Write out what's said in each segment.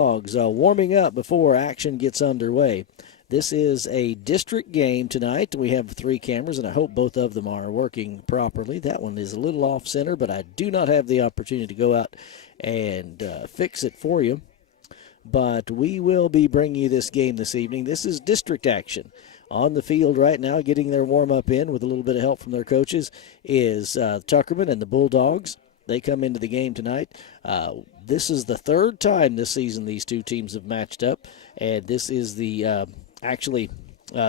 Dogs warming up before action gets underway. This is a district game tonight. We have 3 cameras, and I hope both of them are working properly. That one is a little off center, but I do not have the opportunity to go out and fix it for you. But we will be bringing you this game this evening. This is district action. On the field right now, getting their warm-up in with a little bit of help from their coaches, is Tuckerman and the Bulldogs. They come into the game tonight. This is the 3rd time this season these two teams have matched up, and this is the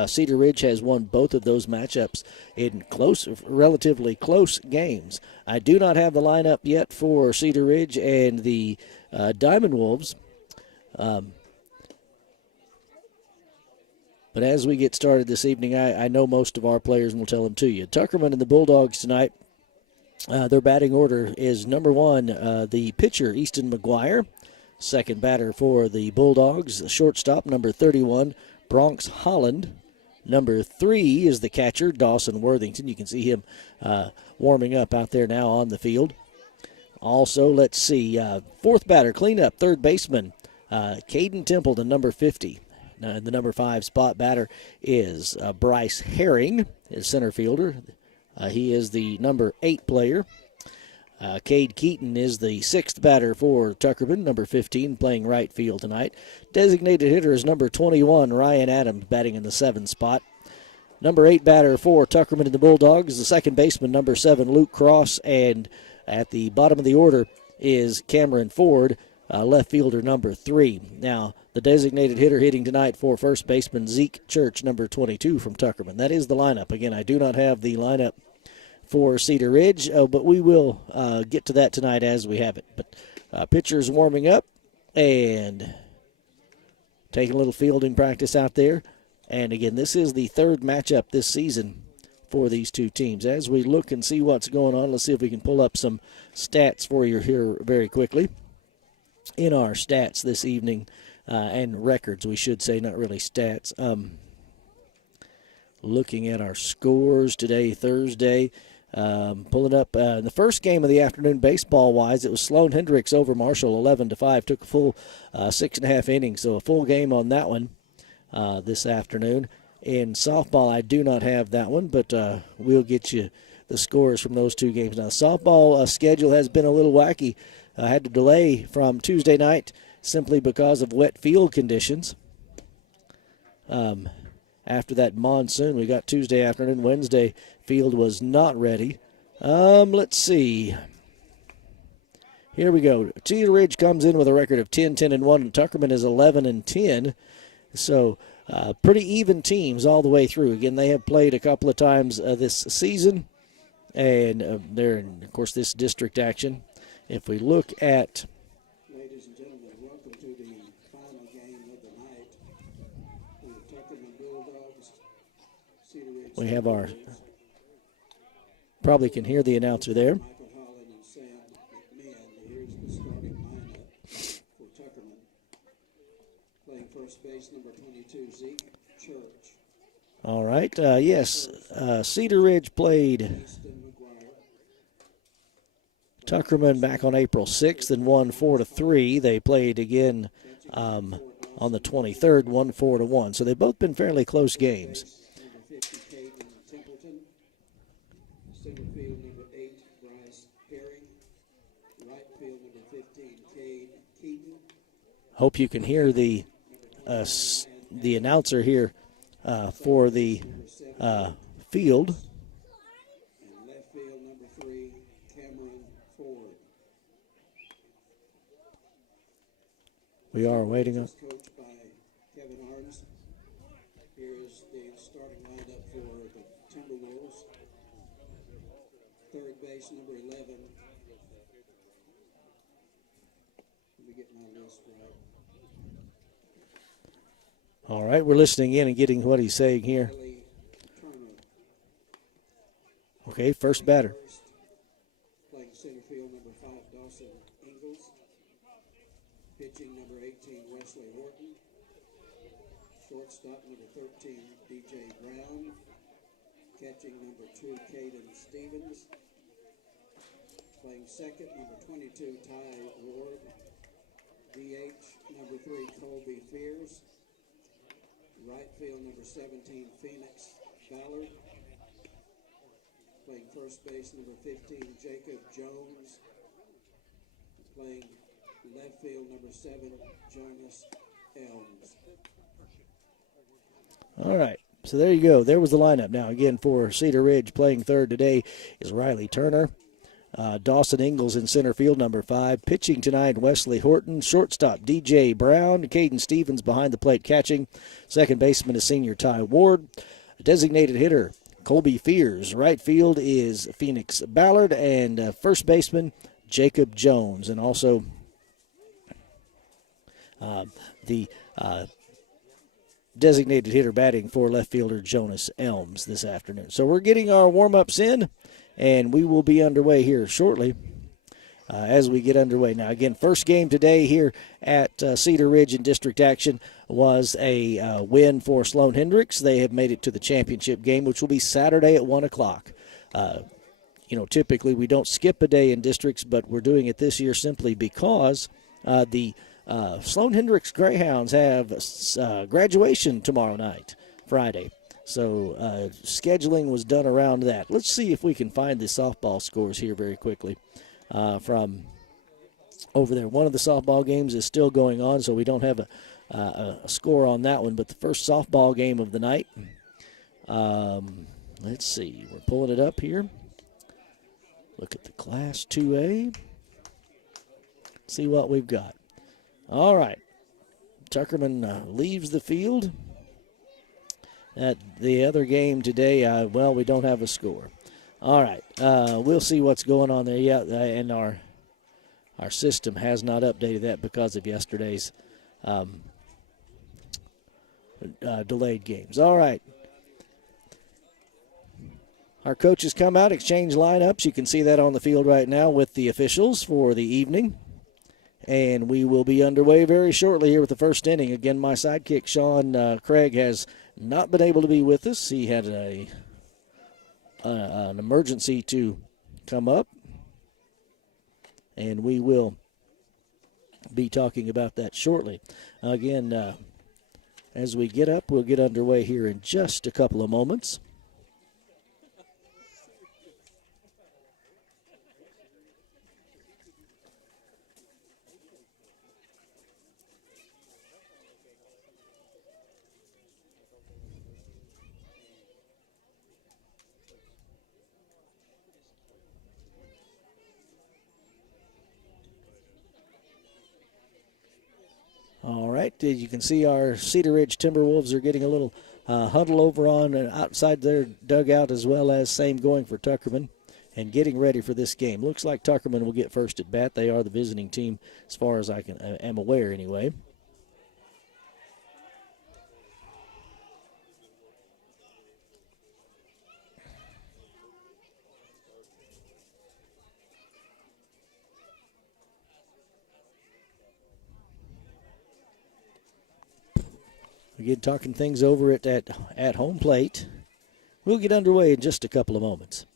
Cedar Ridge has won both of those matchups in relatively close games. I do not have the lineup yet for Cedar Ridge and the Diamond Wolves. But as we get started this evening, I know most of our players, and we'll tell them to you. Tuckerman and the Bulldogs tonight, their batting order is number 1, the pitcher, Easton McGuire. Second batter for the Bulldogs, shortstop, number 31, Bronx Holland. Number 3 is the catcher, Dawson Worthington. You can see him warming up out there now on the field. Also, let's see, 4th batter, cleanup, 3rd baseman, Caden Templeton, number 50. The number 5 spot batter is Bryce Herring, his center fielder. He is the number 8 player. Cade Keaton is the 6th batter for Tuckerman, number 15, playing right field tonight. Designated hitter is number 21, Ryan Adams, batting in the 7th spot. Number 8 batter for Tuckerman and the Bulldogs is the second baseman, number 7, Luke Cross. And at the bottom of the order is Cameron Ford, left fielder, number 3. Now, the designated hitter hitting tonight for first baseman Zeke Church, number 22 from Tuckerman. That is the lineup. Again, I do not have the lineup for Cedar Ridge, but we will get to that tonight as we have it. But pitchers warming up and taking a little fielding practice out there. And again, this is the 3rd matchup this season for these two teams. As we look and see what's going on, let's see if we can pull up some stats for you here very quickly. In our stats this evening, and records, we should say, not really stats. Looking at our scores today, Thursday, pulling up in the first game of the afternoon, baseball-wise, it was Sloan Hendricks over Marshall, 11-5. Took a full 6.5 innings, so a full game on that one this afternoon. In softball, I do not have that one, but we'll get you the scores from those 2 games. Now, softball schedule has been a little wacky. I had to delay from Tuesday night simply because of wet field conditions. After that monsoon, we got Tuesday afternoon. Wednesday, field was not ready. Let's see. Here we go. Cedar Ridge comes in with a record of 10-10-1, and Tuckerman is 11-10. So pretty even teams all the way through. Again, they have played a couple of times this season, and they're in, of course, this district action. If we look at, ladies and gentlemen, welcome to the final game of the night. The Tuckerman Bulldogs, Cedar Ridge. We have our, probably can hear the announcer there. Michael Holland and Sam McMahon. Here's the starting lineup for Tuckerman. Playing first base, number 22, Zeke Church. All right, yes, Cedar Ridge played Tuckerman back on April 6th and won 4-3. They played again on the 23rd, won 4-1. So they've both been fairly close games. Number 50, Caden Templeton. Center field, number 8, Bryce Herring. Right field, number 15, Cade Keaton. Hope you can hear the announcer here for the field. We are waiting on. Coached by Kevin Arns. Here's the starting lineup for the Timberwolves. Third base, number 11. Let me get my list right. All right, we're listening in and getting what he's saying here. Okay, first batter. Playing center field, number 5, Dawson Ingalls. Pitching, number 18, Wesley Horton. Shortstop, number 13, DJ Brown. Catching, number 2, Caden Stevens. Playing second, number 22, Ty Ward. DH, number 3, Colby Fears. Right field, number 17, Phoenix Ballard. Playing first base, number 15, Jacob Jones. Playing left field, number 7, Jonas Elms. All right. So there you go. There was the lineup. Now, again, for Cedar Ridge, playing third today is Riley Turner. Dawson Ingalls in center field, number 5. Pitching tonight, Wesley Horton. Shortstop, DJ Brown. Caden Stevens behind the plate catching. Second baseman is senior Ty Ward. Designated hitter, Colby Fears. Right field is Phoenix Ballard. And first baseman, Jacob Jones. And also the designated hitter batting for left fielder Jonas Elms this afternoon. So we're getting our warm-ups in, and we will be underway here shortly as we get underway. Now, again, first game today here at Cedar Ridge in district action was a win for Sloan Hendricks. They have made it to the championship game, which will be Saturday at 1 o'clock. Typically we don't skip a day in districts, but we're doing it this year simply because the Sloan Hendricks Greyhounds have graduation tomorrow night, Friday. So scheduling was done around that. Let's see if we can find the softball scores here very quickly from over there. One of the softball games is still going on, so we don't have a score on that one. But the first softball game of the night, let's see. We're pulling it up here. Look at the Class 2A. See what we've got. All right. Tuckerman leaves the field. At the other game today, we don't have a score. All right. We'll see what's going on there. Yeah, and our system has not updated that because of yesterday's delayed games. All right. Our coaches come out, exchange lineups. You can see that on the field right now with the officials for the evening. And we will be underway very shortly here with the first inning. Again, my sidekick, Sean Craig, has not been able to be with us. He had an emergency to come up. And we will be talking about that shortly. Again, as we get up, we'll get underway here in just a couple of moments. All right, you can see our Cedar Ridge Timberwolves are getting a little huddle over on outside their dugout, as well as same going for Tuckerman and getting ready for this game. Looks like Tuckerman will get first at bat. They are the visiting team as far as I am aware anyway. Again, talking things over at home plate. We'll get underway in just a couple of moments.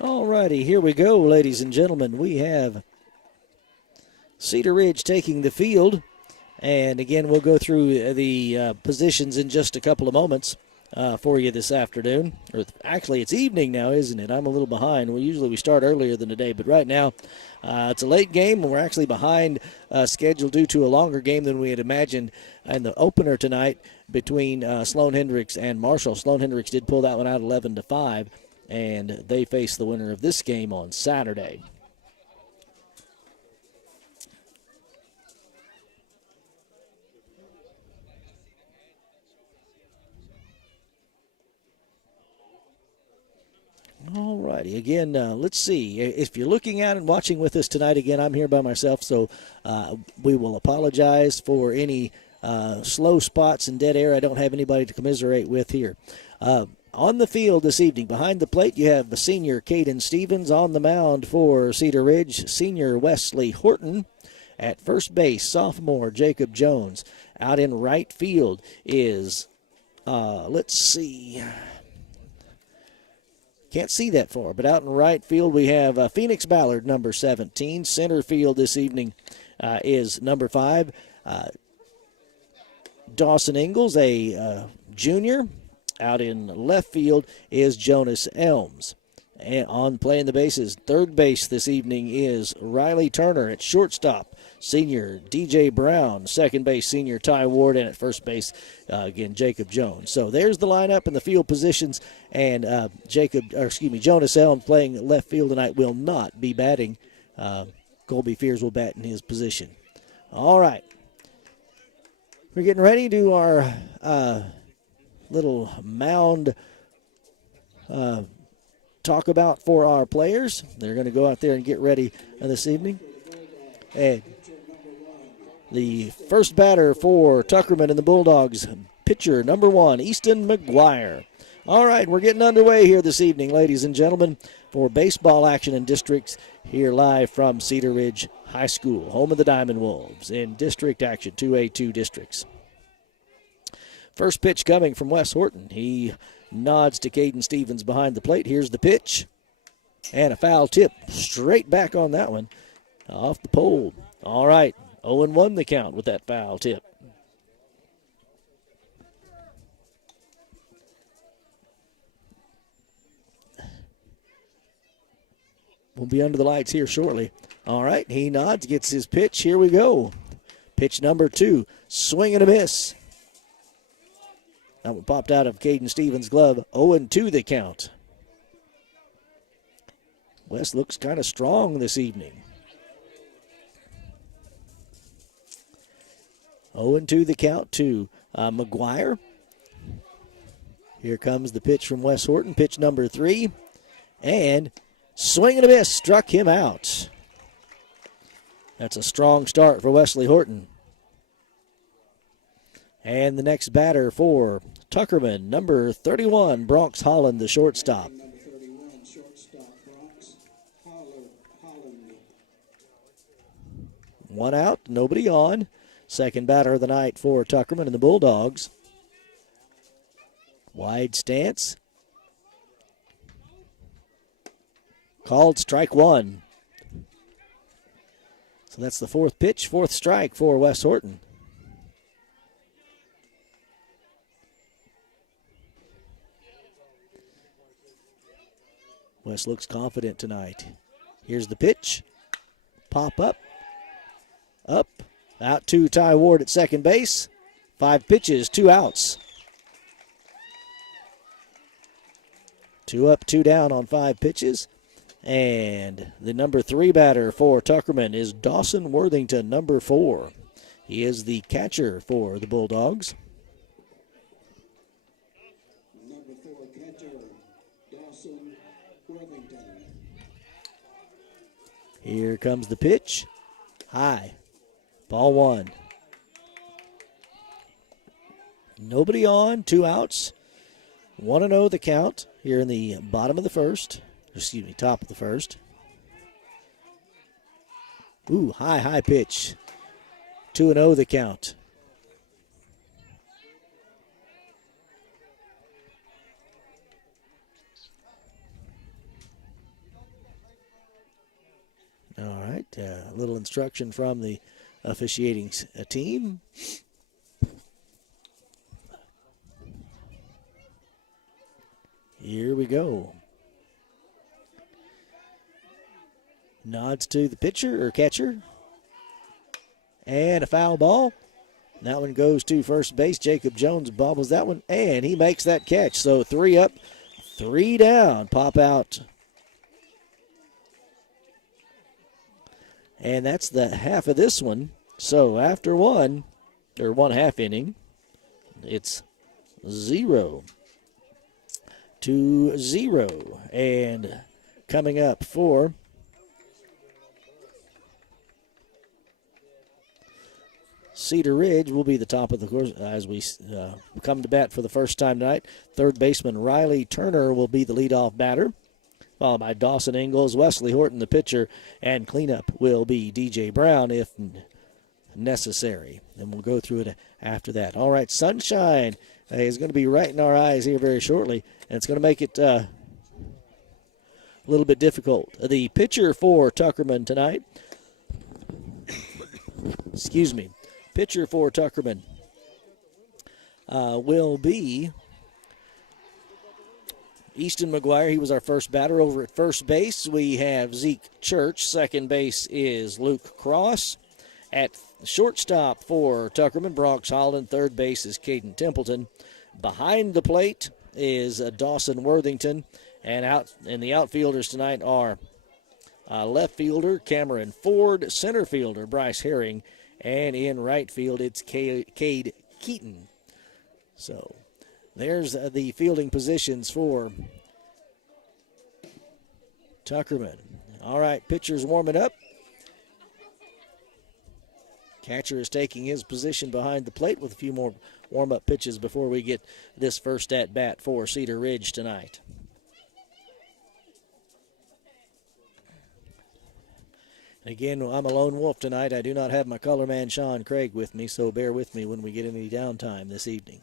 All righty, here we go, ladies and gentlemen. We have Cedar Ridge taking the field. And again, we'll go through the positions in just a couple of moments for you this afternoon. Or actually, it's evening now, isn't it? I'm a little behind. Usually we start earlier than today, but right now it's a late game, and we're actually behind schedule due to a longer game than we had imagined in the opener tonight between Sloan Hendricks and Marshall. Sloan Hendricks did pull that one out 11-5, and they face the winner of this game on Saturday. All righty. Again, let's see. If you're looking at and watching with us tonight, again, I'm here by myself, so we will apologize for any slow spots and dead air. I don't have anybody to commiserate with here. On the field this evening, behind the plate, you have the senior Caden Stevens. On the mound for Cedar Ridge, senior Wesley Horton. At first base, sophomore Jacob Jones. Out in right field is, let's see, can't see that far, but out in right field we have Phoenix Ballard, number 17. Center field this evening is number 5. Dawson Ingalls, a junior. Out in left field is Jonas Elms. And on playing the bases, third base this evening is Riley Turner. At shortstop, senior DJ Brown. Second base, senior Ty Ward. And at first base, again, Jacob Jones. So there's the lineup and the field positions. And Jonas Elms playing left field tonight will not be batting. Colby Fears will bat in his position. All right. We're getting ready to do our little mound talk about for our players. They're going to go out there and get ready this evening. And the first batter for Tuckerman and the Bulldogs, pitcher number 1, Easton McGuire. All right, we're getting underway here this evening, ladies and gentlemen, for baseball action in districts here live from Cedar Ridge High School, home of the Diamond Wolves, in district action, 2A2 districts. First pitch coming from Wes Horton. He nods to Caden Stevens behind the plate. Here's the pitch. And a foul tip straight back on that one. Off the pole. All right. 0-1 the count with that foul tip. We'll be under the lights here shortly. All right. He nods, gets his pitch. Here we go. Pitch number 2. Swing and a miss. That one popped out of Caden Stevens' glove. 0-2 the count. West looks kind of strong this evening. 0-2 the count to McGuire. Here comes the pitch from Wes Horton. Pitch number 3. And swing and a miss. Struck him out. That's a strong start for Wesley Horton. And the next batter for Tuckerman, number 31, Bronx Holland, the shortstop. Number 31, shortstop, Bronx Holland. One out, nobody on. Second batter of the night for Tuckerman and the Bulldogs. Wide stance. Called strike 1. So that's the fourth pitch, fourth strike for Wes Horton. West looks confident tonight. Here's the pitch. Pop up. Up. Out to Ty Ward at second base. 5 pitches, 2 outs. 2 up, 2 down on 5 pitches. And the number 3 batter for Tuckerman is Dawson Worthington, number 4. He is the catcher for the Bulldogs. Number 4 catcher, Dawson Worthington. Here comes the pitch. High. Ball 1. Nobody on. 2 outs. 1-0 the count here in the bottom of the first. Top of the first. Ooh, high pitch. 2-0 the count. little instruction from the officiating team. Here we go. Nods to the pitcher or catcher. And a foul ball. That one goes to first base. Jacob Jones bobbles that one, and he makes that catch. So 3 up, 3 down. Pop out. And that's the half of this one. So after one half inning, it's 0-0. And coming up for Cedar Ridge will be the top of the course as we come to bat for the first time tonight. Third baseman Riley Turner will be the leadoff batter, followed by Dawson Ingalls, Wesley Horton the pitcher, and cleanup will be DJ Brown if necessary. And we'll go through it after that. All right, sunshine is going to be right in our eyes here very shortly, and it's going to make it a little bit difficult. The pitcher for Tuckerman tonight, pitcher for Tuckerman will be Easton McGuire. He was our first batter. Over at first base, we have Zeke Church. Second base is Luke Cross. At shortstop for Tuckerman, Bronx Holland. Third base is Caden Templeton. Behind the plate is Dawson Worthington. And the outfielders tonight are left fielder Cameron Ford, center fielder Bryce Herring, and in right field, it's Cade Keaton. So there's the fielding positions for Tuckerman. All right, pitcher's warming up. Catcher is taking his position behind the plate with a few more warm-up pitches before we get this first at-bat for Cedar Ridge tonight. Again, I'm a lone wolf tonight. I do not have my color man, Sean Craig, with me, so bear with me when we get any downtime this evening.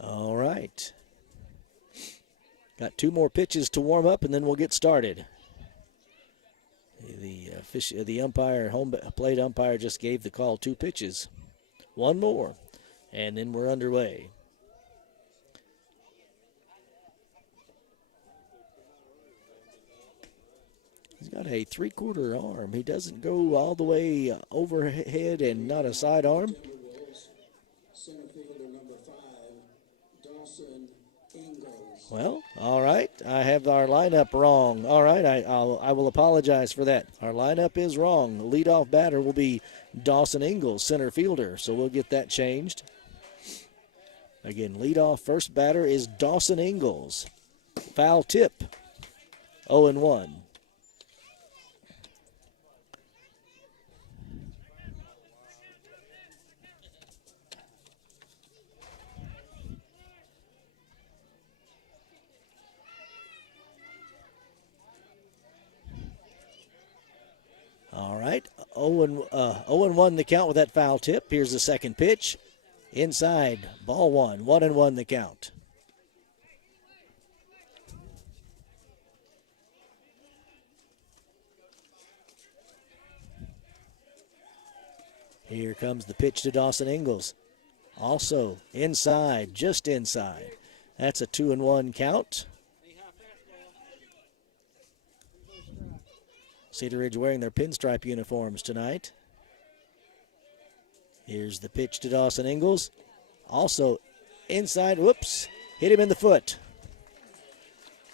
All right. Got 2 more pitches to warm up, and then we'll get started. The umpire, home plate umpire, just gave the call 2 pitches. 1 more, and then we're underway. He's got a 3/4 arm. He doesn't go all the way overhead and not a side arm. Center fielder number 5, Dawson Ingalls. Well, all right. I have our lineup wrong. All right, I will apologize for that. Our lineup is wrong. The leadoff batter will be Dawson Ingalls, center fielder. So we'll get that changed. Again, leadoff first batter is Dawson Ingalls. Foul tip, 0-1. All right, 0-1 the count with that foul tip. Here's the second pitch. Inside, ball 1, 1-1 the count. Here comes the pitch to Dawson Ingalls. Also inside, just inside. That's a 2-1 count. Cedar Ridge wearing their pinstripe uniforms tonight. Here's the pitch to Dawson Ingalls. Also inside, whoops, hit him in the foot.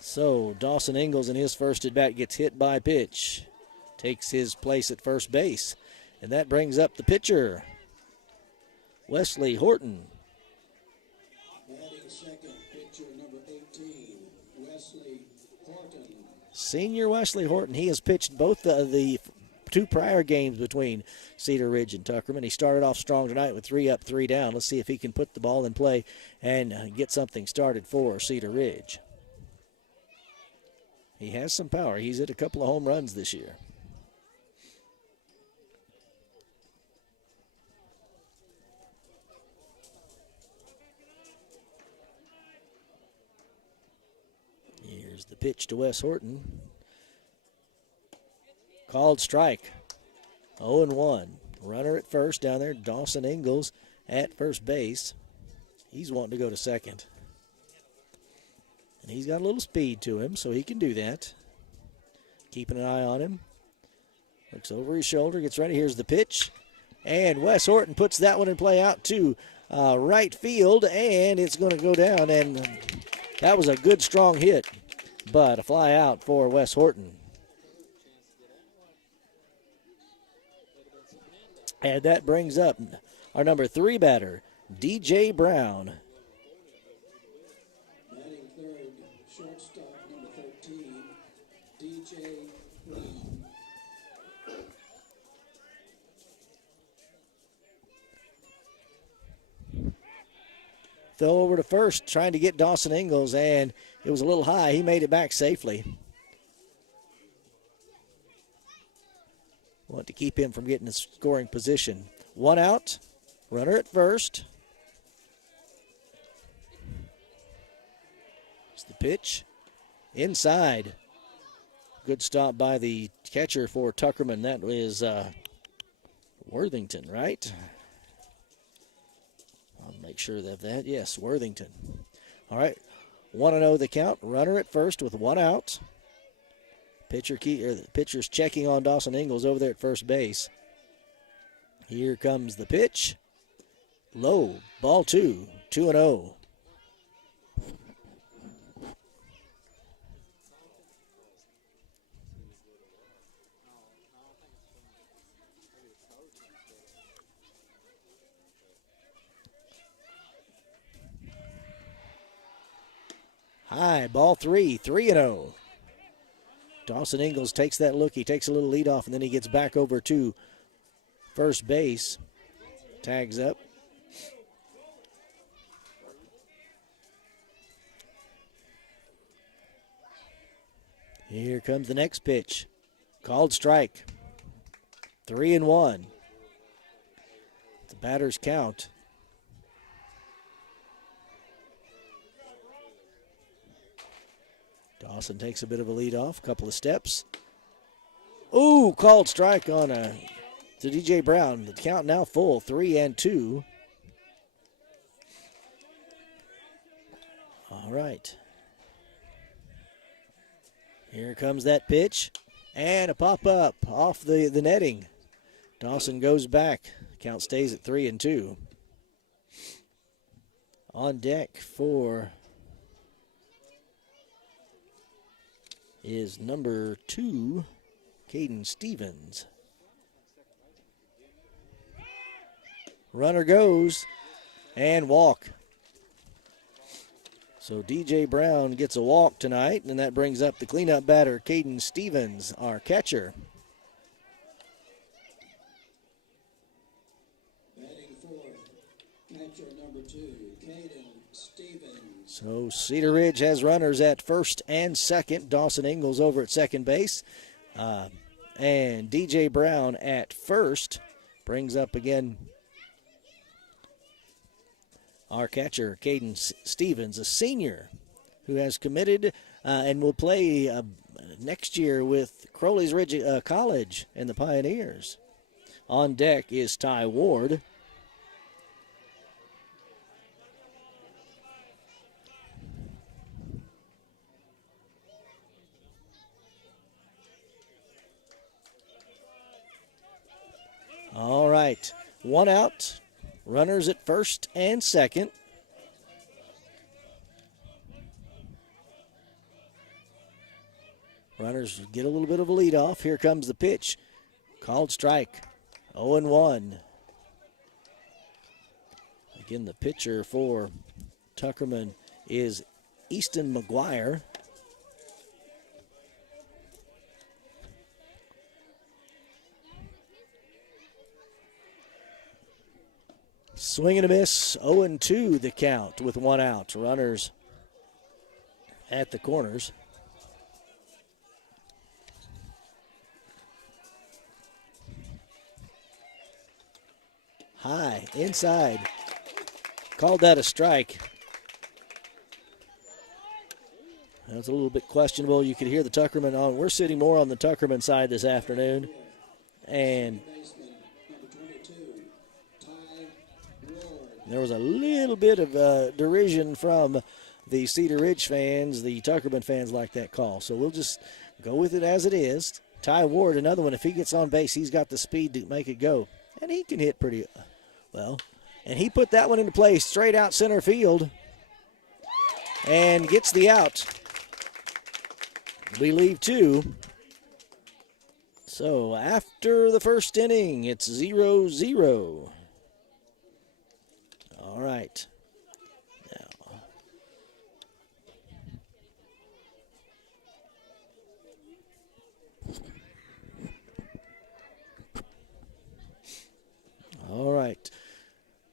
So Dawson Ingalls in his first at bat gets hit by pitch. Takes his place at first base. And that brings up the pitcher, Wesley Horton. Batting second, pitcher number 18, Wesley Horton. Senior Wesley Horton. He has pitched both the 2 prior games between Cedar Ridge and Tuckerman. He started off strong tonight with 3 up, 3 down. Let's see if he can put the ball in play and get something started for Cedar Ridge. He has some power. He's hit a couple of home runs this year. The pitch to Wes Horton. Called strike. 0-1. Runner at first down there. Dawson Ingalls at first base. He's wanting to go to second. And he's got a little speed to him, so he can do that. Keeping an eye on him. Looks over his shoulder, gets ready. Here's the pitch. And Wes Horton puts that one in play out to right field, and it's going to go down. And that was a good, strong hit, but a fly out for Wes Horton. And that brings up our number 3 batter, DJ Brown. Batting third, shortstop number 13, DJ Brown. Throw over to first, trying to get Dawson Ingalls, and it was a little high. He made it back safely. Want to keep him from getting a scoring position. 1 out, runner at first. It's the pitch. Inside. Good stop by the catcher for Tuckerman. That is Worthington, right? I'll make sure of that. Yes, Worthington. All right, 1-0 the count. Runner at first with 1 out. The pitcher's checking on Dawson Ingalls over there at first base. Here comes the pitch. Low. Ball 2. 2-0. High. Ball 3. 3-0. Dawson Ingalls takes that look. He takes a little lead off, and then he gets back over to first base. Tags up. Here comes the next pitch. Called strike. 3-1. The batter's count. Dawson takes a bit of a lead off, couple of steps. Ooh, called strike on to DJ Brown. The count now full, 3-2. All right. Here comes that pitch. And a pop-up off the netting. Dawson goes back. Count stays at 3-2. On deck for is number 2, Caden Stevens. Runner goes and walk. So DJ Brown gets a walk tonight, and that brings up the cleanup batter, Caden Stevens, our catcher. Batting fourth, catcher number 2, Caden Stevens. So Cedar Ridge has runners at first and second. Dawson Ingalls over at second base. And DJ Brown at first brings up again our catcher, Caden Stevens, a senior who has committed and will play next year with Crowley's Ridge College and the Pioneers. On deck is Ty Ward. All right, 1 out, runners at first and second. Runners get a little bit of a lead off. Here comes the pitch. Called strike, 0-1. Again, the pitcher for Tuckerman is Easton McGuire. Swing and a miss, 0-2 the count with 1 out. Runners at the corners. High, inside. Called that a strike. That's a little bit questionable. You could hear the Tuckerman on. We're sitting more on the Tuckerman side this afternoon. And Baseman, number 22, Ty Ward. there was a little bit of derision from the Cedar Ridge fans. The Tuckerman fans like that call. So we'll just go with it as it is. Ty Ward, another one. If he gets on base, he's got the speed to make it go. And he can hit pretty well. And he put that one into play straight out center field and gets the out. We leave two. So after the first inning, it's 0-0. All right. Now, all right.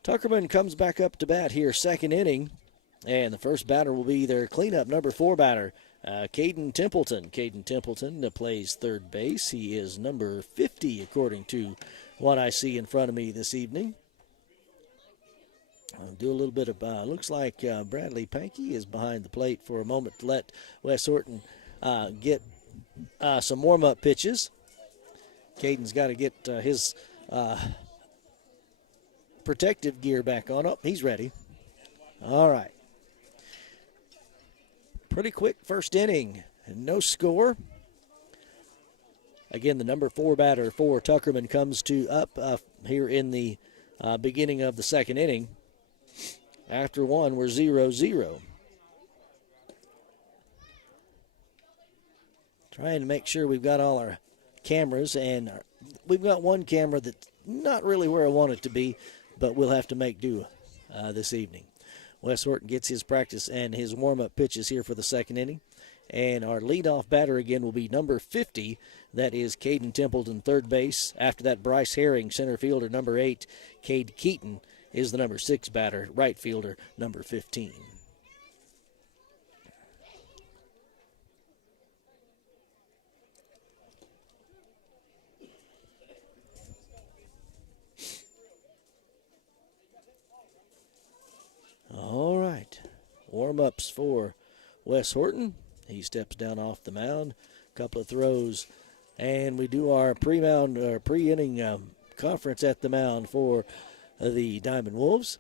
Tuckerman comes back up to bat here, second inning. And the first batter will be their cleanup number 4 batter, Caden Templeton. Caden Templeton plays third base. He is number 50, according to what I see in front of me this evening. I'll do a little bit of, looks like Bradley Pankey is behind the plate for a moment to let Wes Horton get some warm-up pitches. Caden's got to get his protective gear back on. Oh, he's ready. All right. Pretty quick first inning. No score. Again, the number 4 batter for Tuckerman comes to up here in the beginning of the second inning. After one, we're 0-0. Trying to make sure we've got all our cameras, and we've got one camera that's not really where I want it to be, but we'll have to make do this evening. Wes Horton gets his practice and his warm-up pitches here for the second inning. And our leadoff batter again will be number 50. That is Caden Templeton, third base. After that, Bryce Herring, center fielder, number 8. Cade Keaton is the number 6 batter, right fielder, number 15. All right, warm-ups for Wes Horton. He steps down off the mound, a couple of throws, and we do our pre-inning conference at the mound for the Diamond Wolves.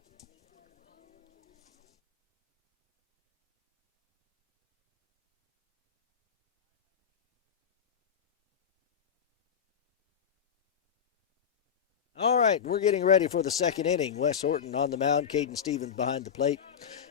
All right, we're getting ready for the second inning. Wes Horton on the mound, Caden Stevens behind the plate,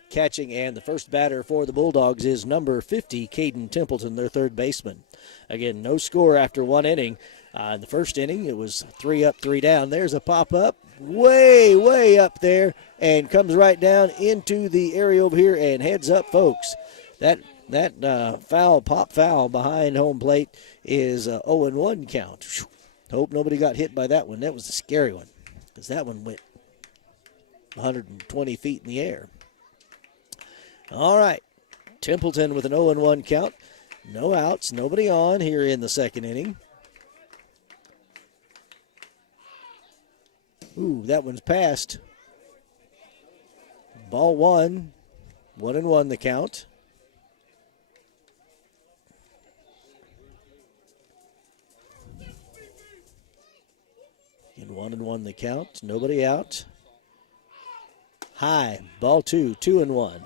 catching, and the first batter for the Bulldogs is number 50, Caden Templeton, their third baseman. Again, no score after one inning. In the first inning, it was 3 up, 3 down. There's a pop-up way, way up there and comes right down into the area over here and heads up, folks. That pop foul behind home plate is 0-1 count. Whew. Hope nobody got hit by that one. That was a scary one because that one went 120 feet in the air. All right, Templeton with an 0-1 count. No outs, nobody on here in the second inning. Ooh, that one's passed. Ball 1, 1-1 the count. And 1-1 the count. Nobody out. High. Ball 2, 2-1.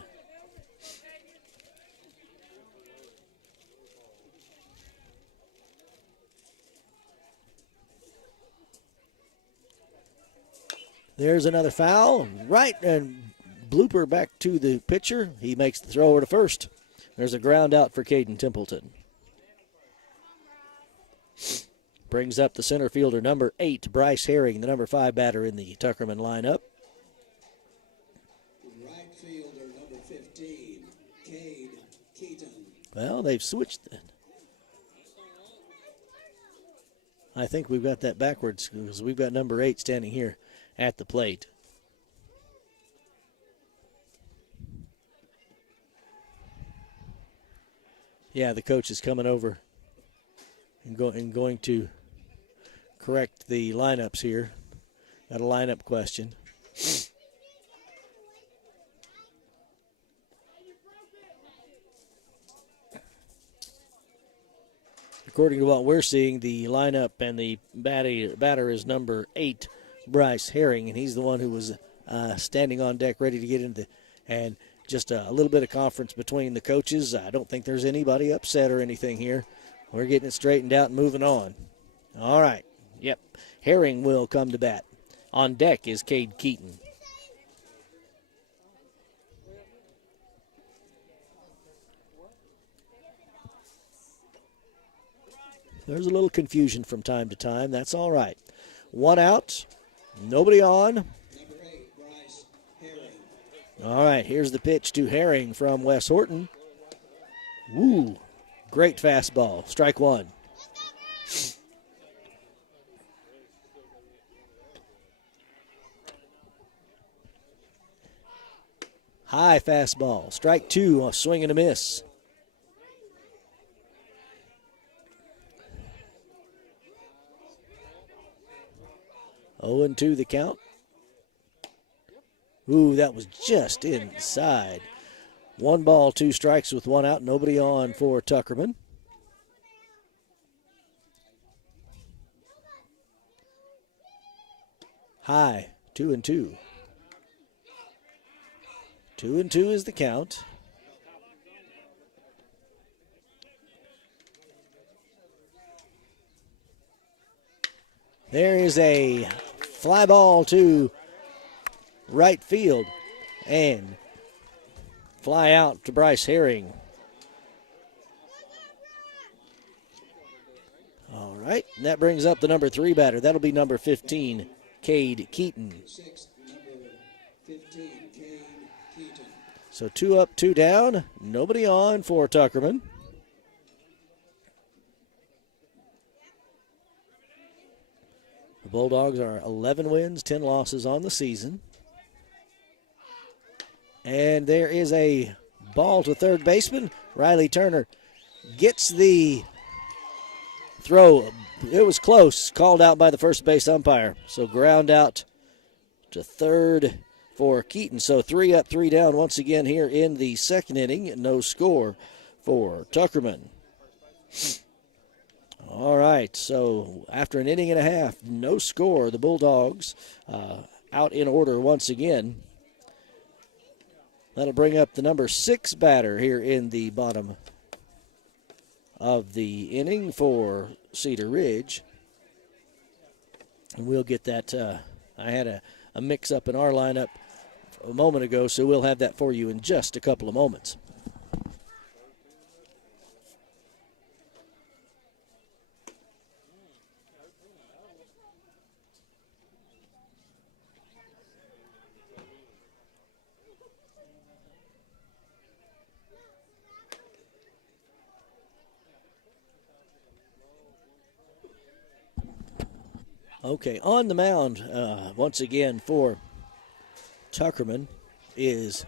There's another foul. Right, and blooper back to the pitcher. He makes the throw over to first. There's a ground out for Caden Templeton. Brings up the center fielder, number 8, Bryce Herring, the number 5 batter in the Tuckerman lineup. Right fielder, number 15, Cade Keaton. Well, they've switched. I think we've got that backwards because we've got number 8 standing here at the plate. Yeah, the coach is coming over and going to correct the lineups here. Got a lineup question. according to what we're seeing, the lineup and the batter is number 8, Bryce Herring, and he's the one who was standing on deck ready to get into and just a little bit of conference between the coaches. I don't think there's anybody upset or anything here. We're getting it straightened out and moving on. All right. Yep. Herring will come to bat. On deck is Cade Keaton. There's a little confusion from time to time. That's all right. 1 out. Nobody on. Number 8, Bryce Herring. All right, here's the pitch to Herring from Wes Horton. Woo, great fastball. Strike 1. High fastball. Strike 2, a swing and a miss. Oh, and 2 the count. Ooh, that was just inside. 1 ball, 2 strikes with 1 out. Nobody on for Tuckerman. High, 2 and 2. 2 and 2 is the count. There is a fly ball to right field and fly out to Bryce Herring. All right, and that brings up the number 3 batter. That'll be number 15, Cade Keaton. 6, number 15, Cade Keaton. So 2 up, 2 down. Nobody on for Tuckerman. The Bulldogs are 11 wins, 10 losses on the season. And there is a ball to third baseman. Riley Turner gets the throw. It was close, called out by the first base umpire. So ground out to third for Keaton. So 3 up, 3 down once again here in the second inning. No score for Tuckerman. All right, so after an inning and a half, no score. The Bulldogs out in order once again. That'll bring up the number 6 batter here in the bottom of the inning for Cedar Ridge. And we'll get that. I had a mix-up in our lineup a moment ago, so we'll have that for you in just a couple of moments. Okay, on the mound once again for Tuckerman is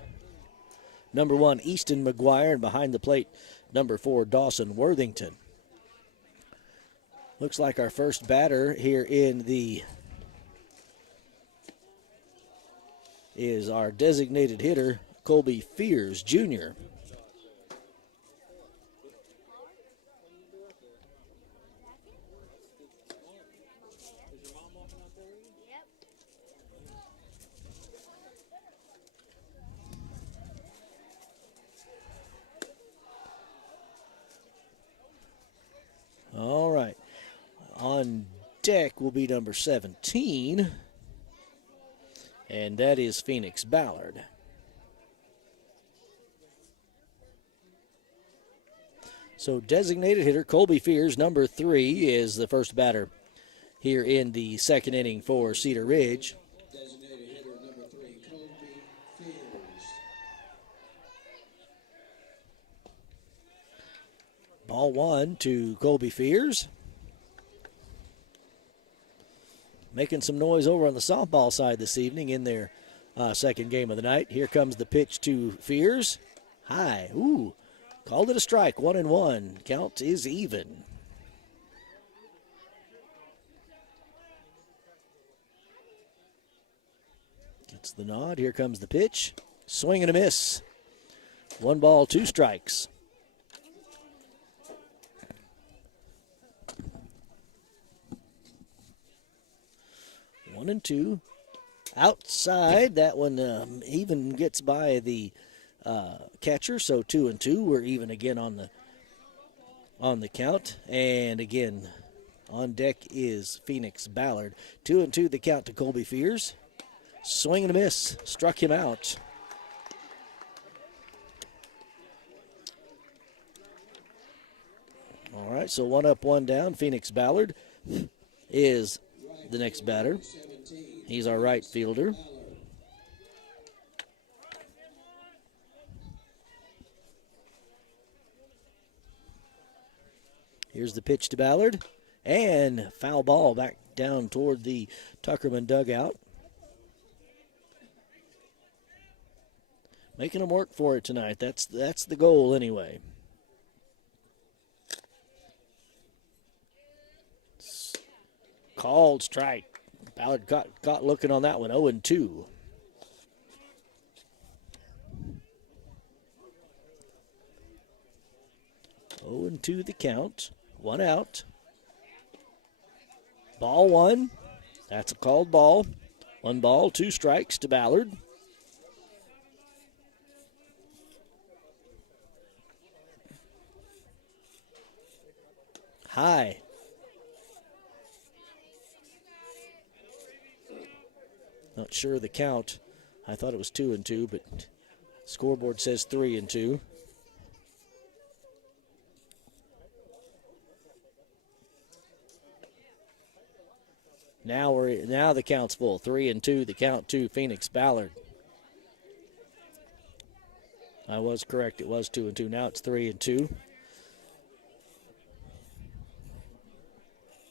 number 1, Easton McGuire, and behind the plate, number 4, Dawson Worthington. Looks like our first batter here is our designated hitter, Colby Fears Jr. All right. On deck will be number 17, and that is Phoenix Ballard. So designated hitter Colby Fears, number 3, is the first batter here in the second inning for Cedar Ridge. Designated hitter number 3, Colby Fears. Ball 1 to Colby Fears. Making some noise over on the softball side this evening in their second game of the night. Here comes the pitch to Fears. High. Ooh. Called it a strike. 1-1. Count is even. Gets the nod. Here comes the pitch. Swing and a miss. 1 ball, 2 strikes. 1-2. Outside, that one even gets by the catcher, so 2-2. We're even again on the count. And again, on deck is Phoenix Ballard. 2-2 the count to Colby Fears. Swing and a miss. Struck him out. All right, so 1 up, 1 down. Phoenix Ballard is the next batter. He's our right fielder. Here's the pitch to Ballard. And foul ball back down toward the Tuckerman dugout. Making them work for it tonight. That's the goal anyway. Called strike. Ballard got looking on that one. 0-2. To the count. 1 out. Ball 1. That's a called ball. 1 ball, 2 strikes to Ballard. High. Not sure of the count. I thought it was 2-2, but scoreboard says 3-2. Now the count's full. 3-2. The count to Phoenix Ballard. I was correct. It was 2-2. Now it's 3-2.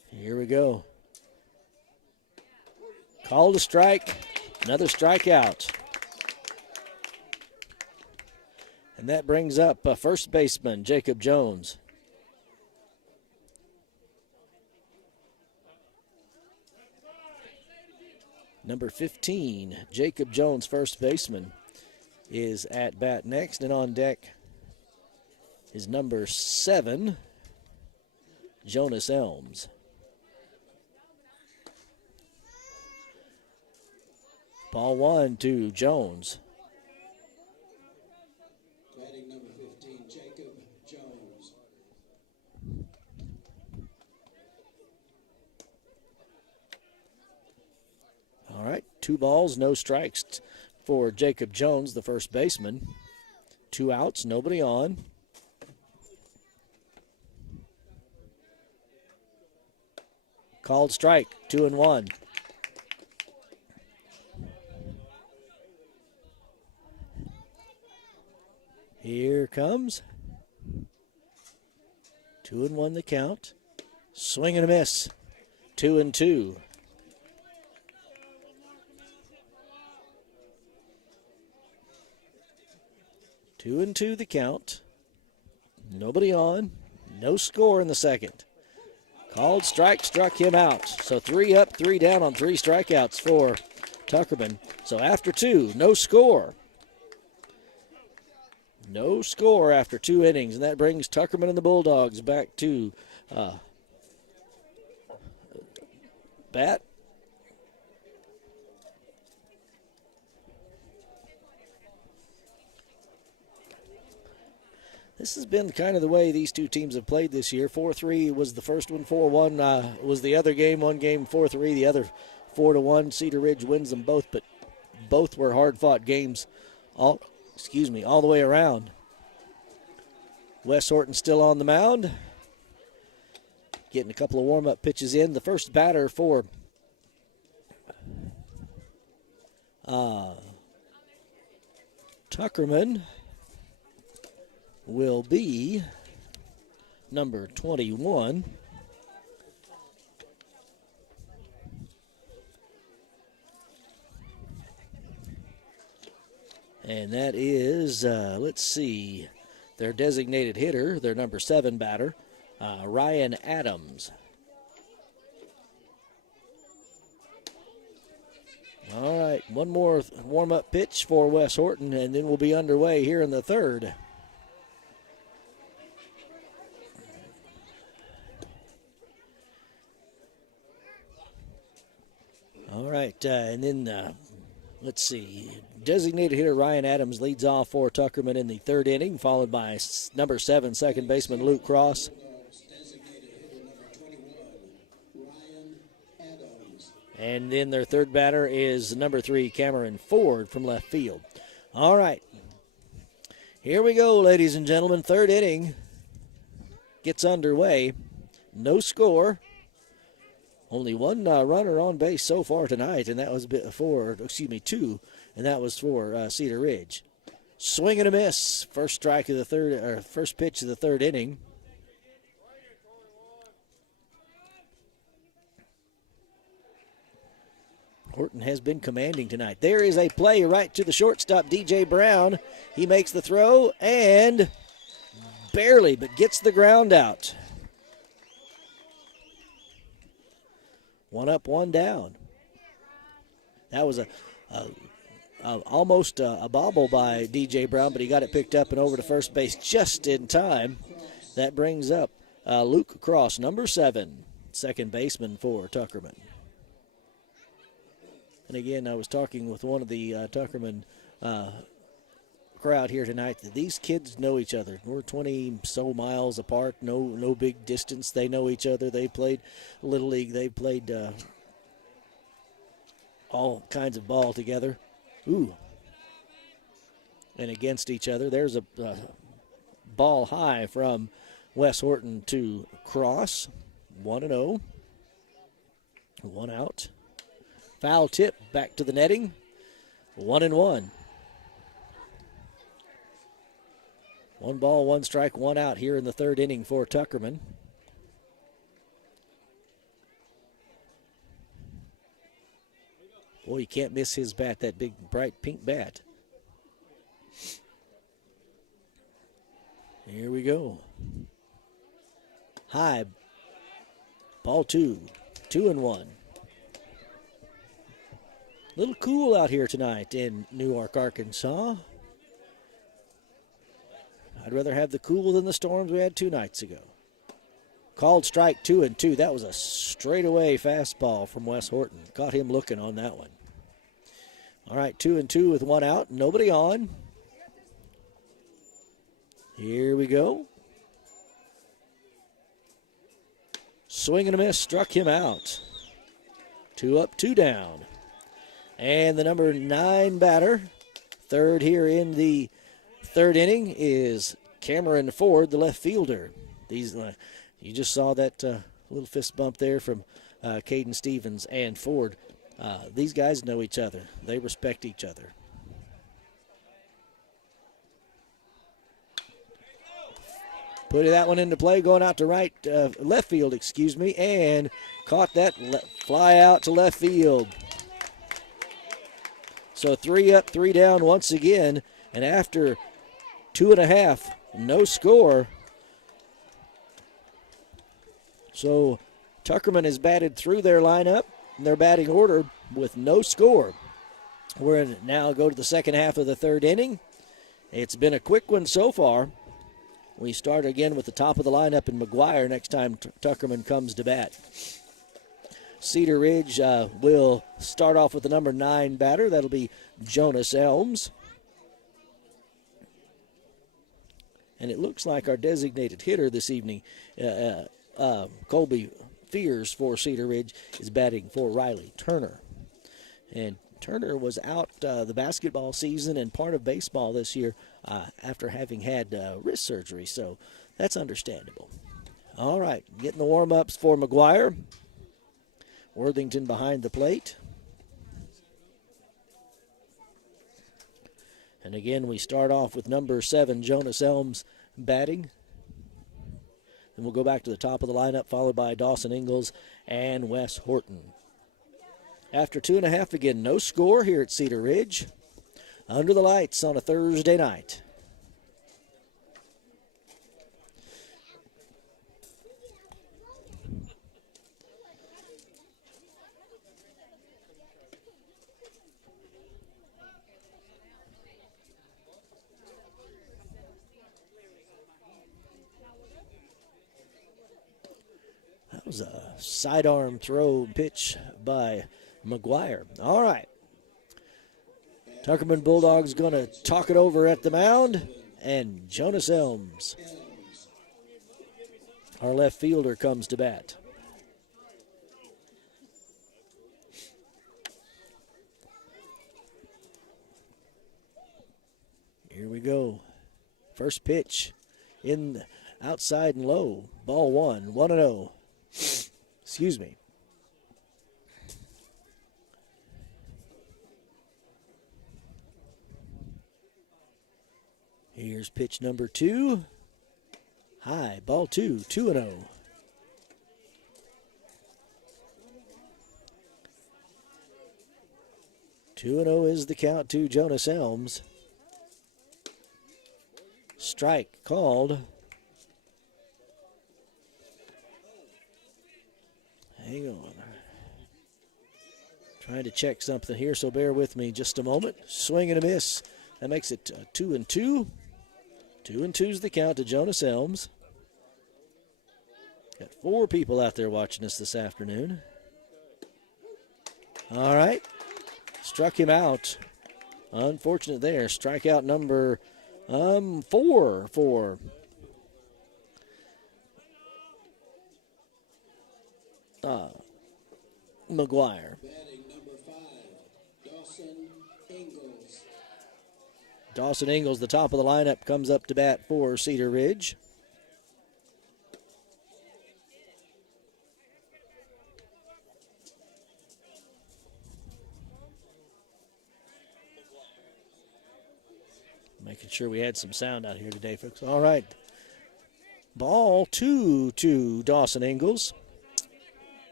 Here we go. Called a strike. Another strikeout. And that brings up first baseman Jacob Jones. Number 15, Jacob Jones, first baseman, is at bat next. And on deck is number 7, Jonas Elms. Ball 1 to Jones. Batting number 15, Jacob Jones. All right, 2 balls, no strikes for Jacob Jones, the first baseman. 2 outs, nobody on. Called strike, 2-1. Here comes. 2-1 the count. Swing and a miss. 2-2. Two and two the count. Nobody on. No score in the second. Called strike, struck him out. So 3 up, 3 down on 3 strikeouts for Tuckerman. So after 2, no score. No score after 2 innings, and that brings Tuckerman and the Bulldogs back to bat. This has been kind of the way these two teams have played this year. 4-3 was the first one. 4-1 was the other game. One game 4-3, the other 4-1. Cedar Ridge wins them both, but both were hard-fought games all the way around. Wes Horton still on the mound. Getting a couple of warm-up pitches in. The first batter for Tuckerman will be number 21. And that is, let's see, their designated hitter, their number 7 batter, Ryan Adams. All right, one more warm-up pitch for Wes Horton, and then we'll be underway here in the third. All right. right, and then let's see. Designated hitter Ryan Adams leads off for Tuckerman in the third inning, followed by number 7, second baseman Luke Cross. And then their third batter is number 3, Cameron Ford from left field. All right. Here we go, ladies and gentlemen. Third inning gets underway. No score. Only one runner on base so far tonight, and that was two, and that was for Cedar Ridge. Swing and a miss. First pitch of the third inning. Horton has been commanding tonight. There is a play right to the shortstop, DJ Brown. He makes the throw and barely, but gets the ground out. One up, one down. That was almost a bobble by DJ Brown, but he got it picked up and over to first base just in time. That brings up Luke Cross, number 7, second baseman for Tuckerman. And again, I was talking with one of the Tuckerman crowd here tonight that these kids know each other. We're 20-so miles apart, no big distance. They know each other. They played Little League. They played all kinds of ball together. Ooh. And against each other. There's a ball high from Wes Horton to Cross. 1-0. 1 out. Foul tip back to the netting. 1-1. 1 ball, 1 strike, 1 out here in the third inning for Tuckerman. Boy, you can't miss his bat, that big, bright pink bat. Here we go. High. Ball 2. 2-1. Little cool out here tonight in Newark, Arkansas. I'd rather have the cool than the storms we had 2 nights ago. Called strike 2-2. That was a straightaway fastball from Wes Horton. Caught him looking on that one. All right, 2-2 with 1 out. Nobody on. Here we go. Swing and a miss. Struck him out. 2 up, 2 down. And the number 9 batter, third here in the third inning, is Cameron Ford, the left fielder. You just saw that little fist bump there from Caden Stevens and Ford. These guys know each other. They respect each other. Put that one into play, going out to left field, and caught that fly out to left field. So 3 up, 3 down once again. And after 2.5, no score. So Tuckerman has batted through their lineup, their batting order, with no score. We're going to now go to the second half of the third inning. It's been a quick one so far. We start again with the top of the lineup in McGuire next time Tuckerman comes to bat. Cedar Ridge will start off with the number 9 batter. That'll be Jonas Elms. And it looks like our designated hitter this evening, Colby Fears for Cedar Ridge, is batting for Riley Turner. And Turner was out the basketball season and part of baseball this year after having had wrist surgery, so that's understandable. All right, getting the warm-ups for McGuire. Worthington behind the plate. And again, we start off with number 7, Jonas Elms, batting. Then we'll go back to the top of the lineup, followed by Dawson Ingalls and Wes Horton. After 2.5, again, no score here at Cedar Ridge. Under the lights on a Thursday night. That was a sidearm throw pitch by McGuire. All right. Tuckerman Bulldogs going to talk it over at the mound. And Jonas Elms, our left fielder, comes to bat. Here we go. First pitch in outside and low. Ball 1, 1-0. Excuse me. Here's pitch number 2. High, ball 2, 2-0. Two and 0 is the count to Jonas Elms. Strike called. Hang on. Trying to check something here, so bear with me just a moment. Swing and a miss. That makes it 2-2. 2-2 is the count to Jonas Elms. Got 4 people out there watching us this afternoon. All right. Struck him out. Unfortunate there. Strikeout number 4 for McGuire. Batting number 5, Dawson Ingalls. Dawson Ingalls, the top of the lineup, comes up to bat for Cedar Ridge. Making sure we had some sound out here today, folks. All right. Ball 2 to Dawson Ingalls.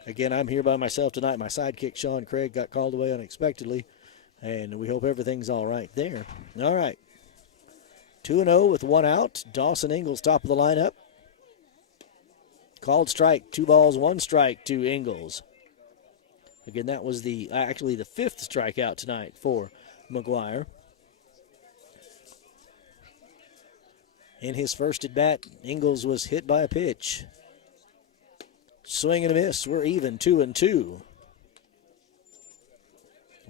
Again, I'm here by myself tonight. My sidekick, Sean Craig, got called away unexpectedly, and we hope everything's all right there. All right. 2-0 with 1 out. Dawson Ingalls, top of the lineup. Called strike. 2 balls, 1 strike to Ingalls. Again, that was actually the 5th strikeout tonight for McGuire. In his first at bat, Ingalls was hit by a pitch. Swing and a miss. We're even, 2-2.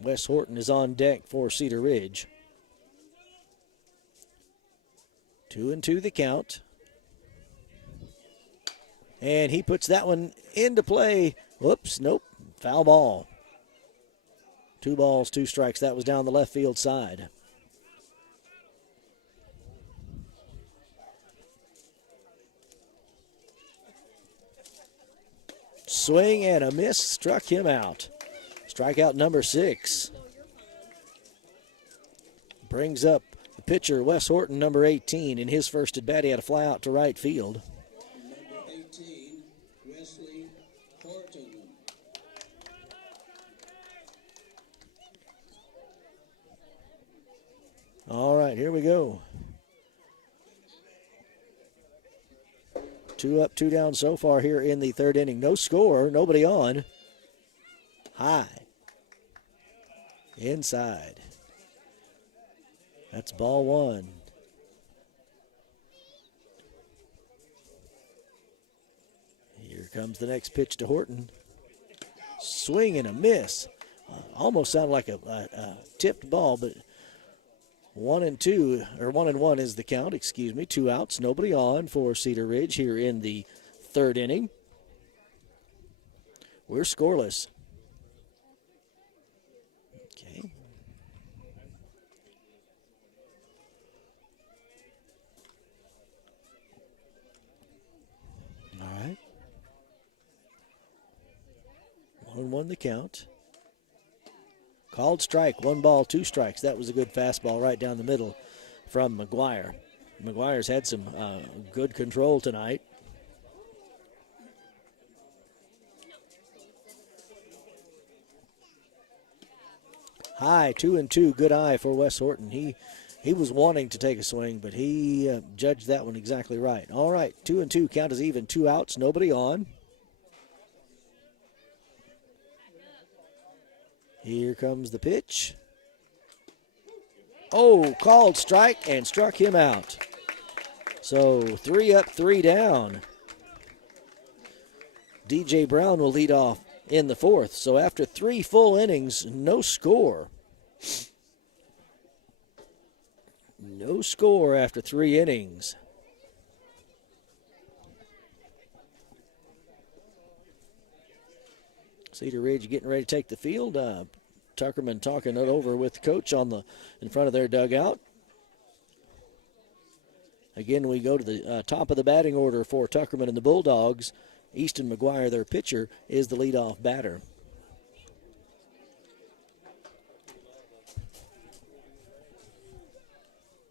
Wes Horton is on deck for Cedar Ridge. 2-2 the count. And he puts that one into play. Whoops, nope, foul ball. 2 balls, 2 strikes. That was down the left field side. Swing and a miss, struck him out. Strikeout number 6. Brings up the pitcher, Wes Horton, number 18. In his first at bat, he had a fly out to right field. Number 18, Wesley Horton. All right, here we go. 2 up, 2 down so far here in the 3rd inning. No score, nobody on. High. Inside. That's ball 1. Here comes the next pitch to Horton. Swing and a miss. Almost sounded like a tipped ball, but 1-2, or 1-1 is the count, 2 outs, nobody on for Cedar Ridge here in the 3rd inning. We're scoreless. Okay. All right. 1-1 the count. Called strike, 1 ball, 2 strikes. That was a good fastball right down the middle from McGuire. McGuire's had some good control tonight. High, 2-2, good eye for Wes Horton. He was wanting to take a swing, but he judged that one exactly right. All right, 2-2, count is even, 2 outs, nobody on. Here comes the pitch. Oh, called strike and struck him out. So 3 up, 3 down. DJ Brown will lead off in the fourth. So after 3 full innings, no score. No score after 3 innings. Cedar Ridge getting ready to take the field. Tuckerman talking it over with the coach in front of their dugout. Again, we go to the top of the batting order for Tuckerman and the Bulldogs. Easton McGuire, their pitcher, is the leadoff batter.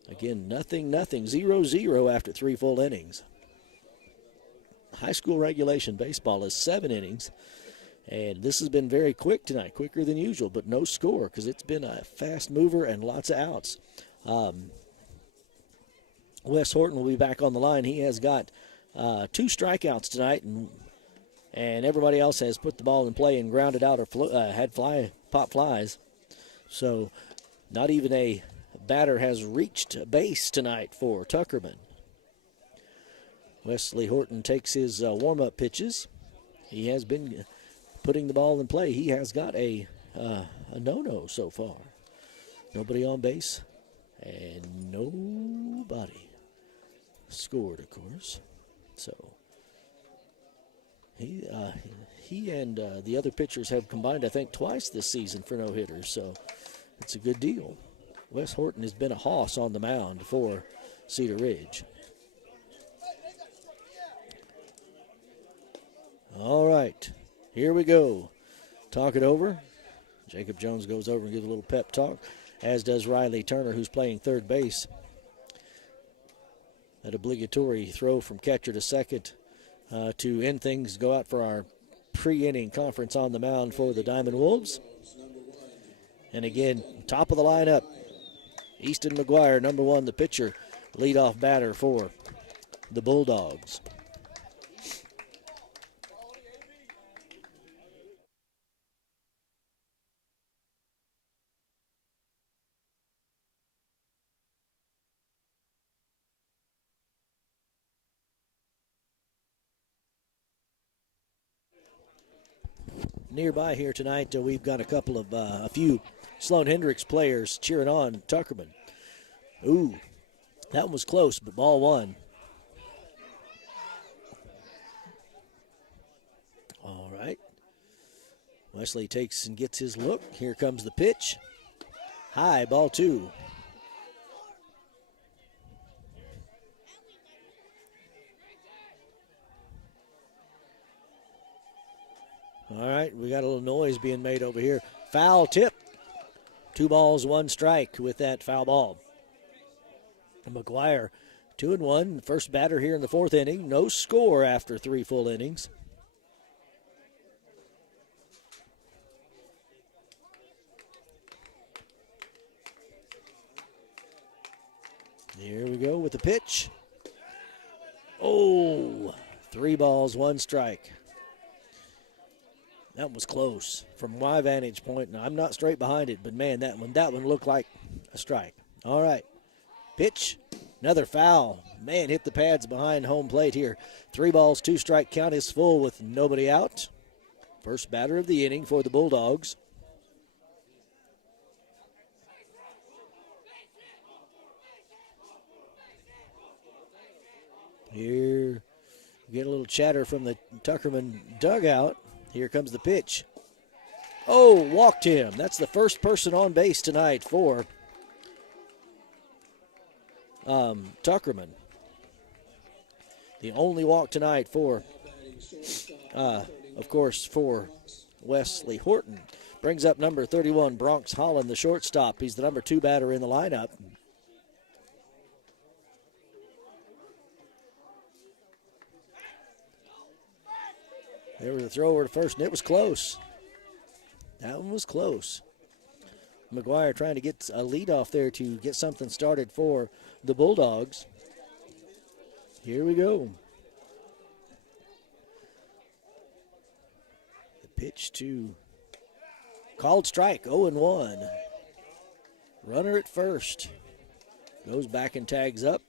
Again, 0-0, 0-0 after 3 full innings. High school regulation baseball is 7 innings. And this has been very quick tonight, quicker than usual, but no score because it's been a fast mover and lots of outs. Wes Horton will be back on the line. He has got 2 strikeouts tonight, and everybody else has put the ball in play and grounded out or had pop flies. So not even a batter has reached base tonight for Tuckerman. Wesley Horton takes his warm-up pitches. He has been putting the ball in play. He has got a no-no so far. Nobody on base, and nobody scored, of course. So he and the other pitchers have combined, I think, twice this season for no-hitters. So it's a good deal. Wes Horton has been a hoss on the mound for Cedar Ridge. All right, here we go. Talk it over. Jacob Jones goes over and gives a little pep talk, as does Riley Turner, who's playing third base. That obligatory throw from catcher to second to end things, go out for our pre-inning conference on the mound for the Diamond Wolves. And again, top of the lineup, Easton McGuire, number 1, the pitcher, leadoff batter for the Bulldogs. Nearby here tonight, we've got a few Sloan Hendricks players cheering on Tuckerman. Ooh, that one was close, but ball 1. All right. Wesley takes and gets his look. Here comes the pitch. High, ball 2. All right, we got a little noise being made over here. Foul tip. 2 balls, 1 strike with that foul ball. McGuire, 2-1. First batter here in the 4th inning. No score after 3 full innings. Here we go with the pitch. Oh, 3 balls, 1 strike. That was close from my vantage point. Now, I'm not straight behind it, but, man, that one looked like a strike. All right. Pitch. Another foul. Man, hit the pads behind home plate here. 3 balls, 2 strike. Count is full with nobody out. First batter of the inning for the Bulldogs. Here, get a little chatter from the Tuckerman dugout. Here comes the pitch. Oh, walked him. That's the first person on base tonight for Tuckerman. The only walk tonight for, of course, for Wesley Horton. Brings up number 31, Bronx Holland, the shortstop. He's the number 2 batter in the lineup. There was a throw over to first, and it was close. That one was close. McGuire trying to get a lead off there to get something started for the Bulldogs. Here we go. The pitch to called strike, 0-1. Runner at first. Goes back and tags up.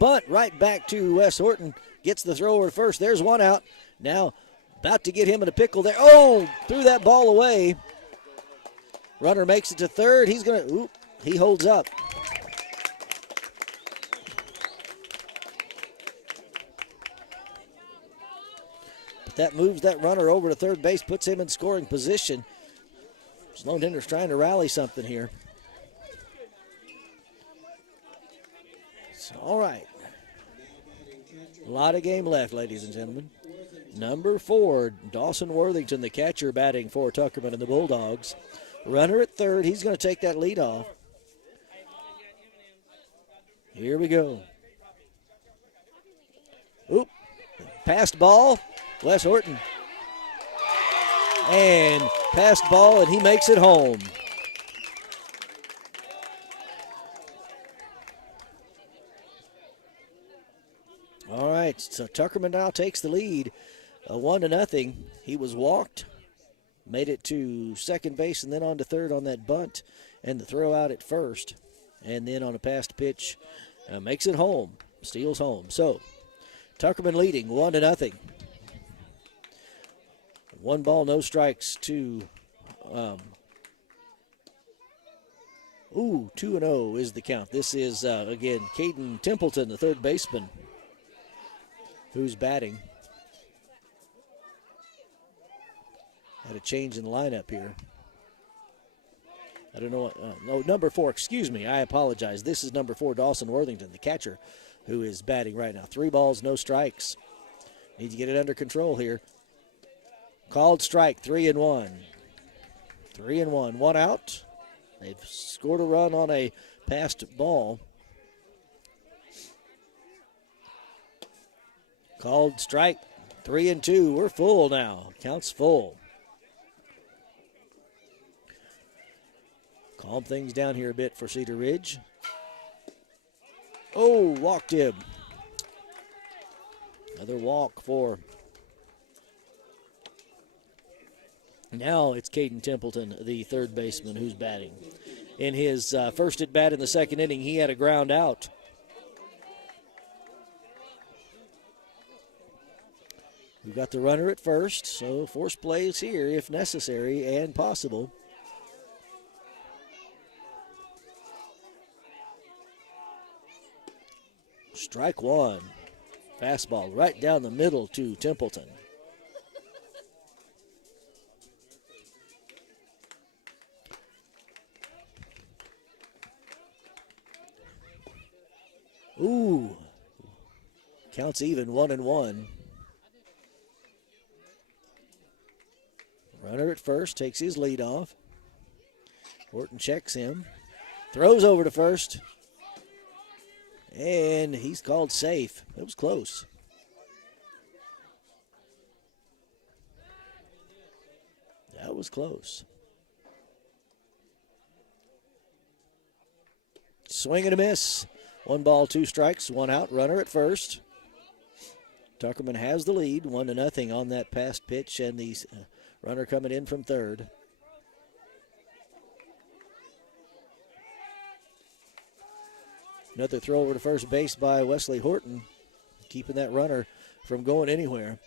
bunt right back to Wes Horton. Gets the thrower first. There's one out. Now about to get him in a pickle there. Oh, threw that ball away. Runner makes it to third. He's going to, he holds up. But that moves that runner over to third base, puts him in scoring position. Sloan Denner's trying to rally something here. So, all right. A lot of game left, ladies and gentlemen. Number 4, Dawson Worthington, the catcher, batting for Tuckerman and the Bulldogs. Runner at third. He's going to take that lead off. Here we go. Oop. Passed ball. Wes Horton. And passed ball, and he makes it home. All right, so Tuckerman now takes the lead, 1-0. He was walked, made it to second base, and then on to third on that bunt, and the throw out at first, and then on a passed pitch, makes it home, steals home. So Tuckerman leading 1-0. 1 ball, no strikes to 2-0 is the count. This is, again, Caden Templeton, the third baseman, who's batting. Had a change in the lineup here. I don't know what, no, number 4, excuse me, I apologize. This is number 4, Dawson Worthington, the catcher, who is batting right now. 3 balls, no strikes. Need to get it under control here. Called strike, 3-1. 3-1, 1 out. They've scored a run on a passed ball. Called strike, 3-2. We're full now. Count's full. Calm things down here a bit for Cedar Ridge. Oh, walked him. Another walk for. Now it's Caden Templeton, the third baseman, who's batting. In his first at bat in the second inning, he had a ground out. We've got the runner at first, so force plays here if necessary and possible. Strike 1. Fastball right down the middle to Templeton. Ooh. Counts even, 1-1. Runner at first, takes his lead off. Horton checks him. Throws over to first. And he's called safe. It was close. That was close. Swing and a miss. 1 ball, 2 strikes, 1 out. Runner at first. Tuckerman has the lead, 1-0 on that passed pitch, and the runner coming in from third. Another throw over to first base by Wesley Horton, keeping that runner from going anywhere.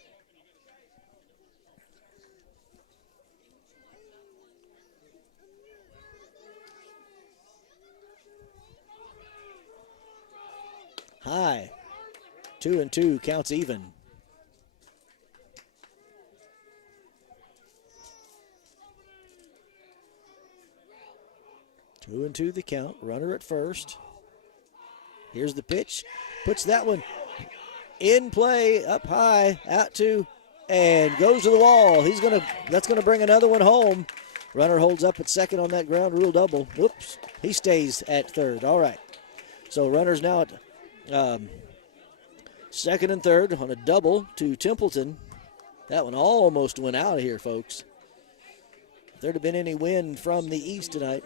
High. 2-2, counts even. Two and two the count. Runner at first. Here's the pitch. Puts that one in play, up high, out to, and goes to the wall. That's gonna bring another one home. Runner holds up at second on that ground rule double. Whoops. He stays at third. All right. So runners now at second and third on a double to Templeton. That one almost went out of here, folks. If there'd have been any wind from the east tonight.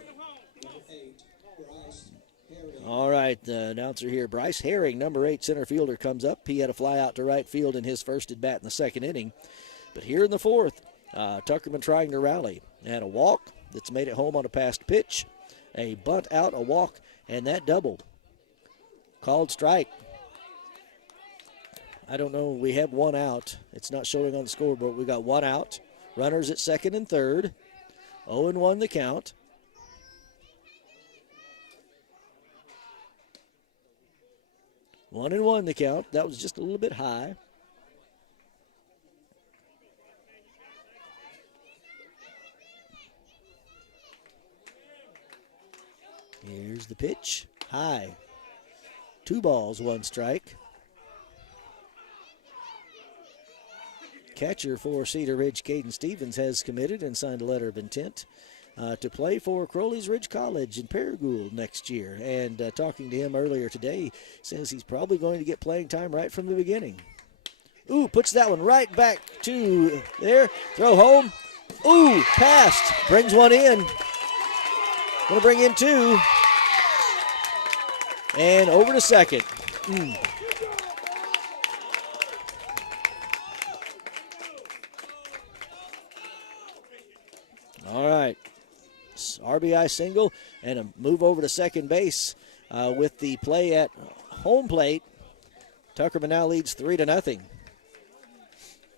All right, the announcer here, Bryce Herring, number 8 center fielder, comes up. He had a fly out to right field in his first at bat in the second inning. But here in the fourth, Tuckerman trying to rally. They had a walk that's made it home on a passed pitch, a bunt out, a walk, and that double. Called strike. I don't know. We have one out. It's not showing on the scoreboard. We got one out. Runners at second and third. 0-1 the count. One and one the count. That was just a little bit high. Here's the pitch. High. 2 balls, 1 strike. Catcher for Cedar Ridge, Caden Stevens, has committed and signed a letter of intent to play for Crowley's Ridge College in Paragould next year. And talking to him earlier today, says he's probably going to get playing time right from the beginning. Ooh, puts that one right back to there. Throw home. Ooh, passed. Brings one in. Going to bring in 2. And over to second. All right. RBI single and a move over to second base with the play at home plate. Tuckerman now leads 3-0.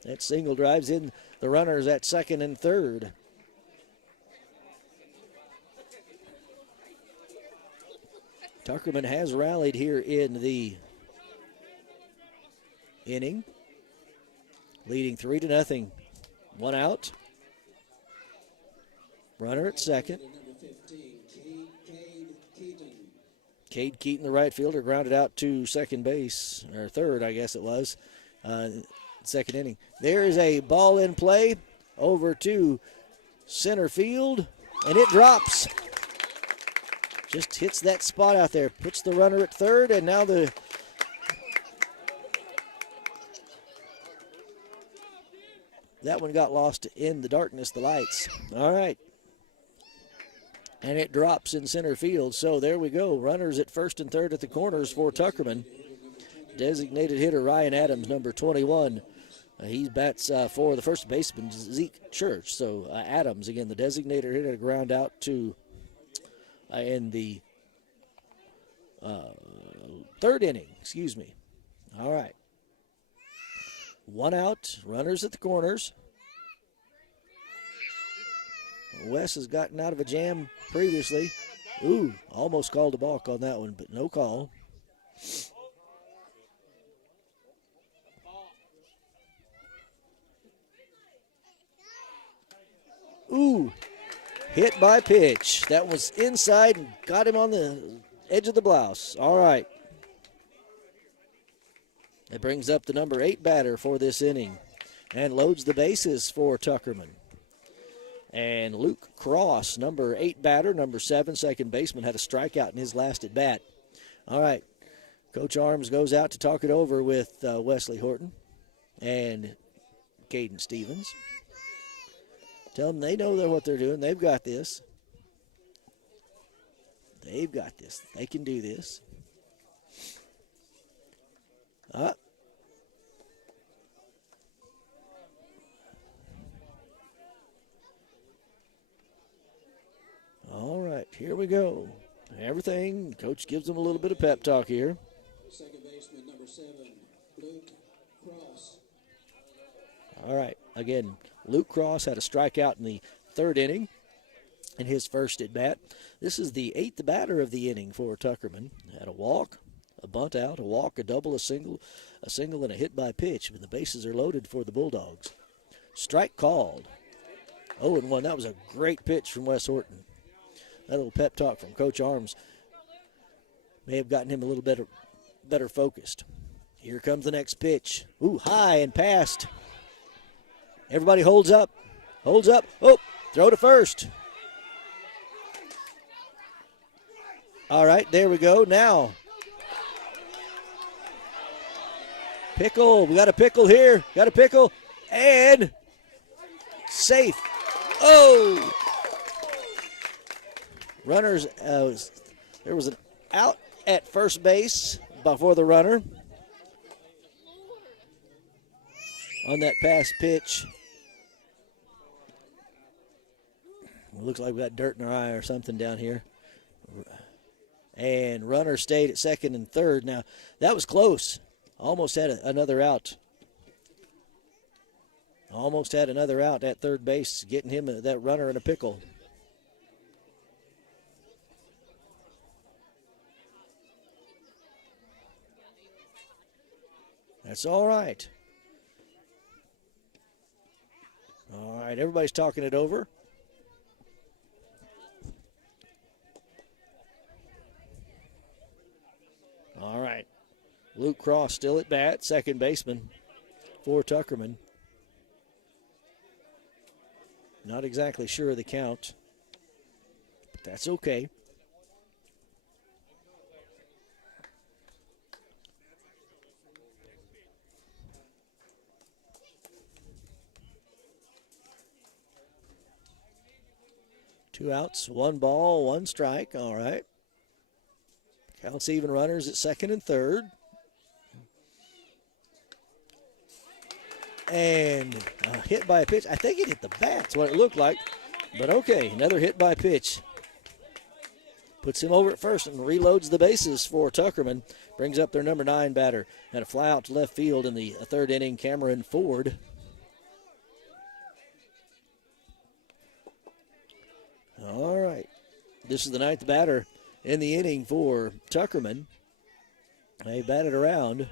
That single drives in the runners at second and third. Tuckerman has rallied here in the inning, leading 3-0. One out. Runner at second. Cade Keaton, the right fielder, grounded out to second base, or third, I guess it was, second inning. There is a ball in play over to center field, and it drops. Just hits that spot out there, puts the runner at third, and now that one got lost in the darkness, the lights. All right. And it drops in center field. So there we go. Runners at first and third at the corners for Tuckerman. Designated hitter Ryan Adams, number 21. He bats for the first baseman, Zeke Church. So Adams, again, the designated hitter, ground out to in the third inning. Excuse me. All right. One out. Runners at the corners. Wes has gotten out of a jam previously. Ooh, almost called a balk on that one, but no call. Ooh, hit by pitch. That was inside and got him on the edge of the blouse. All right. That brings up the number 8 batter for this inning and loads the bases for Tuckerman. And Luke Cross, number 8 batter, number 7 second baseman, had a strikeout in his last at bat. All right. Coach Arms goes out to talk it over with Wesley Horton and Caden Stevens. Tell them they know what they're doing. They've got this. They've got this. They can do this. All right, here we go. Everything. Coach gives them a little bit of pep talk here. Second baseman, number 7, Luke Cross. All right, again, Luke Cross had a strikeout in the third inning in his first at bat. This is the 8th batter of the inning for Tuckerman. Had a walk, a bunt out, a walk, a double, a single, and a hit by pitch. But the bases are loaded for the Bulldogs. Strike called. 0-1. That was a great pitch from Wes Horton. That little pep talk from Coach Arms may have gotten him a little better focused. Here comes the next pitch. Ooh, high and passed. Everybody holds up. Holds up. Oh, throw to first. All right, there we go. Now, pickle. We got a pickle here. Got a pickle. And safe. Oh! Runners, there was an out at first base before the runner on that pass pitch. It looks like we got dirt in our eye or something down here. And runner stayed at second and third. Now, that was close. Almost had another out. Almost had another out at third base, getting him that runner in a pickle. That's all right. All right, everybody's talking it over. All right. Luke Cross still at bat, second baseman for Tuckerman. Not exactly sure of the count, but that's okay. Two outs, one ball, one strike. All right. Counts even runners at second and third. And hit by a pitch. I think it hit the bat. That's what it looked like. But okay, another hit by pitch. Puts him over at first and reloads the bases for Tuckerman. Brings up their number 9 batter. And a fly out to left field in the third inning, Cameron Ford. All right. This is the 9th batter in the inning for Tuckerman. They batted around.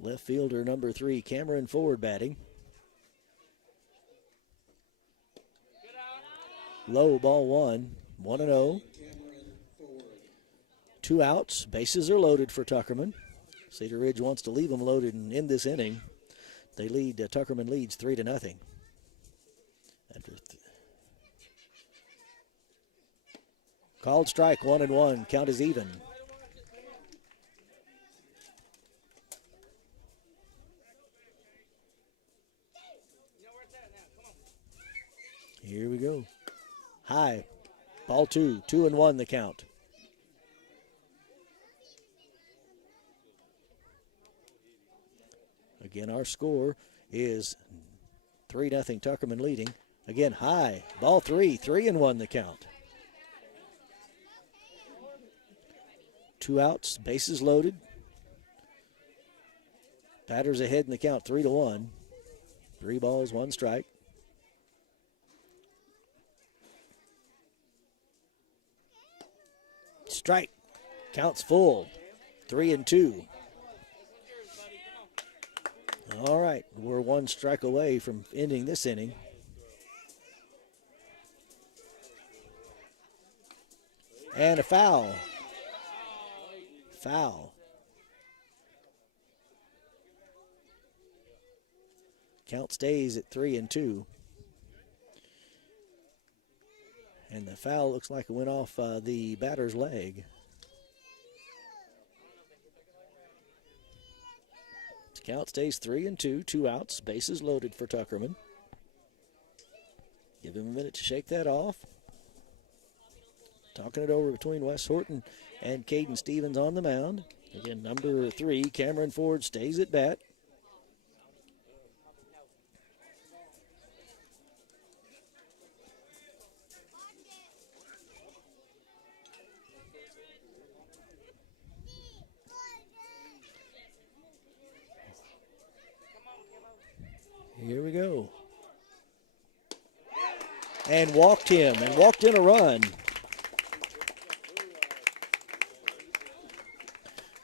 Left fielder number 3, Cameron Ford, batting. Low, ball 1, 1-0. 2 outs, bases are loaded for Tuckerman. Cedar Ridge wants to leave them loaded and end this inning. They lead, Tuckerman leads 3-0. Called strike, 1-1, count is even. Here we go. High. Ball 2. 2-1 the count. Again, our score is 3-0 Tuckerman leading. Again, high. Ball 3. 3-1 the count. 2 outs. Bases loaded. Batters ahead in the count, 3-1. 3 balls, 1 strike. Strike. Counts full. 3-2. All right. We're 1 strike away from ending this inning. And a foul. Foul. Count stays at 3-2. And the foul looks like it went off the batter's leg. Count stays 3-2, 2 outs, bases loaded for Tuckerman. Give him a minute to shake that off. Talking it over between Wes Horton and Caden Stevens on the mound. Again, number 3, Cameron Ford, stays at bat. Here we go. And walked him, and walked in a run.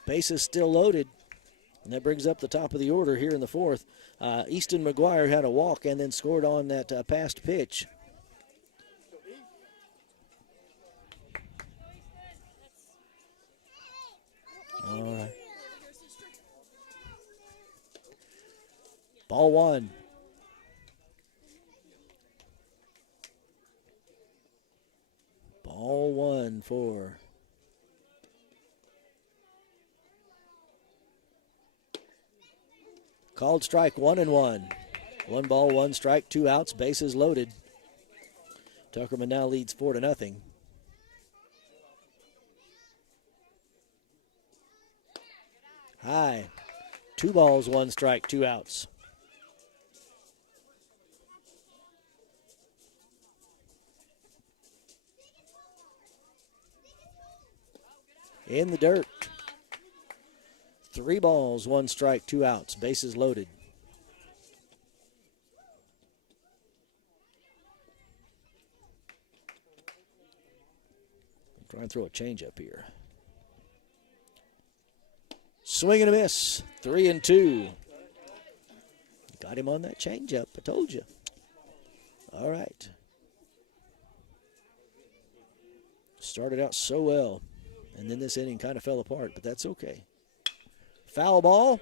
Bases still loaded, and that brings up the top of the order here in the 4th. Easton McGuire had a walk and then scored on that passed pitch. All right. Ball 1. Ball 1 for called strike, 1-1. 1 ball, 1 strike, 2 outs, bases loaded. Tuckerman now leads 4-0. High. 2 balls, 1 strike, 2 outs. in the dirt. 3 balls, 1 strike, 2 outs. Bases loaded. Try and throw a changeup here. Swing and a miss. 3-2. Got him on that changeup. I told you. All right. Started out so well, and then this inning kind of fell apart, but that's okay. Foul ball.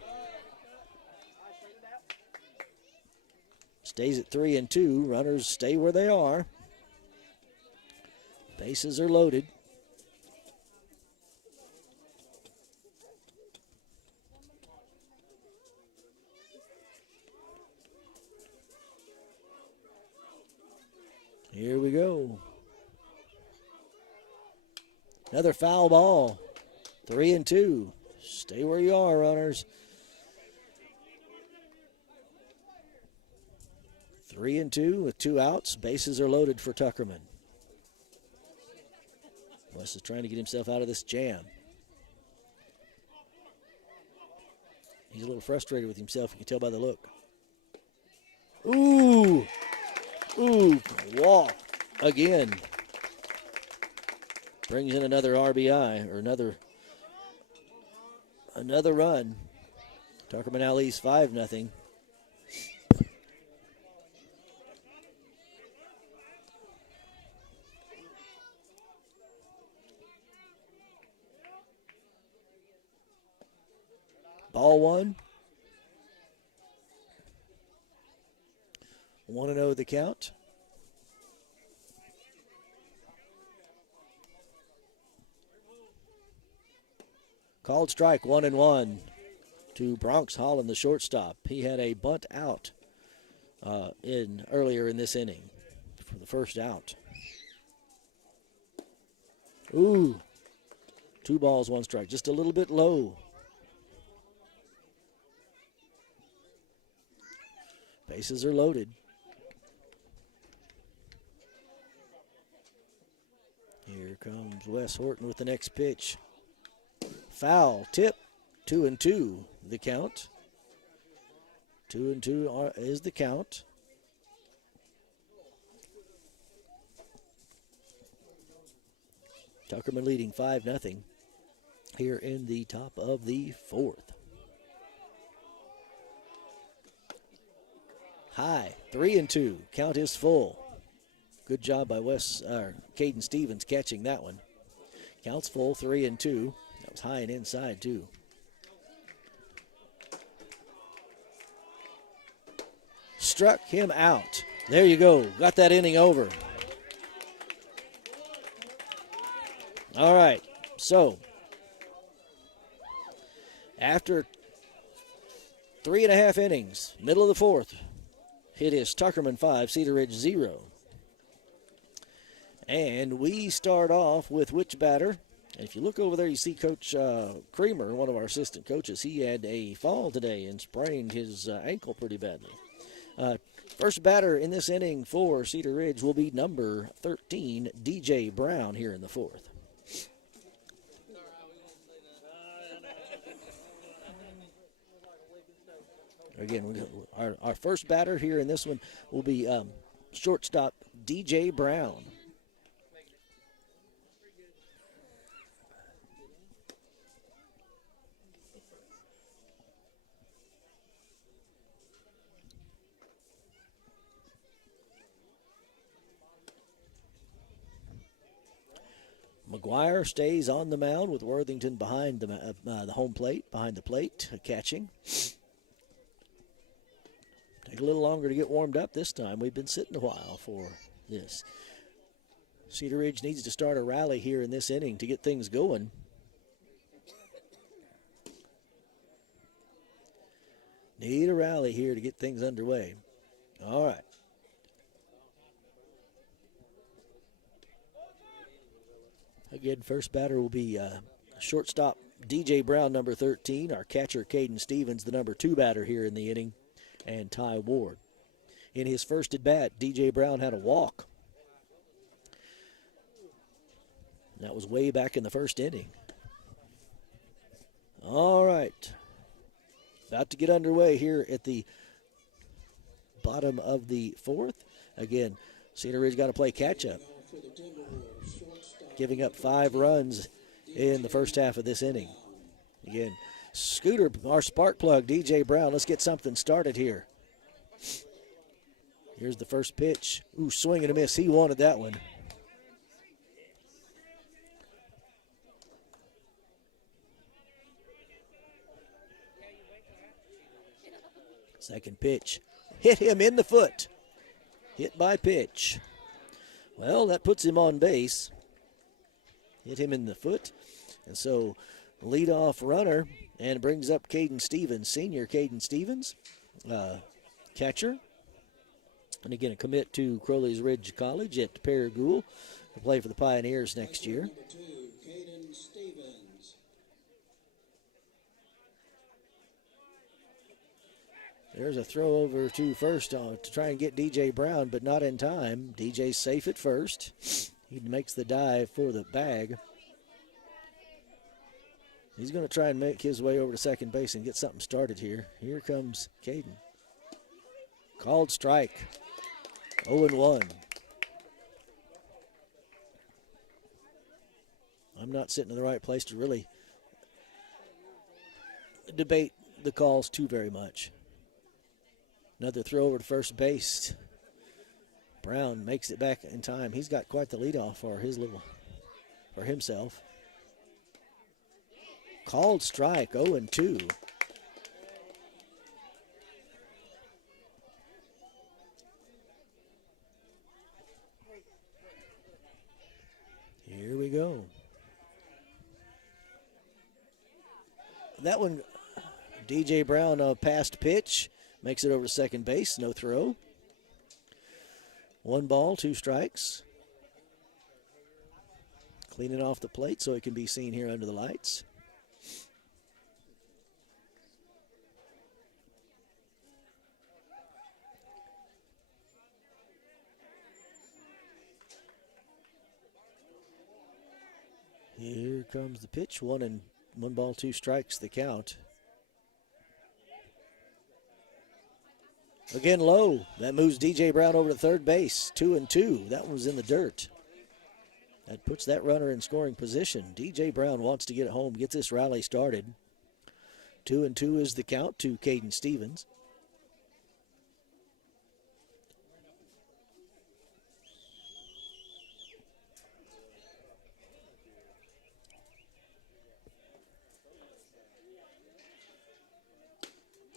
Stays at 3-2. Runners stay where they are. Bases are loaded. Here we go. Another foul ball. 3-2. Stay where you are, runners. 3-2 with 2 outs. Bases are loaded for Tuckerman. Wes is trying to get himself out of this jam. He's a little frustrated with himself. You can tell by the look. Ooh. Ooh, walk again. Brings in another RBI or another run. Tuckerman now leads 5-0. Ball 1. 1-0 the count. Called strike, 1-1 to Bronx Holland, the shortstop. He had a bunt out earlier in this inning for the first out. Ooh, 2 balls, 1 strike, just a little bit low. Bases are loaded. Here comes Wes Horton with the next pitch. Foul, tip, 2-2 the count. 2-2 is the count. Tuckerman leading 5-0 here in the top of the 4th. High, 3-2. Count is full. Good job by Caden Stevens catching that one. Counts full, 3-2. That was high and inside, too. Struck him out. There you go. Got that inning over. All right. So, after 3.5 innings, middle of the 4th, it is Tuckerman 5, Cedar Ridge 0. And we start off with which batter? And if you look over there, you see Coach Creamer, one of our assistant coaches. He had a fall today and sprained his ankle pretty badly. First batter in this inning for Cedar Ridge will be number 13, DJ Brown, here in the 4th. Again, our first batter here in this one will be shortstop DJ Brown. McGuire stays on the mound with Worthington behind the home plate, behind the plate, catching. Take a little longer to get warmed up this time. We've been sitting a while for this. Cedar Ridge needs to start a rally here in this inning to get things going. Need a rally here to get things underway. All right. Again, first batter will be shortstop DJ Brown, number 13. Our catcher, Caden Stevens, the number 2 batter here in the inning, and Ty Ward. In his first at bat, DJ Brown had a walk. That was way back in the first inning. All right. About to get underway here at the bottom of the fourth. Again, Cedar Ridge got to play catch-up, giving up 5 runs in the first half of this inning. Again, Scooter, our spark plug, DJ Brown. Let's get something started here. Here's the first pitch. Ooh, swing and a miss. He wanted that one. Second pitch. Hit him in the foot. Hit by pitch. Well, that puts him on base. Hit him in the foot. And so, leadoff runner, and brings up Caden Stevens, senior Caden Stevens, catcher. And again, a commit to Crowley's Ridge College at Paragould to play for the Pioneers next year. There's a throw over to first to try and get DJ Brown, but not in time. DJ's safe at first. He makes the dive for the bag. He's going to try and make his way over to second base and get something started here. Here comes Caden. Called strike. 0-1. I'm not sitting in the right place to really debate the calls too very much. Another throw over to first base. Brown makes it back in time. He's got quite the leadoff for himself. Called strike, 0-2. Here we go. That one, DJ Brown, passed pitch. Makes it over to second base, no throw. 1 ball, 2 strikes. Cleaning off the plate so it can be seen here under the lights. Here comes the pitch. 1 ball, 2 strikes, the count. Again, low. That moves DJ Brown over to third base. 2-2. That one was in the dirt. That puts that runner in scoring position. DJ Brown wants to get it home, gets this rally started. 2-2 is the count to Caden Stevens.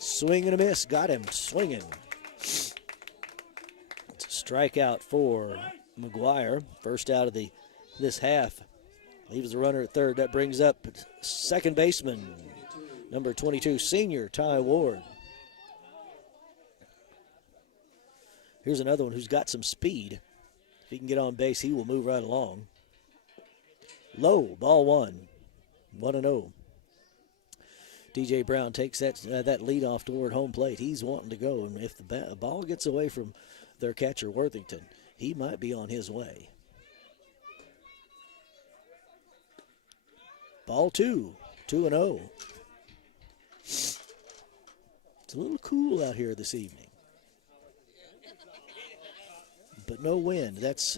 Swing and a miss. Got him swinging. It's a strikeout for McGuire. First out of this half. Leaves the runner at third. That brings up second baseman, number 22, senior Ty Ward. Here's another one who's got some speed. If he can get on base, he will move right along. Low, ball 1. 1-0. DJ Brown takes that lead off toward home plate. He's wanting to go, and if the ball gets away from their catcher Worthington, he might be on his way. Ball 2, 2-0. It's a little cool out here this evening, but no wind. That's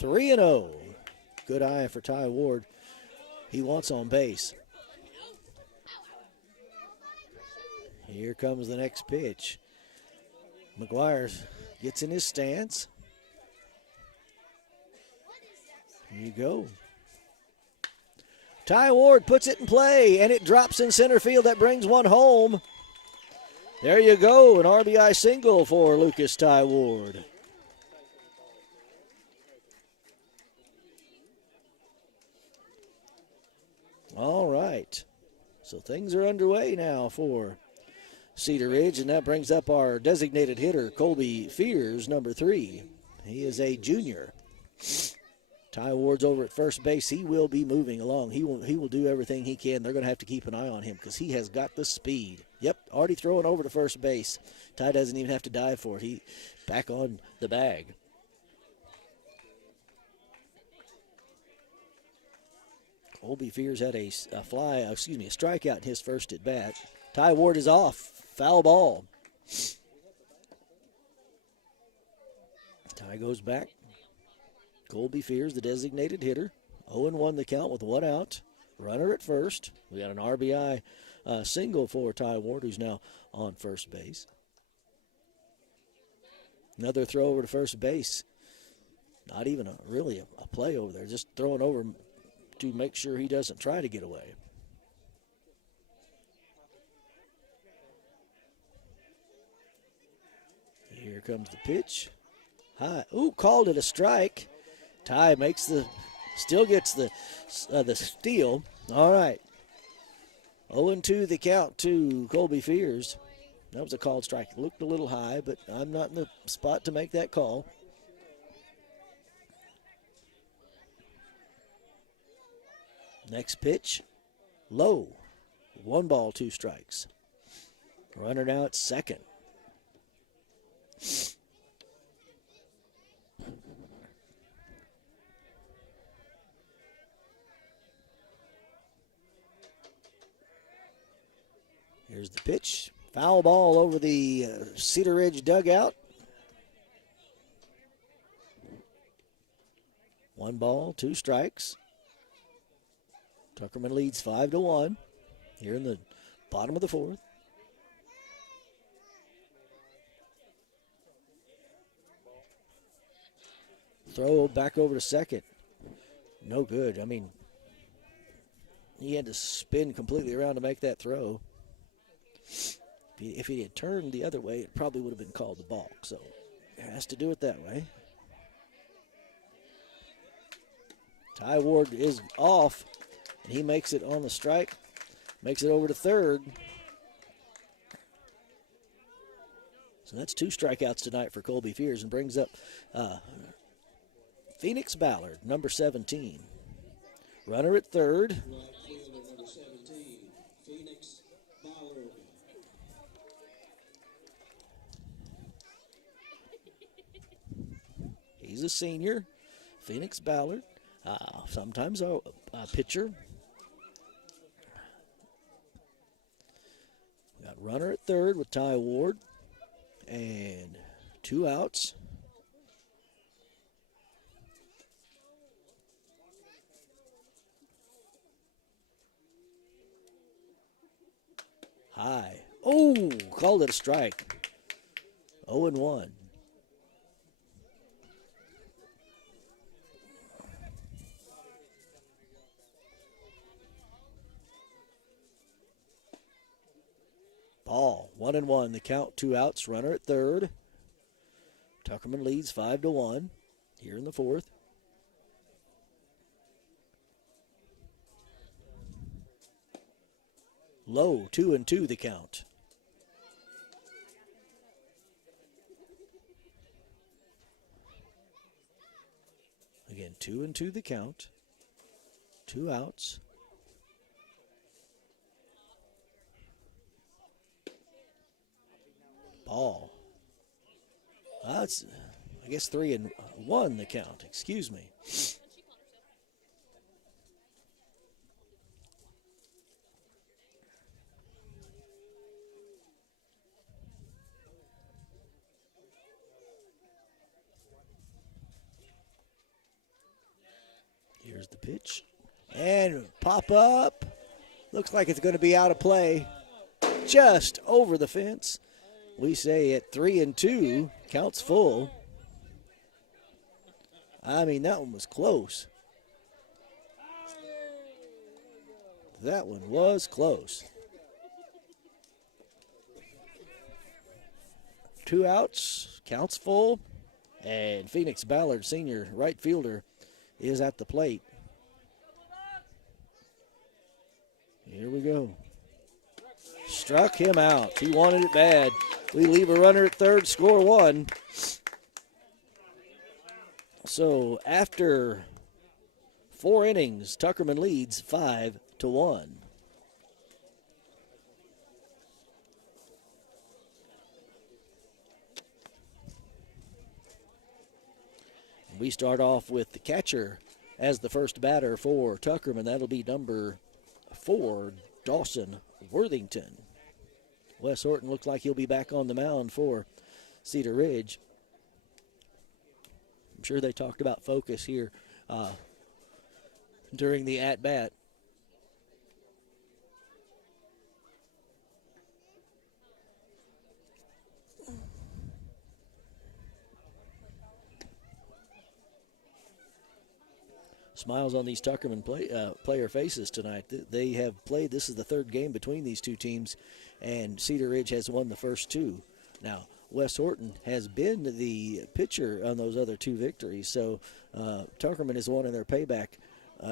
3-0. Good eye for Ty Ward. He wants on base. Here comes the next pitch. McGuire gets in his stance. Here you go. Ty Ward puts it in play, and it drops in center field. That brings one home. There you go, an RBI single for Lucas Ty Ward. All right, so things are underway now for Cedar Ridge, and that brings up our designated hitter, Colby Fears, number 3. He is a junior. Ty Ward's over at first base. He will be moving along. He will do everything he can. They're going to have to keep an eye on him because he has got the speed. Yep, already throwing over to first base. Ty doesn't even have to dive for it. He back on the bag. Colby Fears had a strikeout in his first at bat. Ty Ward is off. Foul ball. Ty goes back. Colby Fears, the designated hitter. 0-1 the count with 1 out. Runner at first. We got an RBI single for Ty Ward, who's now on first base. Another throw over to first base. Not even really a play over there. Just throwing over to make sure he doesn't try to get away. Here comes the pitch. High. Ooh, called it a strike. Ty still gets the steal. All right. 0-2 the count to Colby Fears. That was a called strike. It looked a little high, but I'm not in the spot to make that call. Next pitch, low. 1 ball, 2 strikes. Runner now at second. Here's the pitch. Foul ball over the Cedar Ridge dugout. 1 ball, 2 strikes. Tuckerman leads 5-1 here in the bottom of the 4th. Throw back over to second. No good. I mean, he had to spin completely around to make that throw. If he had turned the other way, it probably would have been called the balk. So it has to do it that way. Ty Ward is off, and he makes it on the strike. Makes it over to third. So that's 2 strikeouts tonight for Colby Fears and brings up Phoenix Ballard, number 17. Runner at third. Right fielder number 17, Phoenix Ballard. He's a senior. Phoenix Ballard. Sometimes a pitcher. We got runner at third with Ty Ward. And 2 outs. High. Oh, called it a strike. 0-1. Ball. 1-1. The count, 2 outs. Runner at third. Tuckerman leads 5-1 here in the 4th. Low, 2-2 the count. Again, 2-2 the count. 2 outs. Ball. That's, I guess, 3-1 the count. Excuse me. Here's the pitch. And pop up. Looks like it's going to be out of play. Just over the fence. We say at 3-2, counts full. I mean, that one was close. That one was close. 2 outs, counts full. And Phoenix Ballard, senior right fielder, is at the plate. Here we go. Struck him out. He wanted it bad. We leave a runner at third, score 1. So after 4 innings, Tuckerman leads 5-1. We start off with the catcher, as the first batter for Tuckerman. That'll be number 4, Dawson Worthington. Wes Horton looks like he'll be back on the mound for Cedar Ridge. I'm sure they talked about focus here during the at-bat. Smiles on these Tuckerman player faces tonight. They have played, this is the third game between these two teams, and Cedar Ridge has won the first 2. Now, Wes Horton has been the pitcher on those other 2 victories, so Tuckerman is wanting their payback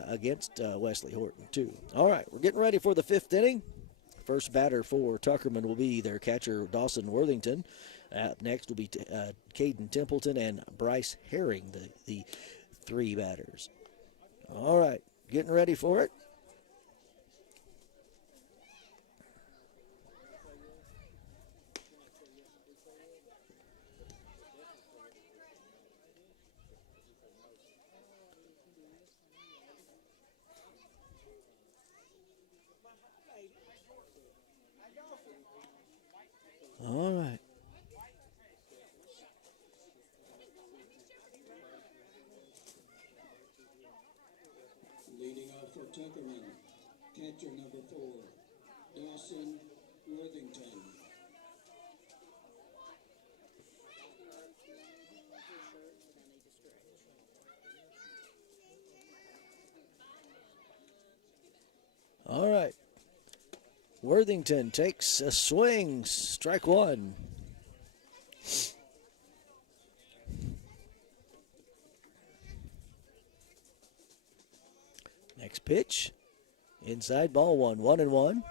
against Wesley Horton, too. All right, we're getting ready for the 5th inning. First batter for Tuckerman will be their catcher, Dawson Worthington. Next will be Caden Templeton and Bryce Herring, the 3 batters. All right, getting ready for it. All right. Leading off for Tuckerman, catcher number 4, Dawson Worthington. All right. Worthington takes a swing, strike 1. Next pitch, inside, ball 1, 1-1.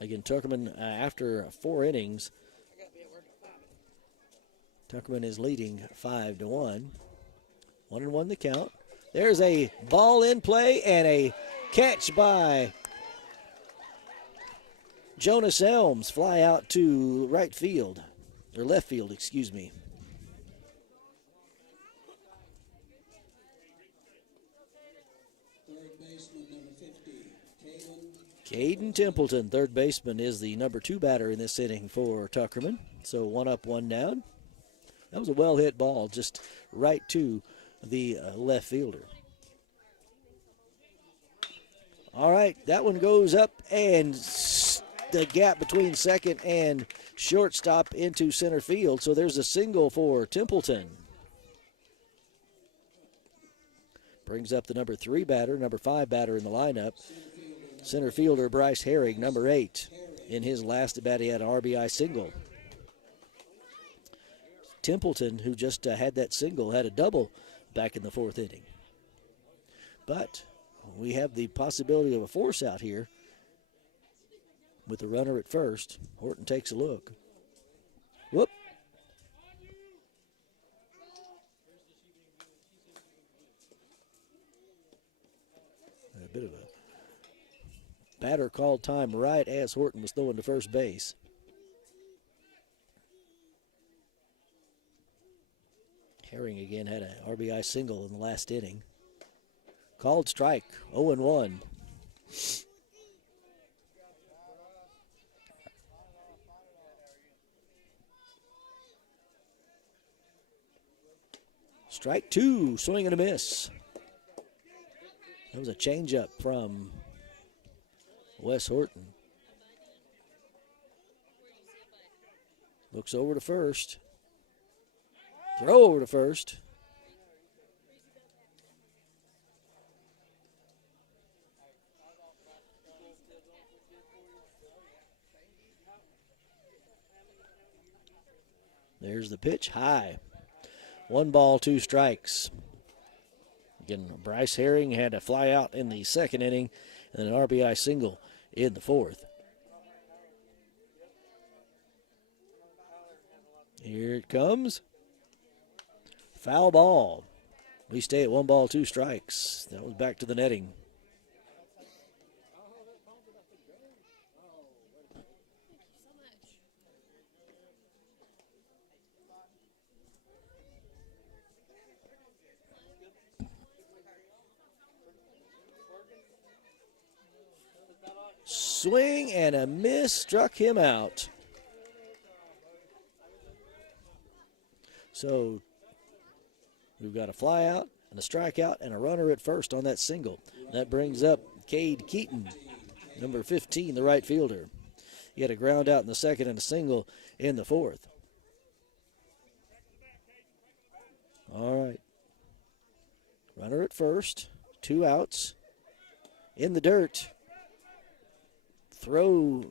Again, Tuckerman after 4 innings. Tuckerman is leading 5-1. 1-1 the count. There's a ball in play and a catch by Jonas Elms. Fly out to right field, or left field, excuse me. Third baseman number 50, Caden Templeton, third baseman, is the number 2 batter in this inning for Tuckerman. So 1 up, 1 down. That was a well-hit ball, just right to the left fielder. All right, that one goes up, and the gap between second and shortstop into center field. So there's a single for Templeton. Brings up the number 3 batter, number 5 batter in the lineup. Center fielder Bryce Herring, number 8. In his last at bat, he had an RBI single. Templeton, who just had that single, had a double back in the 4th inning. But we have the possibility of a force out here with the runner at first. Horton takes a look. Whoop. A bit of a batter called time right as Horton was throwing to first base. Herring again had an RBI single in the last inning. Called strike, 0-1. Strike 2, swing and a miss. That was a changeup from Wes Horton. Looks over to first. Throw over to first. There's the pitch, high. 1 ball, 2 strikes. Again, Bryce Herring had a fly out in the 2nd inning and an RBI single in the 4th. Here it comes. Foul ball. We stay at 1 ball, 2 strikes. That was back to the netting. Swing and a miss, struck him out. So we've got a fly out and a strikeout and a runner at first on that single. That brings up Cade Keaton, number 15, the right fielder. He had a ground out in the second and a single in the fourth. All right. Runner at first, 2 outs. In the dirt. Throw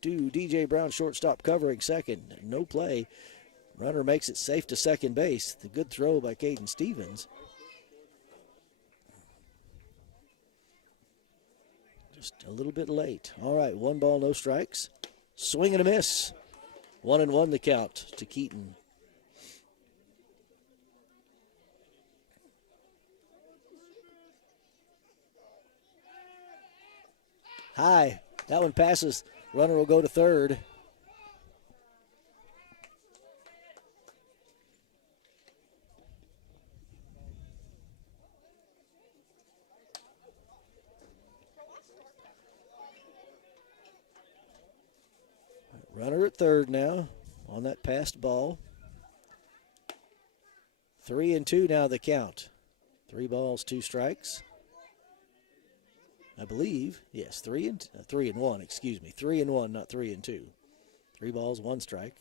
to DJ Brown, shortstop covering second. No play. Runner makes it safe to second base. The good throw by Caden Stevens. Just a little bit late. All right, 1 ball, no strikes. Swing and a miss. 1-1 the count to Keaton. High. That one passes. Runner will go to third. Runner at third now on that passed ball. 3-2 now the count. 3 balls, 2 strikes. I believe, yes, 3-1, excuse me. 3-1, not 3-2. 3 balls, 1 strike.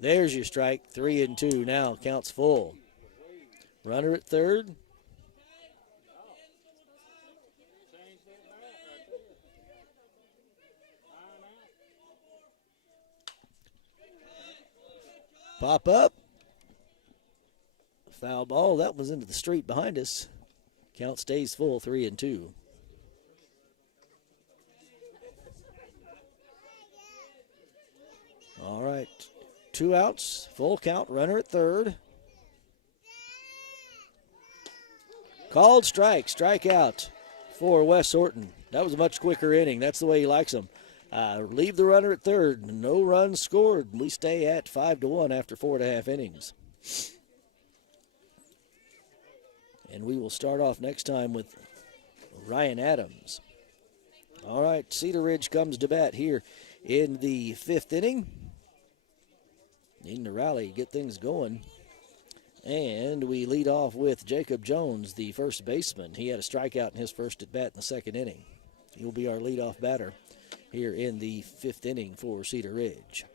There's your strike, 3-2. Now counts full. Runner at third. Pop up. Foul ball. That was into the street behind us. Count stays full, 3-2. All right. 2 outs. Full count. Runner at third. Called strike. Strikeout for Wes Horton. That was a much quicker inning. That's the way he likes them. Leave the runner at third. No runs scored. We stay at 5-1 after 4.5 innings. And we will start off next time with Ryan Adams. All right, Cedar Ridge comes to bat here in the 5th inning. Needing to rally, get things going. And we lead off with Jacob Jones, the first baseman. He had a strikeout in his first at bat in the 2nd inning. He'll be our leadoff batter here in the 5th inning for Cedar Ridge.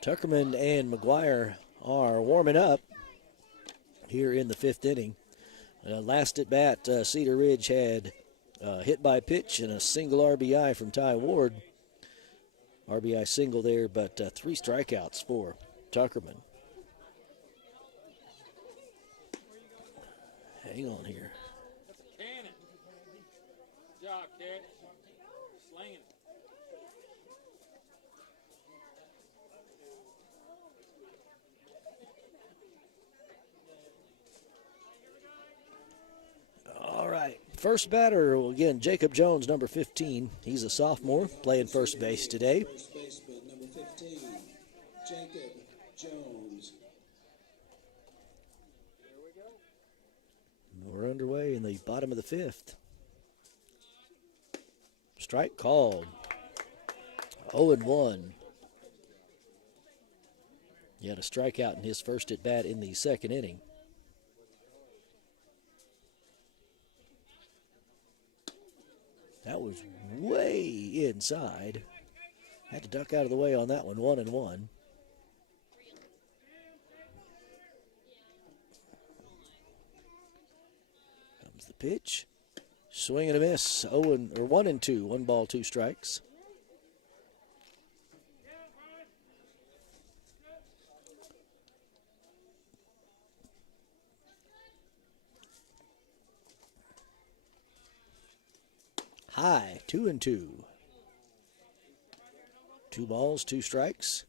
Tuckerman and McGuire are warming up here in the 5th inning. Last at bat, Cedar Ridge had hit by pitch and a single RBI from Ty Ward. RBI single there, but 3 strikeouts for Tuckerman. Hang on here. Cannon. Good job, catch. Slinging it. All right. First batter, again, Jacob Jones, number 15. He's a sophomore, playing first base today. First baseman, number 15, Jacob Jones. We're underway in the bottom of the 5th. Strike called. 0-1. He had a strikeout in his first at bat in the 2nd inning. That was way inside. Had to duck out of the way on that one, 1-1. Comes the pitch. Swing and a miss. 1-2. 1 ball, 2 strikes. high, 2-2. 2 balls, 2 strikes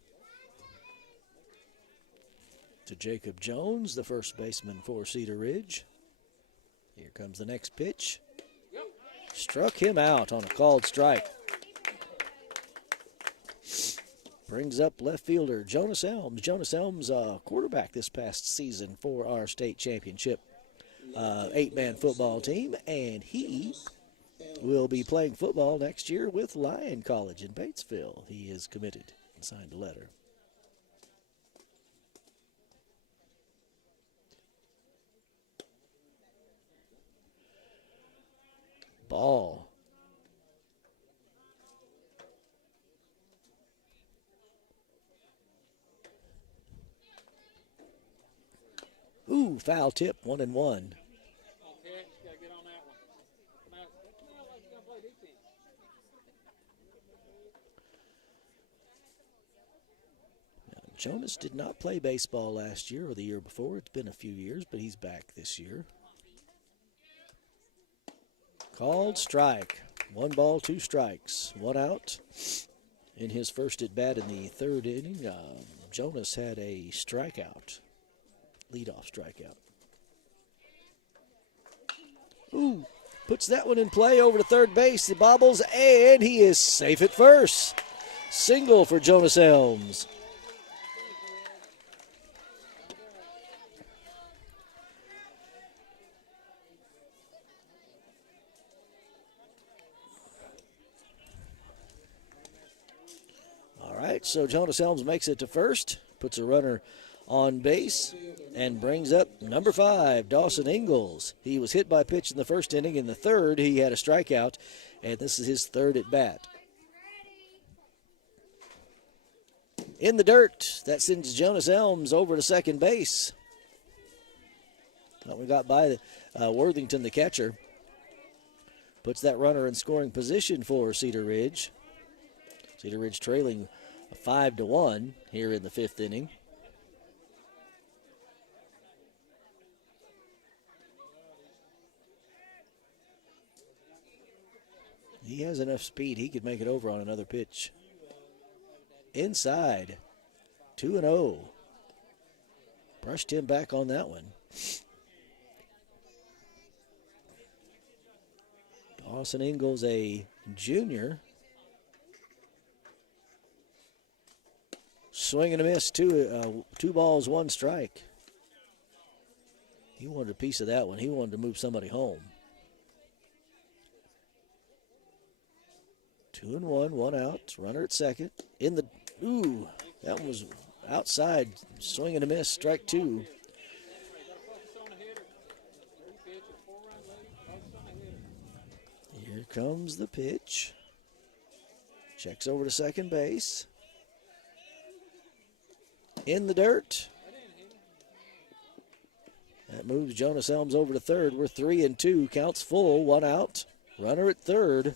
to Jacob Jones, the first baseman for Cedar Ridge. Here comes the next pitch. Struck him out on a called strike. Brings up left fielder Jonas Elms. Jonas Elms, quarterback this past season for our state championship 8-man football team, and he will be playing football next year with Lyon College in Batesville. He is committed and signed a letter. Ball. Ooh, foul tip, 1-1. Okay, got to get on that one. Now, like you're going to play defense. Jonas did not play baseball last year or the year before. It's been a few years, but he's back this year. Called strike. 1 ball, 2 strikes. 1 out. In his first at bat in the 3rd inning, Jonas had a strikeout. Leadoff strikeout. Ooh, puts that one in play over to third base. He bobbles, and he is safe at first. Single for Jonas Elms. All right, so Jonas Elms makes it to first, puts a runner on base, and brings up number 5, Dawson Ingalls. He was hit by a pitch in the first inning. In the 3rd, he had a strikeout, and this is his 3rd at bat. In the dirt, that sends Jonas Elms over to second base. We got by Worthington, the catcher. Puts that runner in scoring position for Cedar Ridge. Cedar Ridge trailing 5-1 here in the 5th inning. He has enough speed. He could make it over on another pitch. Inside. 2-0. Brushed him back on that one. Dawson Ingalls, a junior. Swing and a miss. 2 balls, 1 strike. He wanted a piece of that one. He wanted to move somebody home. 2-1, 1 out. Runner at second. That one was outside. Swing and a miss. Strike 2. Here comes the pitch. Checks over to second base. In the dirt. That moves Jonas Elms over to third. We're 3-2. Counts full. 1 out. Runner at third.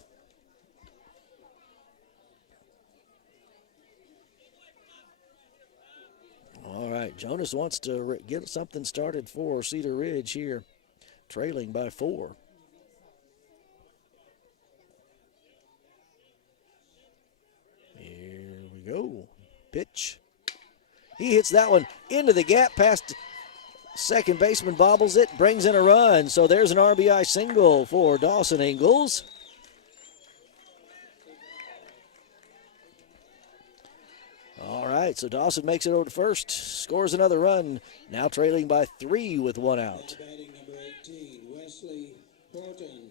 All right, Jonas wants to get something started for Cedar Ridge here, trailing by 4. Here we go. Pitch. He hits that one into the gap past second baseman, bobbles it, brings in a run. So there's an RBI single for Dawson Ingalls. All right, so Dawson makes it over to first, scores another run, now trailing by 3 with 1 out. Batting number 18, Wesley Horton.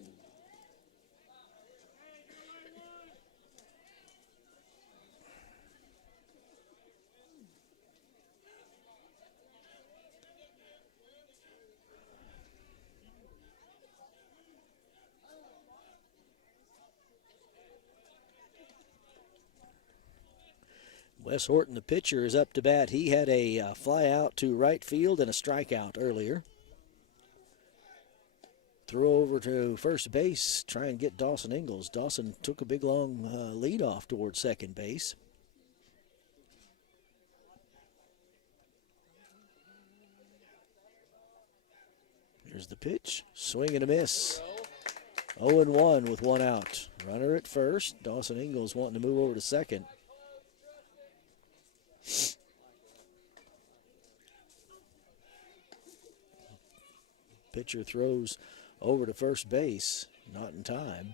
Wes Horton, the pitcher, is up to bat. He had a fly out to right field and a strikeout earlier. Threw over to first base, try and get Dawson Ingalls. Dawson took a big, long lead off towards second base. Here's the pitch. Swing and a miss. 0-1 with one out. Runner at first. Dawson Ingalls wanting to move over to second. Pitcher throws over to first base. Not in time.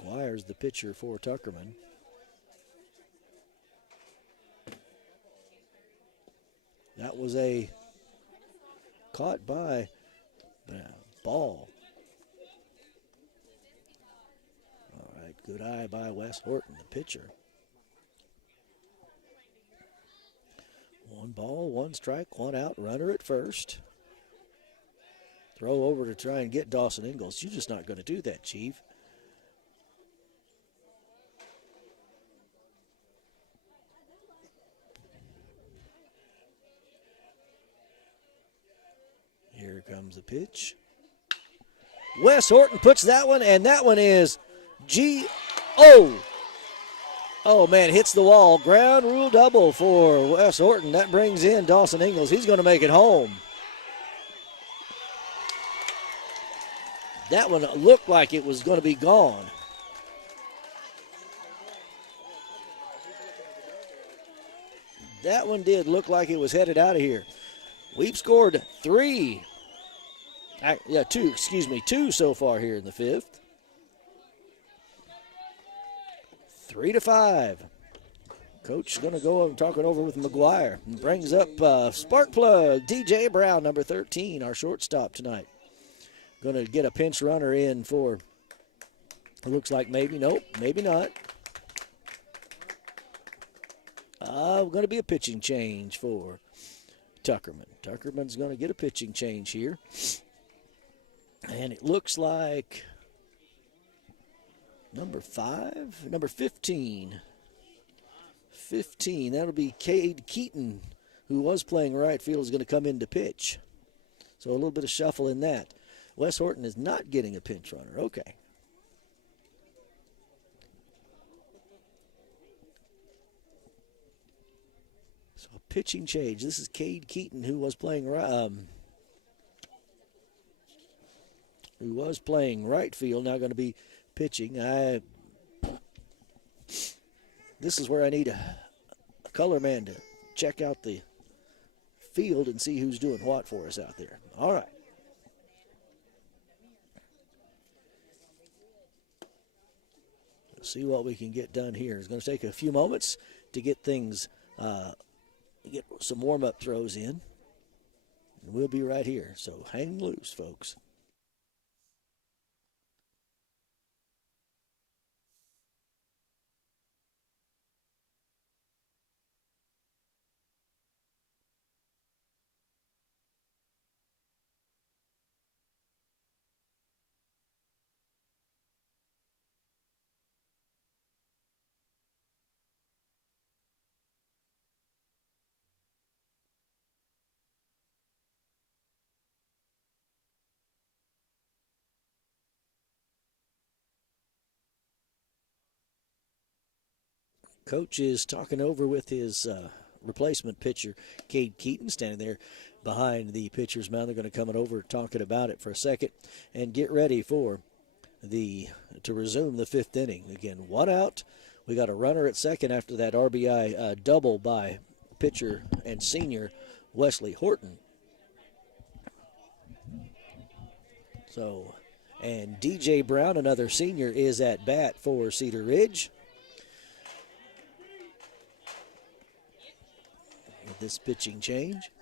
McGuire's the pitcher for Tuckerman. That was a caught by ball. All right, good eye by Wes Horton, the pitcher. 1 ball, 1 strike, 1 out, runner at first. Throw over to try and get Dawson Ingalls. You're just not going to do that, Chief. Here comes the pitch. Wes Horton puts that one, and that one is G-O. Oh, man, hits the wall. Ground rule double for Wes Horton. That brings in Dawson Ingalls. He's going to make it home. That one looked like it was going to be gone. That one did look like it was headed out of here. We've scored 2 so far here in the 5th. 3-5. Coach is going to go and talk it over with McGuire. And brings up spark plug, DJ Brown, number 13, our shortstop tonight. Going to get a pinch runner in for, it looks like maybe, nope, maybe not. Going to be a pitching change for Tuckerman. Tuckerman's going to get a pitching change here. And it looks like number 15. 15, that'll be Cade Keaton, who was playing right field, is going to come in to pitch. So a little bit of shuffle in that. Wes Horton is not getting a pinch runner. Okay. So a pitching change. This is Cade Keaton, who was playing right field, now going to be pitching. This is where I need a color man to check out the field and see who's doing what for us out there. All right. Let's see what we can get done here. It's going to take a few moments to get things, get some warm-up throws in. And we'll be right here. So hang loose, folks. Coach is talking over with his replacement pitcher, Cade Keaton, standing there behind the pitcher's mound. They're going to come over talking about it for a second and get ready to resume the 5th inning. Again, 1 out. We got a runner at second after that RBI double by pitcher and senior Wesley Horton. So, and DJ Brown, another senior, is at bat for Cedar Ridge. With this pitching change.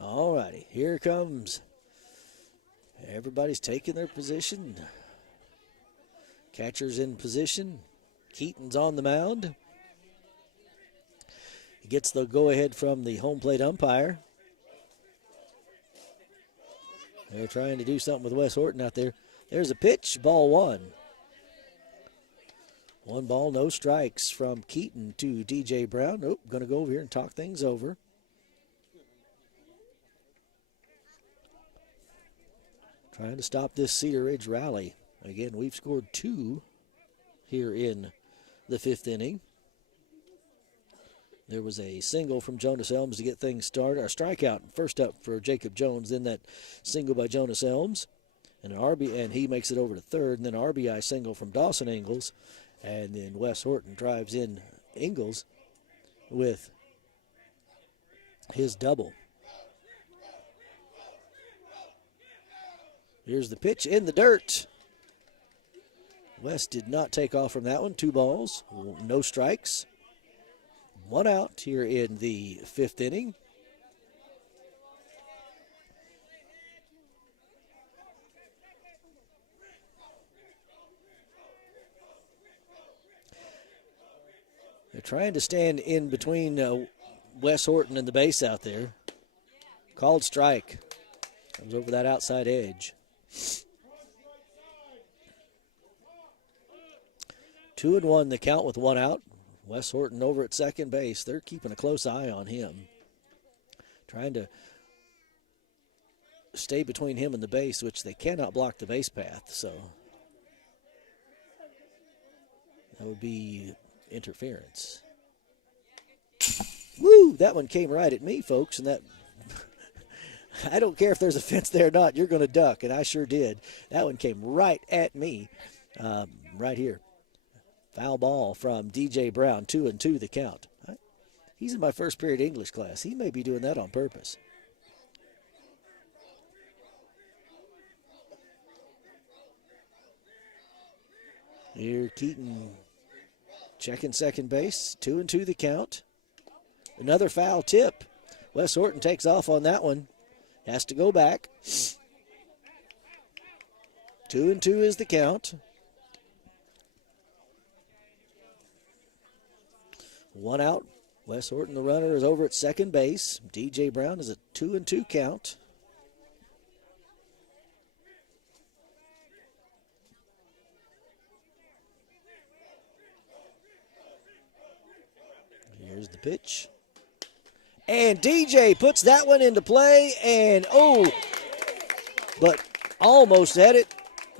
All righty, here comes. Everybody's taking their position. Catcher's in position. Keaton's on the mound. He gets the go-ahead from the home plate umpire. They're trying to do something with Wes Horton out there. There's a pitch, ball 1. 1 ball, no strikes from Keaton to DJ Brown. Nope, going to go over here and talk things over. Trying to stop this Cedar Ridge rally. Again, we've scored 2 here in the 5th inning. There was a single from Jonas Elms to get things started. A strikeout first up for Jacob Jones, then that single by Jonas Elms. And and he makes it over to third, and then an RBI single from Dawson Ingles. And then Wes Horton drives in Ingles with his double. Here's the pitch in the dirt. Wes did not take off from that one. 2 balls, no strikes. 1 out here in the 5th inning. They're trying to stand in between Wes Horton and the base out there. Called strike. Comes over that outside edge. 2-1 the count with 1 out. Wes Horton over at second base. They're keeping a close eye on him. Trying to stay between him and the base, which they cannot block the base path. So that would be interference. Woo! That one came right at me, folks. And that, I don't care if there's a fence there or not, you're going to duck. And I sure did. That one came right at me, right here. Foul ball from DJ Brown, 2-2 the count. He's in my first period English class. He may be doing that on purpose. Here, Keaton checking second base, 2-2 the count. Another foul tip. Wes Horton takes off on that one. Has to go back. 2-2 is the count. 1 out. Wes Horton, the runner, is over at second base. DJ Brown is a 2-2 count. Here's the pitch. And DJ puts that one into play, and but almost had it.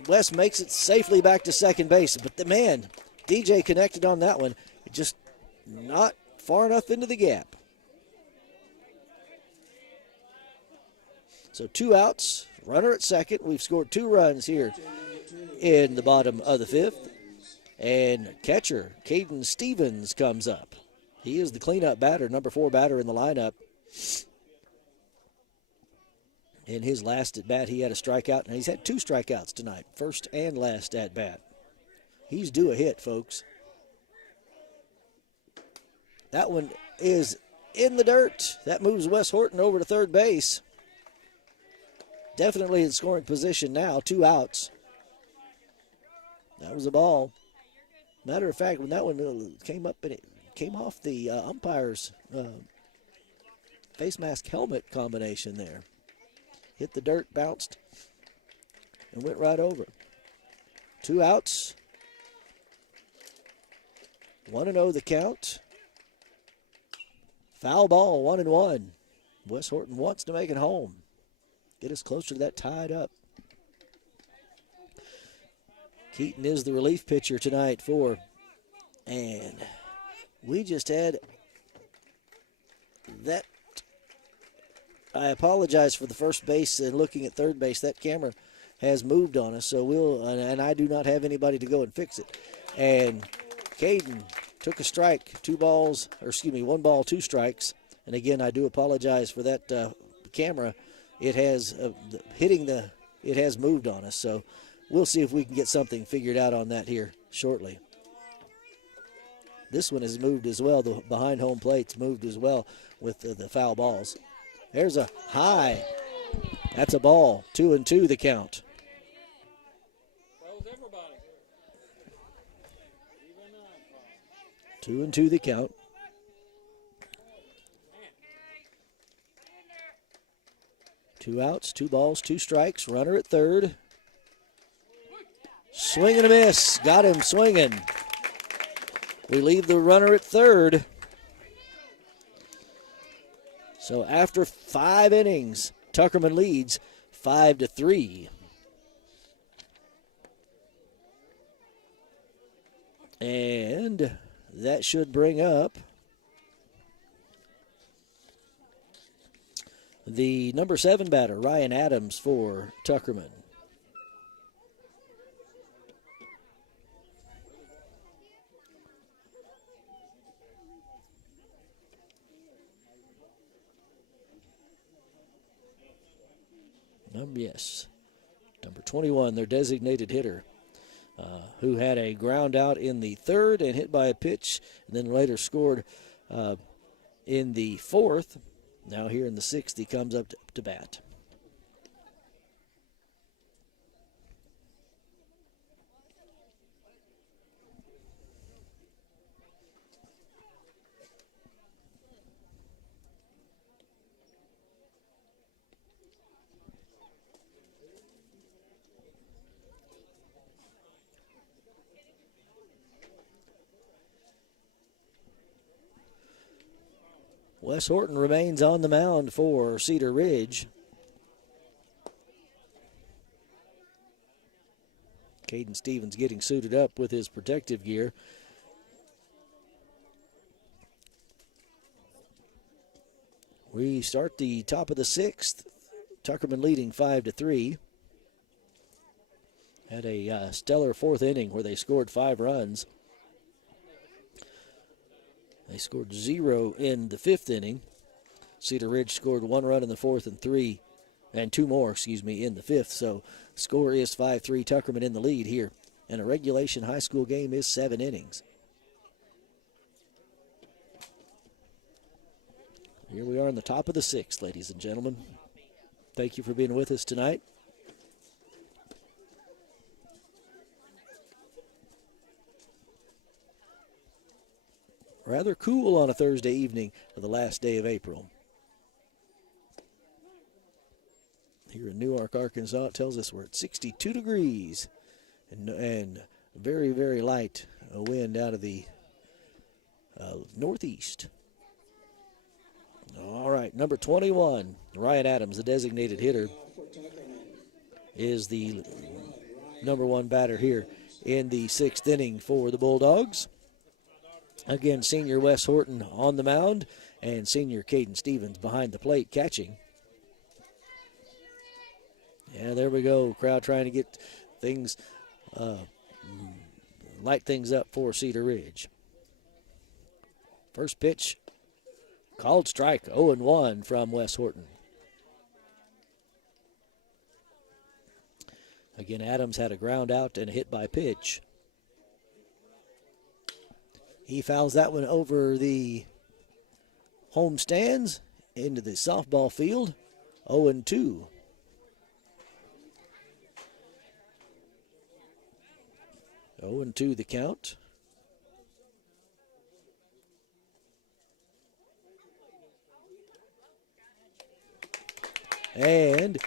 Wes makes it safely back to second base. But DJ connected on that one. It just not far enough into the gap. So 2 outs, runner at second. We've scored 2 runs here in the bottom of the 5th. And catcher Caden Stevens comes up. He is the cleanup batter, number 4 batter in the lineup. In his last at bat, he had a strikeout, and he's had 2 strikeouts tonight, first and last at bat. He's due a hit, folks. That one is in the dirt. That moves Wes Horton over to third base. Definitely in scoring position now, 2 outs. That was a ball. Matter of fact, when that one came up and it came off the umpire's face mask helmet combination there. Hit the dirt, bounced, and went right over. 2 outs. 1-0 the count. Foul ball, 1-1. Wes Horton wants to make it home. Get us closer to that tied up. Keaton is the relief pitcher tonight for, and we just had that. I apologize for the first base and looking at third base. That camera has moved on us, so and I do not have anybody to go and fix it. And Caden took a strike, 1 ball, 2 strikes. And again, I do apologize for that camera. It has it has moved on us. So we'll see if we can get something figured out on that here shortly. This one has moved as well. The behind home plate's moved as well with the foul balls. There's a high. That's a ball. 2-2 the count. 2-2 the count. Two outs, 2 balls, 2 strikes. Runner at third. Swing and a miss. Got him swinging. We leave the runner at third. So after 5 innings, Tuckerman leads 5-3. And that should bring up the number 7 batter, Ryan Adams, for Tuckerman. Yes, number 21, their designated hitter, who had a ground out in the 3rd and hit by a pitch, and then later scored in the 4th. Now here in the 6th, he comes up to bat. Wes Horton remains on the mound for Cedar Ridge. Caden Stevens getting suited up with his protective gear. We start the top of the 6th. Tuckerman leading 5-3. Had a stellar 4th inning where they scored 5 runs. They scored 0 in the 5th inning. Cedar Ridge scored 1 run in the 4th and 2 more, in the 5th. So score is 5-3. Tuckerman in the lead here. And a regulation high school game is 7 innings. Here we are in the top of the 6th, ladies and gentlemen. Thank you for being with us tonight. Rather cool on a Thursday evening of the last day of April. Here in Newark, Arkansas, it tells us we're at 62 degrees and very, very light wind out of the northeast. All right, number 21, Ryan Adams, the designated hitter, is the number 1 batter here in the 6th inning for the Bulldogs. Again, senior Wes Horton on the mound and senior Caden Stevens behind the plate catching. Yeah, there we go. Crowd trying to get things, light things up for Cedar Ridge. First pitch, called strike, 0-1 from Wes Horton. Again, Adams had a ground out and a hit by pitch. He fouls that one over the home stands into the softball field, 0-2. Oh, and 2 the count. And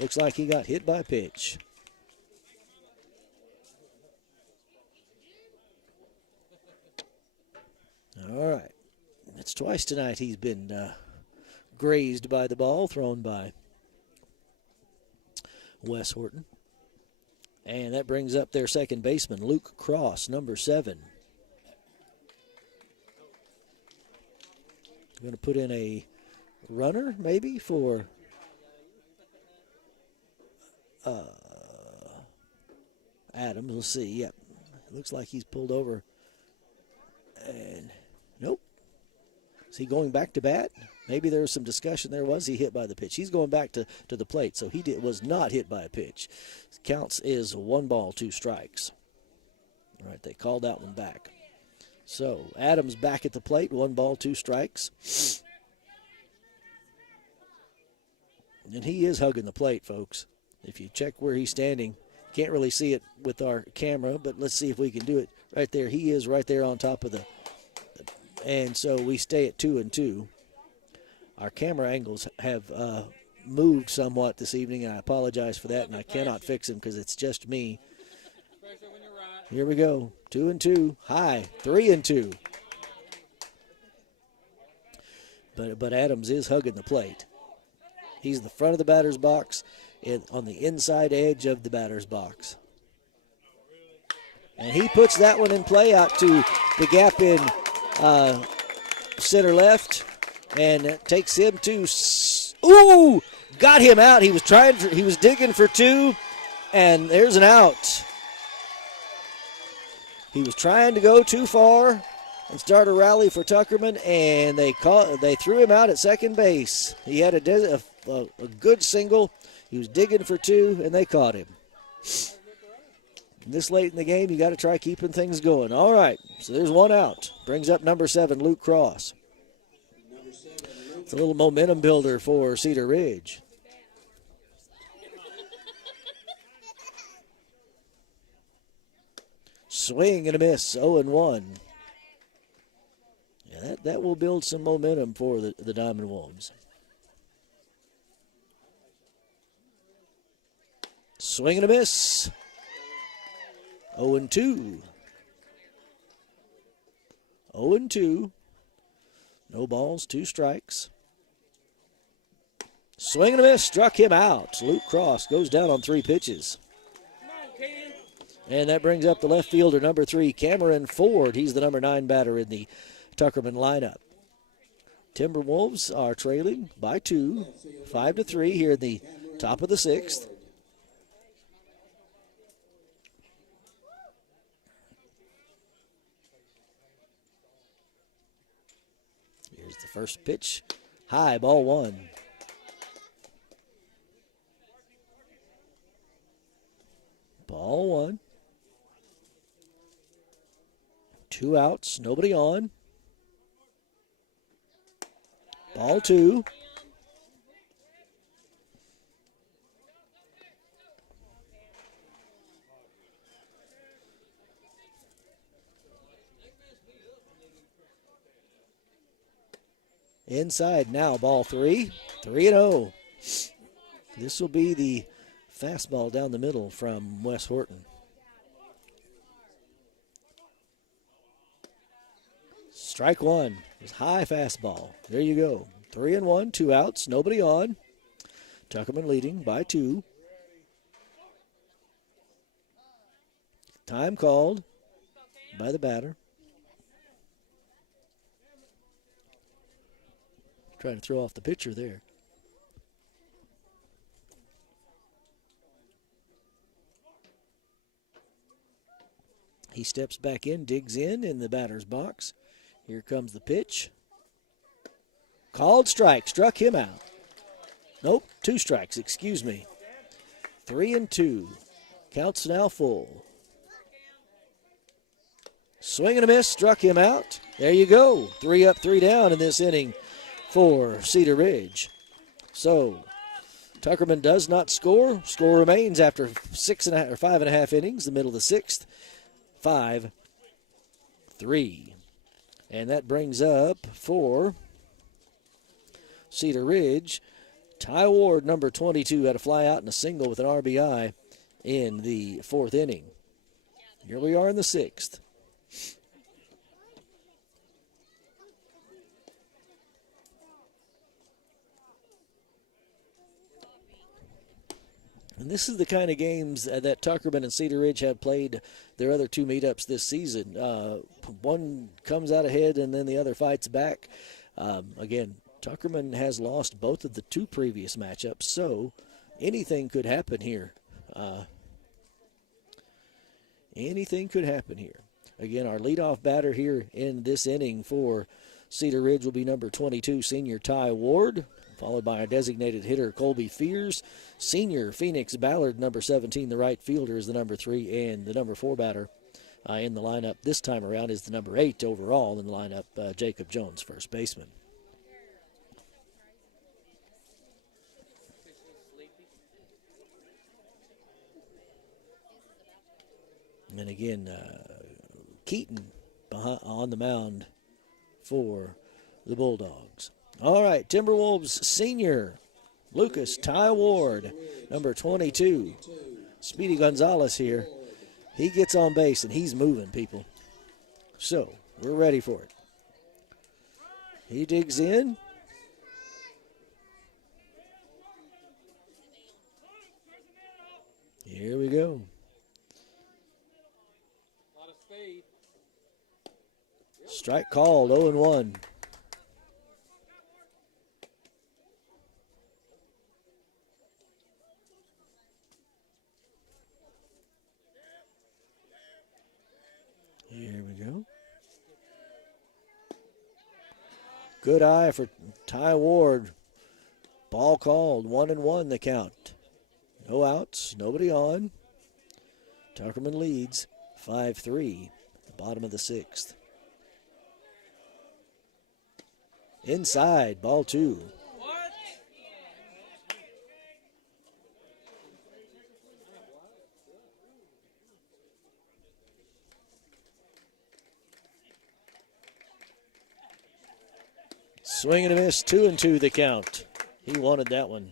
looks like he got hit by pitch. All right. It's twice tonight he's been grazed by the ball thrown by Wes Horton. And that brings up their second baseman, Luke Cross, number 7. Going to put in a runner, maybe, for Adams. Let's see. Yep. Looks like he's pulled over. And nope. Is he going back to bat? Maybe there was some discussion there. Was he hit by the pitch? He's going back to the plate, so he was not hit by a pitch. Counts is 1 ball, 2 strikes. All right, they called that one back. So Adams back at the plate, 1 ball, 2 strikes. And he is hugging the plate, folks. If you check where he's standing, can't really see it with our camera, but let's see if we can do it right there. He is right there on top of and so we stay at 2-2. Our camera angles have moved somewhat this evening, and I apologize for that, and I cannot fix them because it's just me. Here we go, 2-2, high, 3-2. But Adams is hugging the plate. He's the front of the batter's box and on the inside edge of the batter's box. And he puts that one in play out to the gap in center left, and it takes him to Ooh, got him out. He was digging for two, and there's an out. He was trying to go too far and start a rally for Tuckerman, and they threw him out at second base. He had a good single. He was digging for two, and they caught him. This late in the game, you got to try keeping things going. All right, so there's one out. Brings up number 7, Luke Cross. It's a little momentum builder for Cedar Ridge. Swing and a miss, 0-1. Yeah, that will build some momentum for the Diamond Wolves. Swing and a miss. 0-2. 0-2. No balls, 2 strikes. Swing and a miss, struck him out. Luke Cross goes down on 3 pitches. And that brings up the left fielder, number 3, Cameron Ford. He's the number 9 batter in the Tuckerman lineup. Timberwolves are trailing by 2, 5-3 here in the top of the 6th. Here's the first pitch. High, ball 1. Ball 1. 2 outs, nobody on. Ball 2. Inside now, ball 3. 3-0. This will be the fastball down the middle from Wes Horton. Strike 1. It's high fastball. There you go. 3-1, 2 outs, nobody on. Tuckerman leading by 2. Time called by the batter. Trying to throw off the pitcher there. He steps back in, digs in the batter's box. Here comes the pitch. Called strike, struck him out. Nope, 2 strikes, excuse me. 3-2. Counts now full. Swing and a miss, struck him out. There you go. 3 up, 3 down in this inning for Cedar Ridge. So, Tuckerman does not score. Score remains after 5.5 innings, the middle of the 6th. 5-3. And that brings up for Cedar Ridge, Ty Ward, number 22, had a fly out and a single with an RBI in the 4th inning. Here we are in the 6th. And this is the kind of games that Tuckerman and Cedar Ridge have played their other 2 meetups this season. One comes out ahead and then the other fights back. Again, Tuckerman has lost both of the 2 previous matchups, so anything could happen here. Anything could happen here. Again, our leadoff batter here in this inning for Cedar Ridge will be number 22, senior Ty Ward, followed by our designated hitter Colby Fears. Senior Phoenix Ballard, number 17, the right fielder, is the number 3, and the number 4 batter in the lineup this time around is the number 8 overall in the lineup, Jacob Jones, first baseman. And again, Keaton on the mound for the Bulldogs. All right, Timberwolves senior Lucas Ty Ward, number 22. Speedy Gonzalez here. He gets on base, and he's moving, people. So, we're ready for it. He digs in. Here we go. Strike called, 0-1. Good eye for Ty Ward. Ball called. 1-1 the count. No outs. Nobody on. Tuckerman leads 5-3. The bottom of the 6th. Inside. Ball 2. Swing and a miss, 2-2 the count. He wanted that one.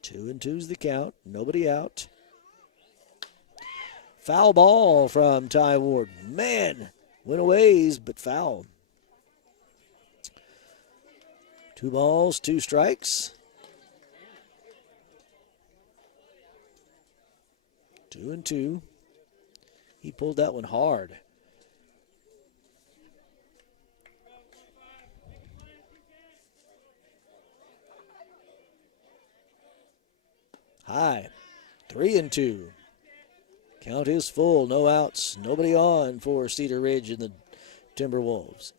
Two and two's the count. Nobody out. Foul ball from Ty Ward. Man, went a ways, but foul. 2 balls, 2 strikes. 2-2. He pulled that one hard. High. 3-2. Count is full. No outs. Nobody on for Cedar Ridge and the Timberwolves.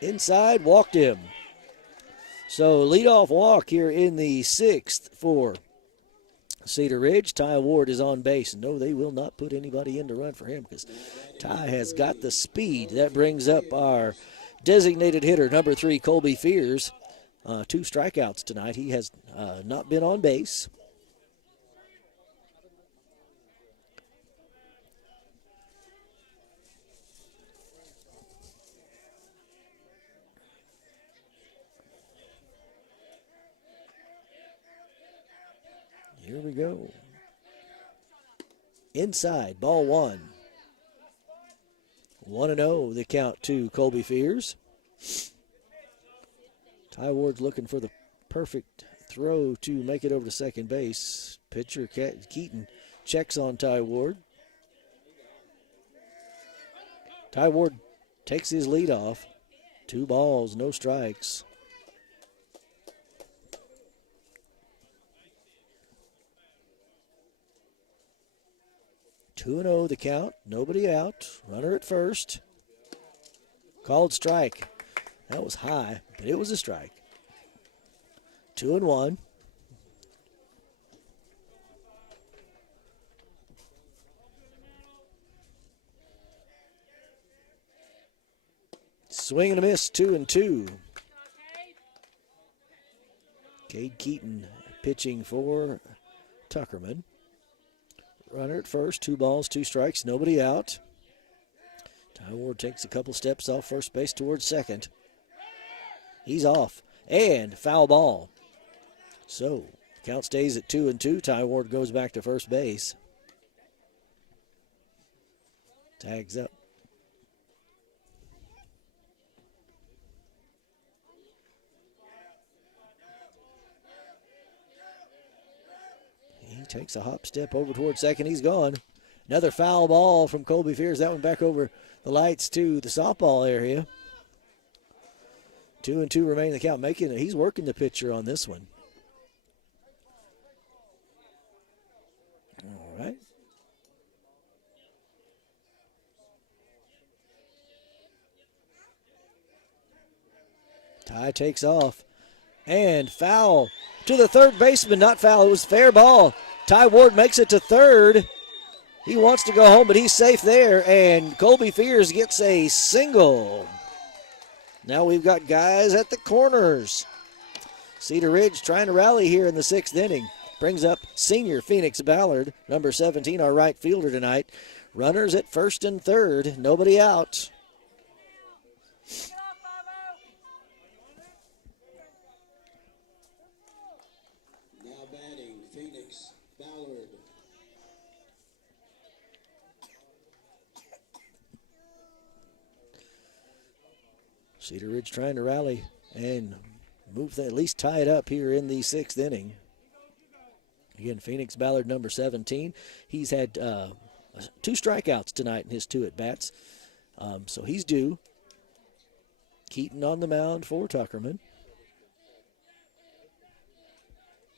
Inside, walked him. So leadoff walk here in the 6th for Cedar Ridge. Ty Ward is on base. No, they will not put anybody in to run for him because Ty has got the speed. That brings up our designated hitter, number 3, Colby Fears. 2 strikeouts tonight. He has not been on base. Here we go. Inside, ball 1. 1-0 the count to Colby Fears. Ty Ward's looking for the perfect throw to make it over to second base. Pitcher Keaton checks on Ty Ward. Ty Ward takes his lead off. 2 balls, no strikes. Two and 0 the count. Nobody out. Runner at first. Called strike. That was high, but it was a strike. 2-1. Swing and a miss, 2-2. Cade Keaton pitching for Tuckerman. Runner at first, 2 balls, 2 strikes, nobody out. Ty Ward takes a couple steps off first base towards second. He's off, and foul ball. So, count stays at 2-2. Ty Ward goes back to first base. Tags up. He takes a hop step over towards second. He's gone. Another foul ball from Colby Fears. That one back over the lights to the softball area. 2-2 remain the count. He's working the pitcher on this one. All right. Ty takes off. And foul to the third baseman. Not foul. It was fair ball. Ty Ward makes it to third. He wants to go home, but he's safe there. And Colby Fears gets a single. Now we've got guys at the corners. Cedar Ridge trying to rally here in the 6th inning. Brings up senior Phoenix Ballard, number 17, our right fielder tonight. Runners at first and third. Nobody out. Now batting, Phoenix Ballard. Cedar Ridge trying to rally and at least tie it up here in the 6th inning. Again, Phoenix Ballard, number 17. He's had 2 strikeouts tonight in his 2 at-bats. So he's due. Keaton on the mound for Tuckerman.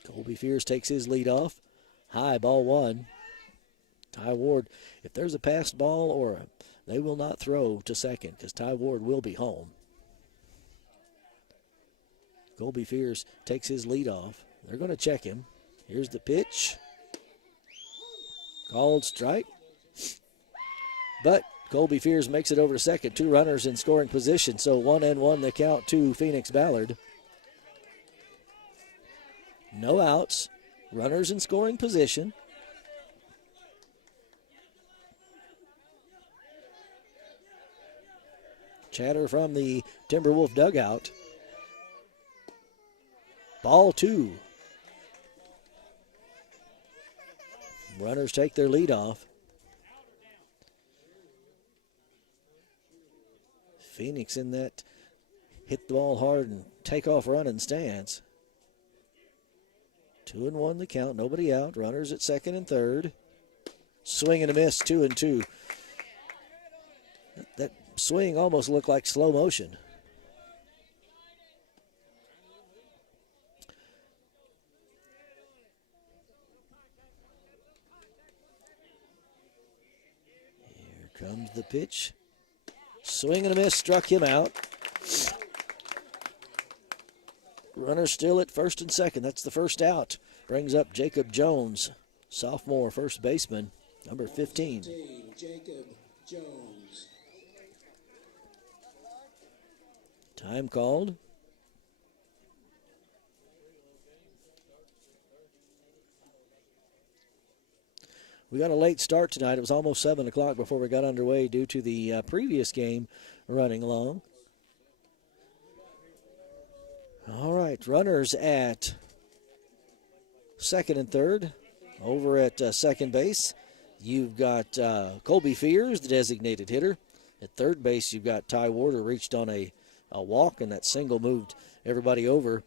Colby Fears takes his lead off. High, ball one. Ty Ward, if there's a passed ball they will not throw to second because Ty Ward will be home. Colby Fears takes his lead off. They're going to check him. Here's the pitch. Called strike. But Colby Fears makes it over to second. 2 runners in scoring position, so 1-1 the count to Phoenix Ballard. No outs. Runners in scoring position. Chatter from the Timberwolf dugout. Ball 2. Runners take their lead off. Phoenix in that hit the ball hard and take off running stance. 2-1 the count, nobody out. Runners at second and third. Swing and a miss, 2-2. That swing almost looked like slow motion. Here comes the pitch. Swing and a miss, struck him out. Runner still at first and second. That's the first out. Brings up Jacob Jones, sophomore first baseman, number 15. Jacob Jones. Time called. We got a late start tonight. It was almost 7 o'clock before we got underway due to the previous game running long. All right, runners at second and third. Over at second base, you've got Colby Fears, the designated hitter. At third base, you've got Ty Ward, who reached on a walk, and that single moved everybody over.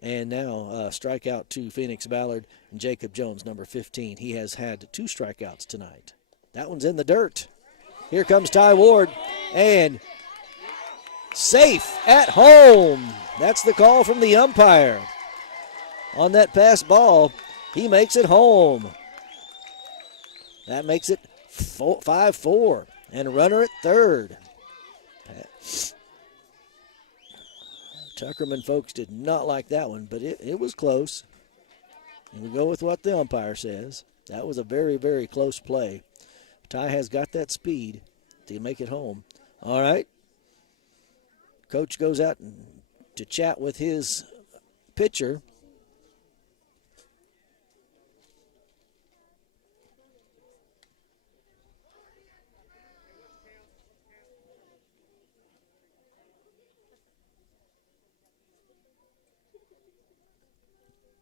And now strikeout to Phoenix Ballard and Jacob Jones, number 15. He has had 2 strikeouts tonight. That one's in the dirt. Here comes Ty Ward, and safe at home. That's the call from the umpire. On that pass ball, he makes it home. That makes it 5-4, and a runner at third. Tuckerman folks did not like that one, but it was close. And we go with what the umpire says. That was a very, very close play. Ty has got that speed to make it home. All right. Coach goes out to chat with his pitcher.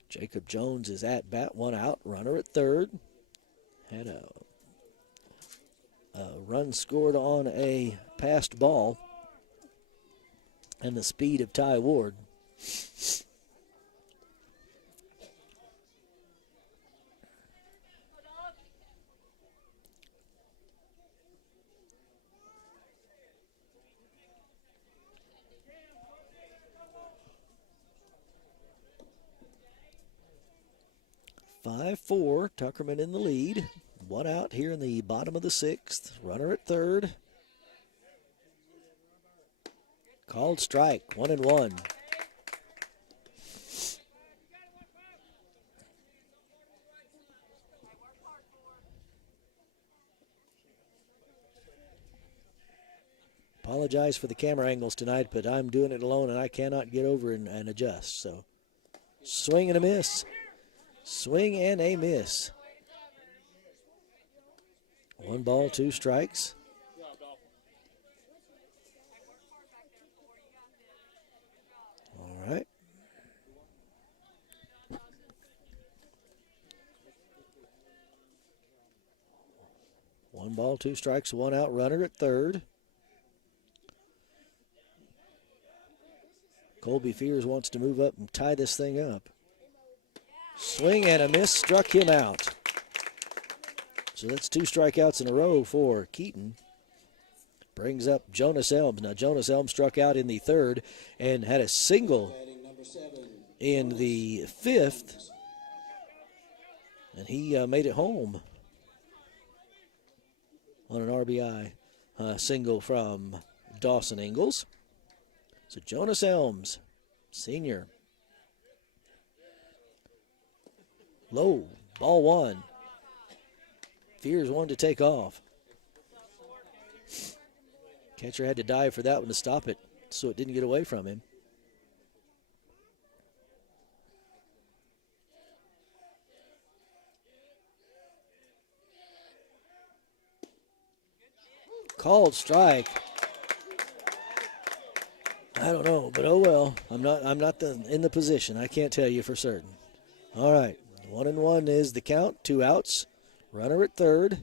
Jacob Jones is at bat, 1 out, runner at third. Had a run scored on a passed ball and the speed of Ty Ward. Five-4, Tuckerman in the lead. 1 out here in the bottom of the 6th. Runner at third. Called strike, 1-1. Apologize for the camera angles tonight, but I'm doing it alone and I cannot get over and adjust. So, swing and a miss. Swing and a miss. 1 ball, 2 strikes. All right. One ball, 2 strikes, 1 out, runner at third. Colby Fears wants to move up and tie this thing up. Swing and a miss, struck him out. So that's 2 strikeouts in a row for Keaton. Brings up Jonas Elms. Now Jonas Elms struck out in the third and had a single in the 5th, and he made it home on an RBI single from Dawson Ingalls. So Jonas Elms, senior. Low, ball one. Fears one to take off. Catcher had to dive for that one to stop it so it didn't get away from him. Called strike. I don't know, but oh well. I'm not in the position. I can't tell you for certain. All right, 1-1 is the count. 2 outs. Runner at third.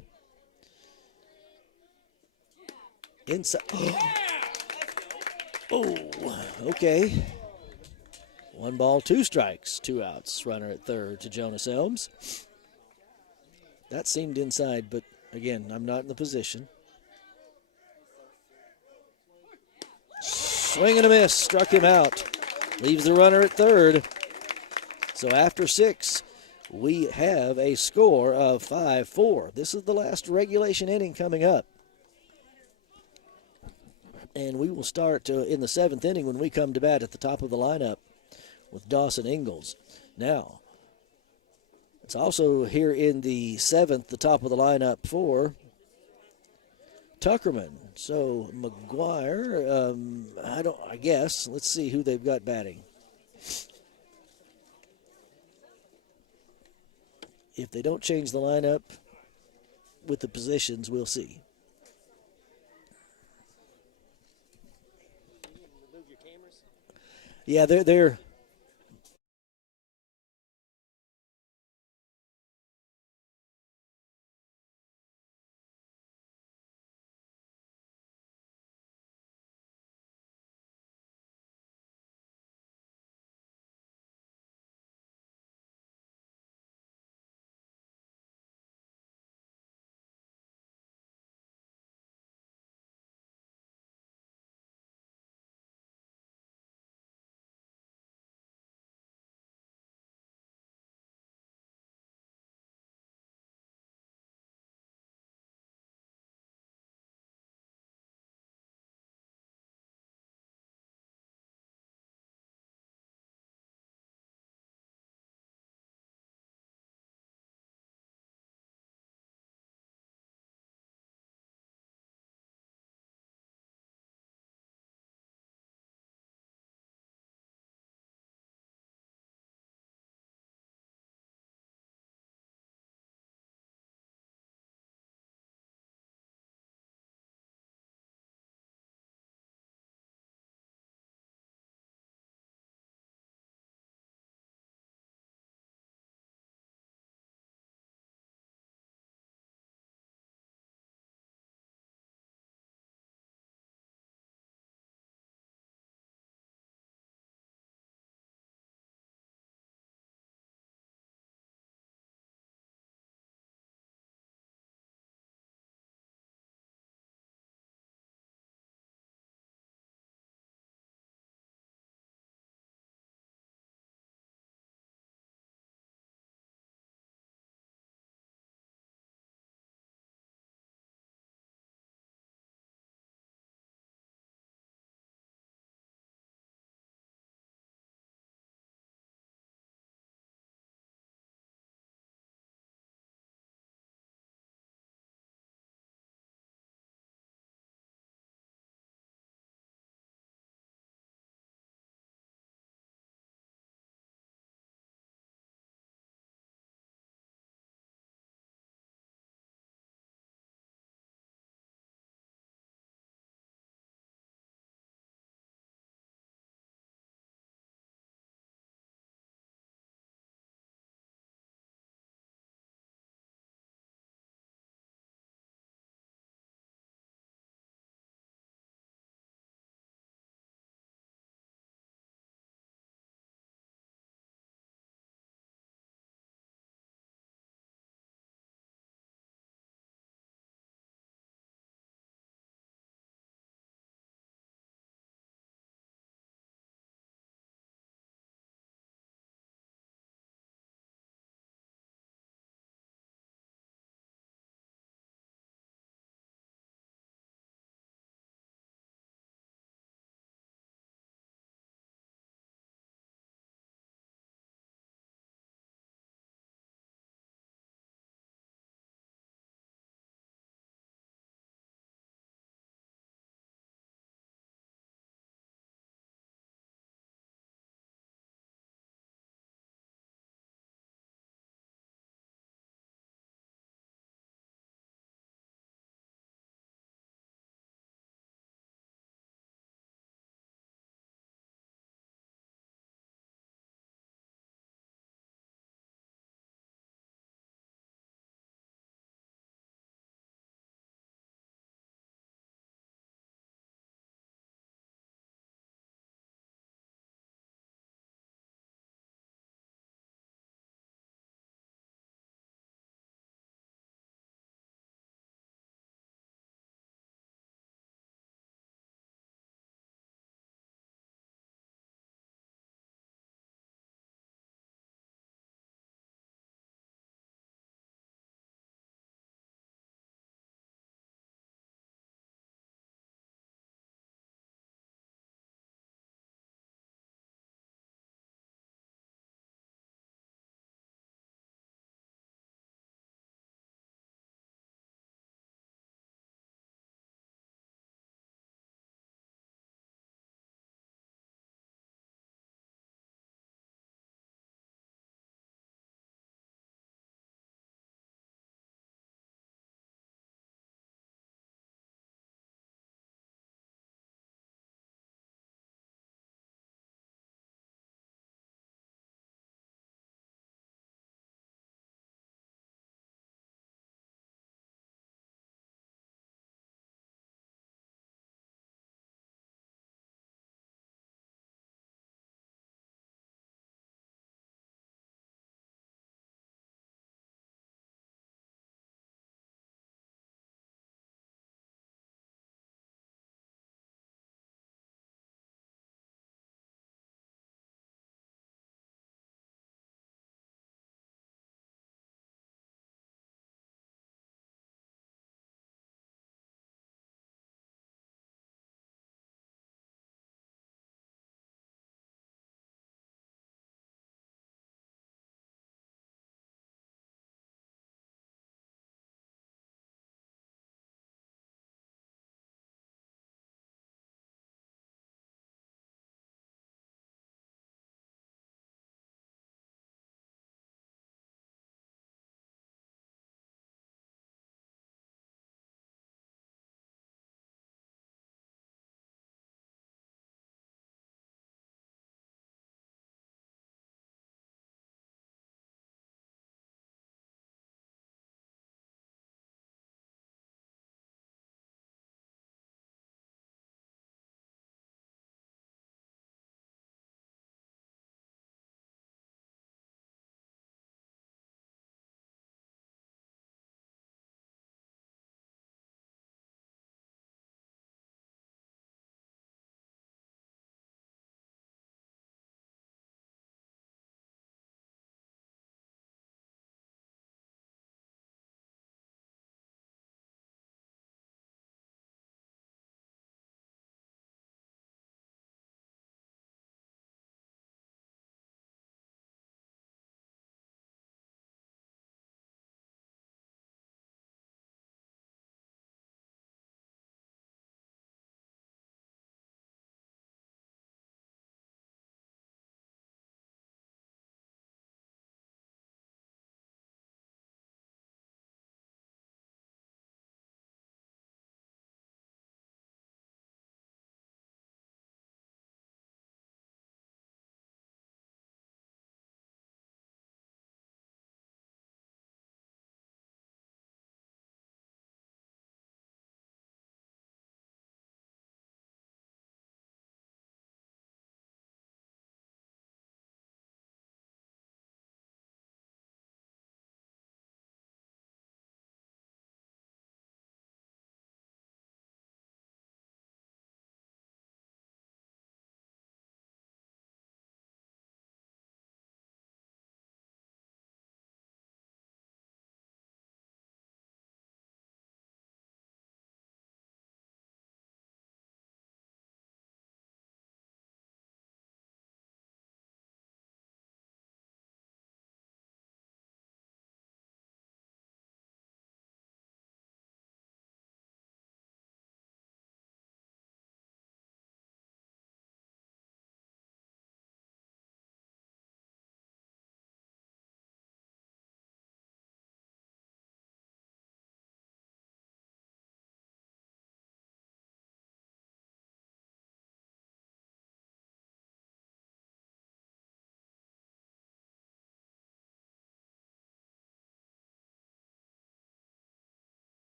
Inside. Oh, okay. 1 ball, 2 strikes, 2 outs. Runner at third to Jonas Elms. That seemed inside, but again, I'm not in the position. Swing and a miss, struck him out. Leaves the runner at third. So after 6, we have a score of 5-4. This is the last regulation inning coming up. And we will start in the 7th inning when we come to bat at the top of the lineup with Dawson Ingalls. Now, it's also here in the 7th, the top of the lineup for Tuckerman. So McGuire, I guess. Let's see who they've got batting. If they don't change the lineup with the positions, we'll see. Yeah, they're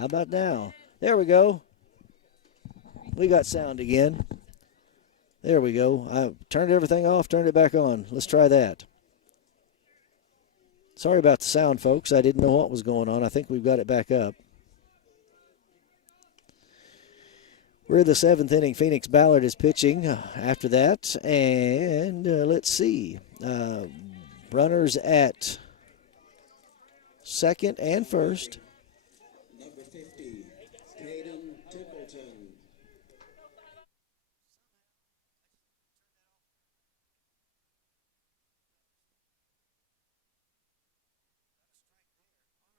How about now? There we go. We got sound again. There we go. I turned everything off, turned it back on. Let's try that. Sorry about the sound, folks. I didn't know what was going on. I think we've got it back up. We're in the 7th inning. Phoenix Ballard is pitching after that. And let's see. Runners at second and first. Number 50, Caden Templeton.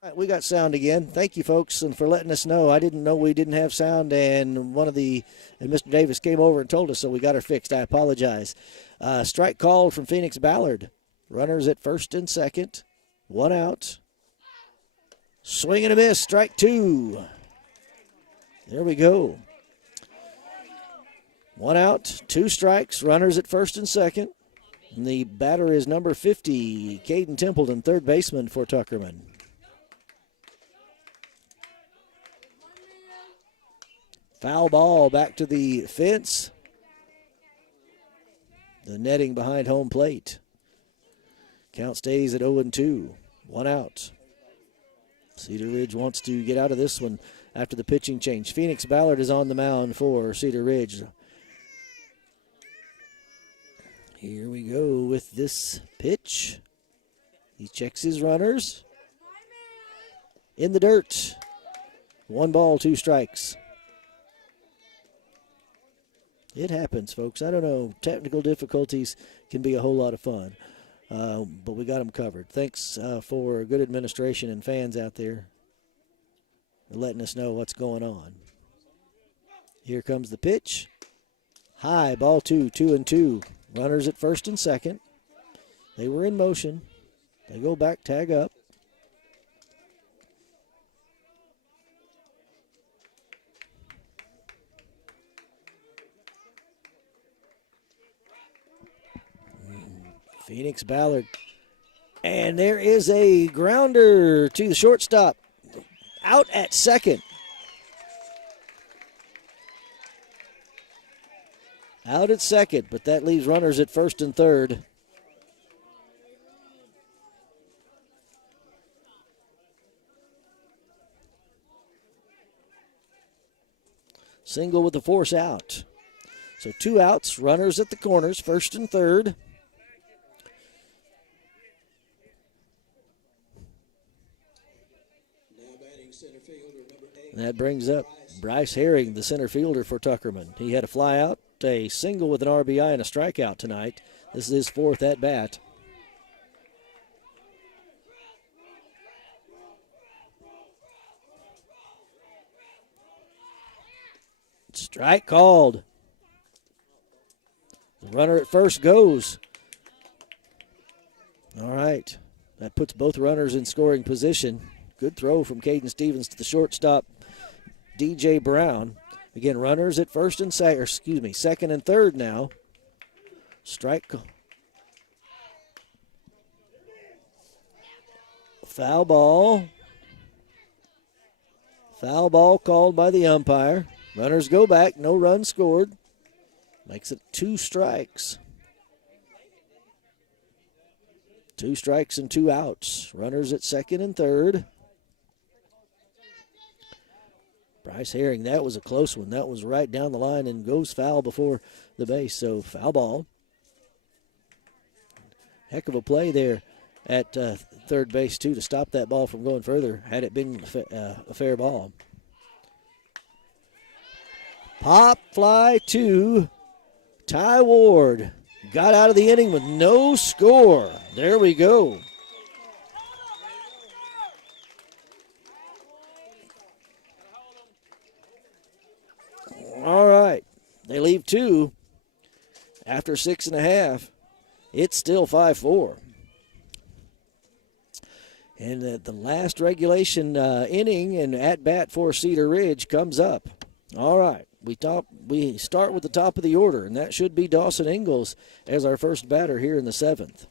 All right, we got sound again. Thank you, folks, and for letting us know. I didn't know we didn't have sound, and Mr. Davis came over and told us, so we got her fixed. I apologize. Strike called from Phoenix Ballard. Runners at first and second. 1 out. Swing and a miss. Strike 2. There we go. 1 out, 2 strikes. Runners at first and second. And the batter is number 50, Caden Templeton, third baseman for Tuckerman. Foul ball back to the fence. The netting behind home plate. Count stays at 0-2. 1 out. Cedar Ridge wants to get out of this one after the pitching change. Phoenix Ballard is on the mound for Cedar Ridge. Here we go with this pitch. He checks his runners. In the dirt. 1 ball, 2 strikes. It happens, folks. I don't know. Technical difficulties can be a whole lot of fun. But we got them covered. Thanks for good administration and fans out there letting us know what's going on. Here comes the pitch. High, ball 2, 2-2. Runners at first and second. They were in motion. They go back, tag up. Phoenix Ballard. And there is a grounder to the shortstop. Out at second. Out at second, but that leaves runners at first and third. Single with the force out. So 2 outs, runners at the corners, first and third. That brings up Bryce Herring, the center fielder for Tuckerman. He had a fly out, a single with an RBI, and a strikeout tonight. This is his 4th at bat. Strike called. The runner at first goes. All right. That puts both runners in scoring position. Good throw from Caden Stevens to the shortstop, DJ Brown. Again, runners at second and third now. Strike. Foul ball. Foul ball called by the umpire. Runners go back, no run scored. Makes it 2 strikes. 2 strikes and 2 outs. Runners at second and third. Bryce Herring, that was a close one. That was right down the line and goes foul before the base. So foul ball. Heck of a play there at third base, too, to stop that ball from going further had it been a fair ball. Pop fly to Ty Ward. Got out of the inning with no score. There we go. All right. They leave 2 after 6.5. It's still 5-4. And the last regulation inning and at-bat for Cedar Ridge comes up. All right. We start with the top of the order, and that should be Dawson Ingalls as our first batter here in the 7th.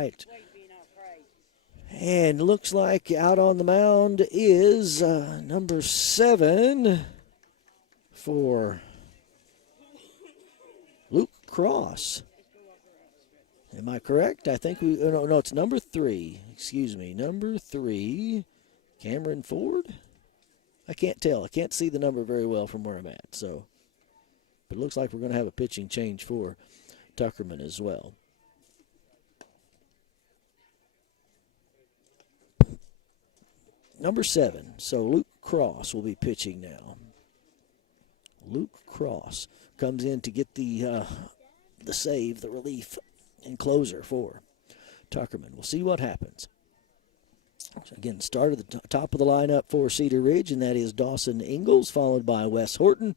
right. And looks like out on the mound is number 7 for Luke Cross. Am I correct? I think no, it's number 3. Excuse me, number 3, Cameron Ford. I can't tell. I can't see the number very well from where I'm at. So, but it looks like we're going to have a pitching change for Tuckerman as well. Number 7. So Luke Cross will be pitching now. Luke Cross comes in to get the save, the relief, and closer for Tuckerman. We'll see what happens. So again, start at the top of the lineup for Cedar Ridge, and that is Dawson Ingalls, followed by Wes Horton,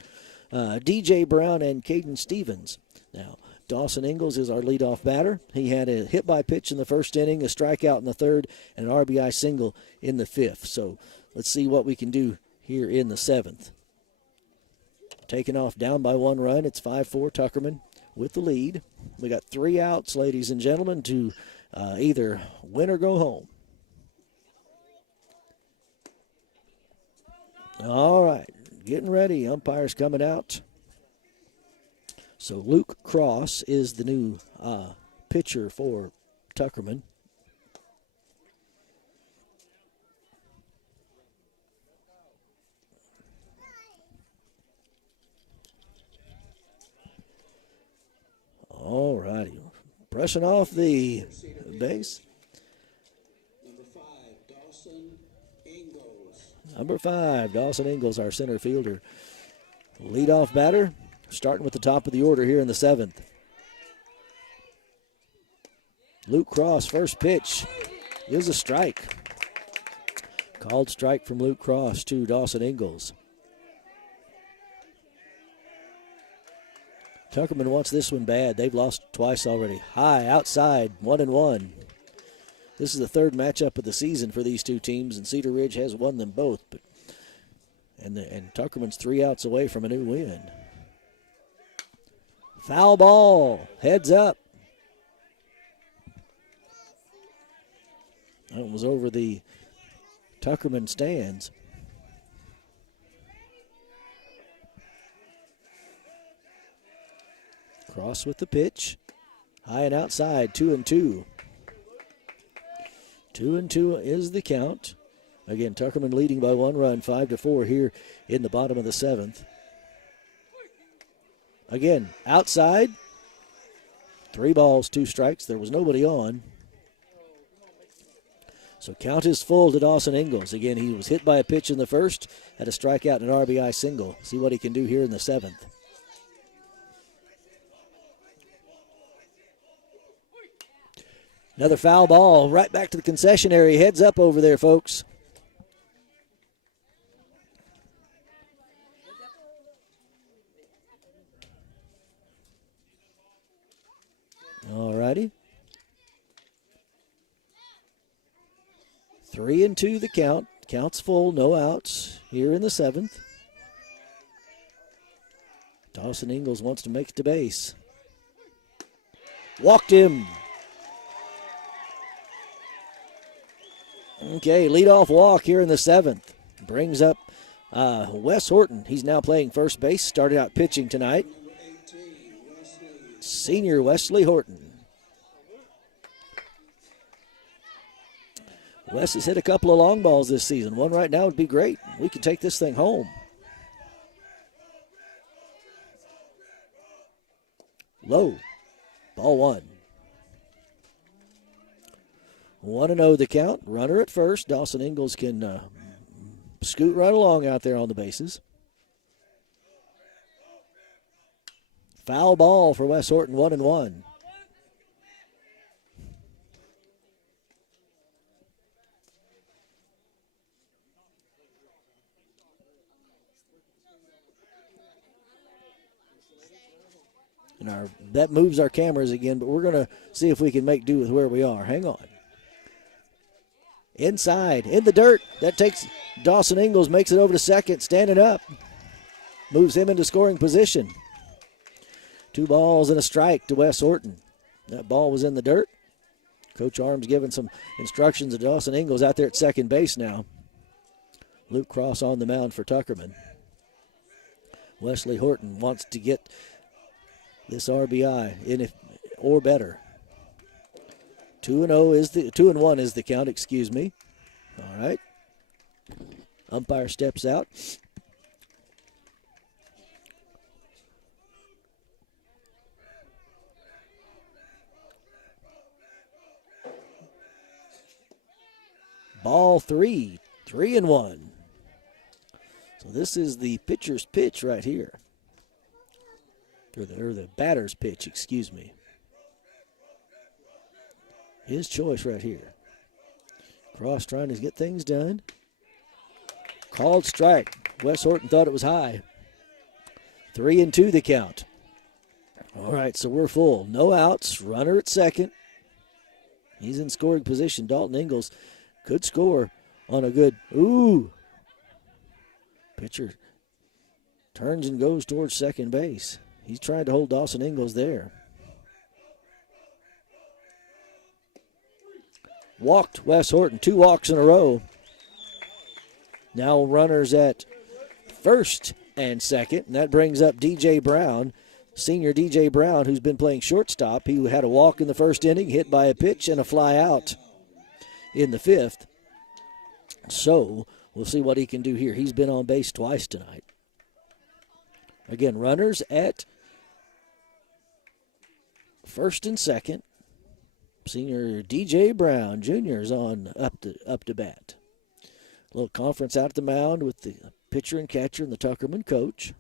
DJ Brown, and Caden Stevens. Now, Dawson Ingalls is our leadoff batter. He had a hit by pitch in the first inning, a strikeout in the third, and an RBI single in the fifth. So let's see what we can do here in the seventh. Taking off down by 1 run. It's 5-4 Tuckerman with the lead. We got 3 outs, ladies and gentlemen, to either win or go home. All right, getting ready. Umpires coming out. So Luke Cross is the new pitcher for Tuckerman. All righty. Brushing off the base. Number 5, Dawson Ingalls, our center fielder. Leadoff batter, starting with the top of the order here in the 7th. Luke Cross, first pitch is a strike. Called strike from Luke Cross to Dawson Ingalls. Tuckerman wants this one bad. They've lost twice already. High, outside, 1-1. This is the third matchup of the season for these two teams, and Cedar Ridge has won them both. But and Tuckerman's 3 outs away from a new win. Foul ball, heads up. That was over the Tuckerman stands. Cross with the pitch. High and outside, 2-2. 2-2 is the count. Again, Tuckerman leading by 1 run, 5-4 here in the bottom of the 7th. Again, outside. 3 balls, 2 strikes. There was nobody on. So count is full to Dawson Ingalls. Again, he was hit by a pitch in the first, had a strikeout and an RBI single. See what he can do here in the 7th. Another foul ball right back to the concession area. Heads up over there, folks. All righty. 3-2 the count. Count's full, no outs here in the 7th. Dawson Ingalls wants to make it to base. Walked him. Okay, leadoff walk here in the 7th. Brings up Wes Horton. He's now playing first base. Started out pitching tonight. Senior Wesley Horton. Wes has hit a couple of long balls this season. One right now would be great. We could take this thing home. Low. Ball 1. 1-0 the count. Runner at first. Dawson Ingalls can scoot right along out there on the bases. Foul ball for Wes Horton, 1-1. And that moves our cameras again, but we're going to see if we can make do with where we are. Hang on. Inside, in the dirt. That takes Dawson Ingalls, makes it over to second, standing up. Moves him into scoring position. 2 balls and a strike to Wes Horton. That ball was in the dirt. Coach Arms giving some instructions to Dawson Ingalls out there at second base now. Luke Cross on the mound for Tuckerman. Wesley Horton wants to get this RBI in or better. 2-1 is the count, excuse me. All right. Umpire steps out. Ball 3, 3-1. So this is the pitcher's pitch right here. Or the batter's pitch, excuse me. His choice right here. Cross trying to get things done. Called strike. Wes Horton thought it was high. 3-2 the count. All right, so we're full. No outs. Runner at second. He's in scoring position. Dalton Ingalls could score on a good, pitcher turns and goes towards second base. He's trying to hold Dawson Ingalls there. Walked Wes Horton, 2 walks in a row. Now runners at first and second, and that brings up DJ Brown, senior DJ Brown, who's been playing shortstop. He had a walk in the first inning, hit by a pitch, and a fly out in the 5th. So we'll see what he can do here. He's been on base twice tonight. Again, runners at first and second. Senior DJ Brown Jr. is on up to bat. A little conference out at the mound with the pitcher and catcher and the Tuckerman coach.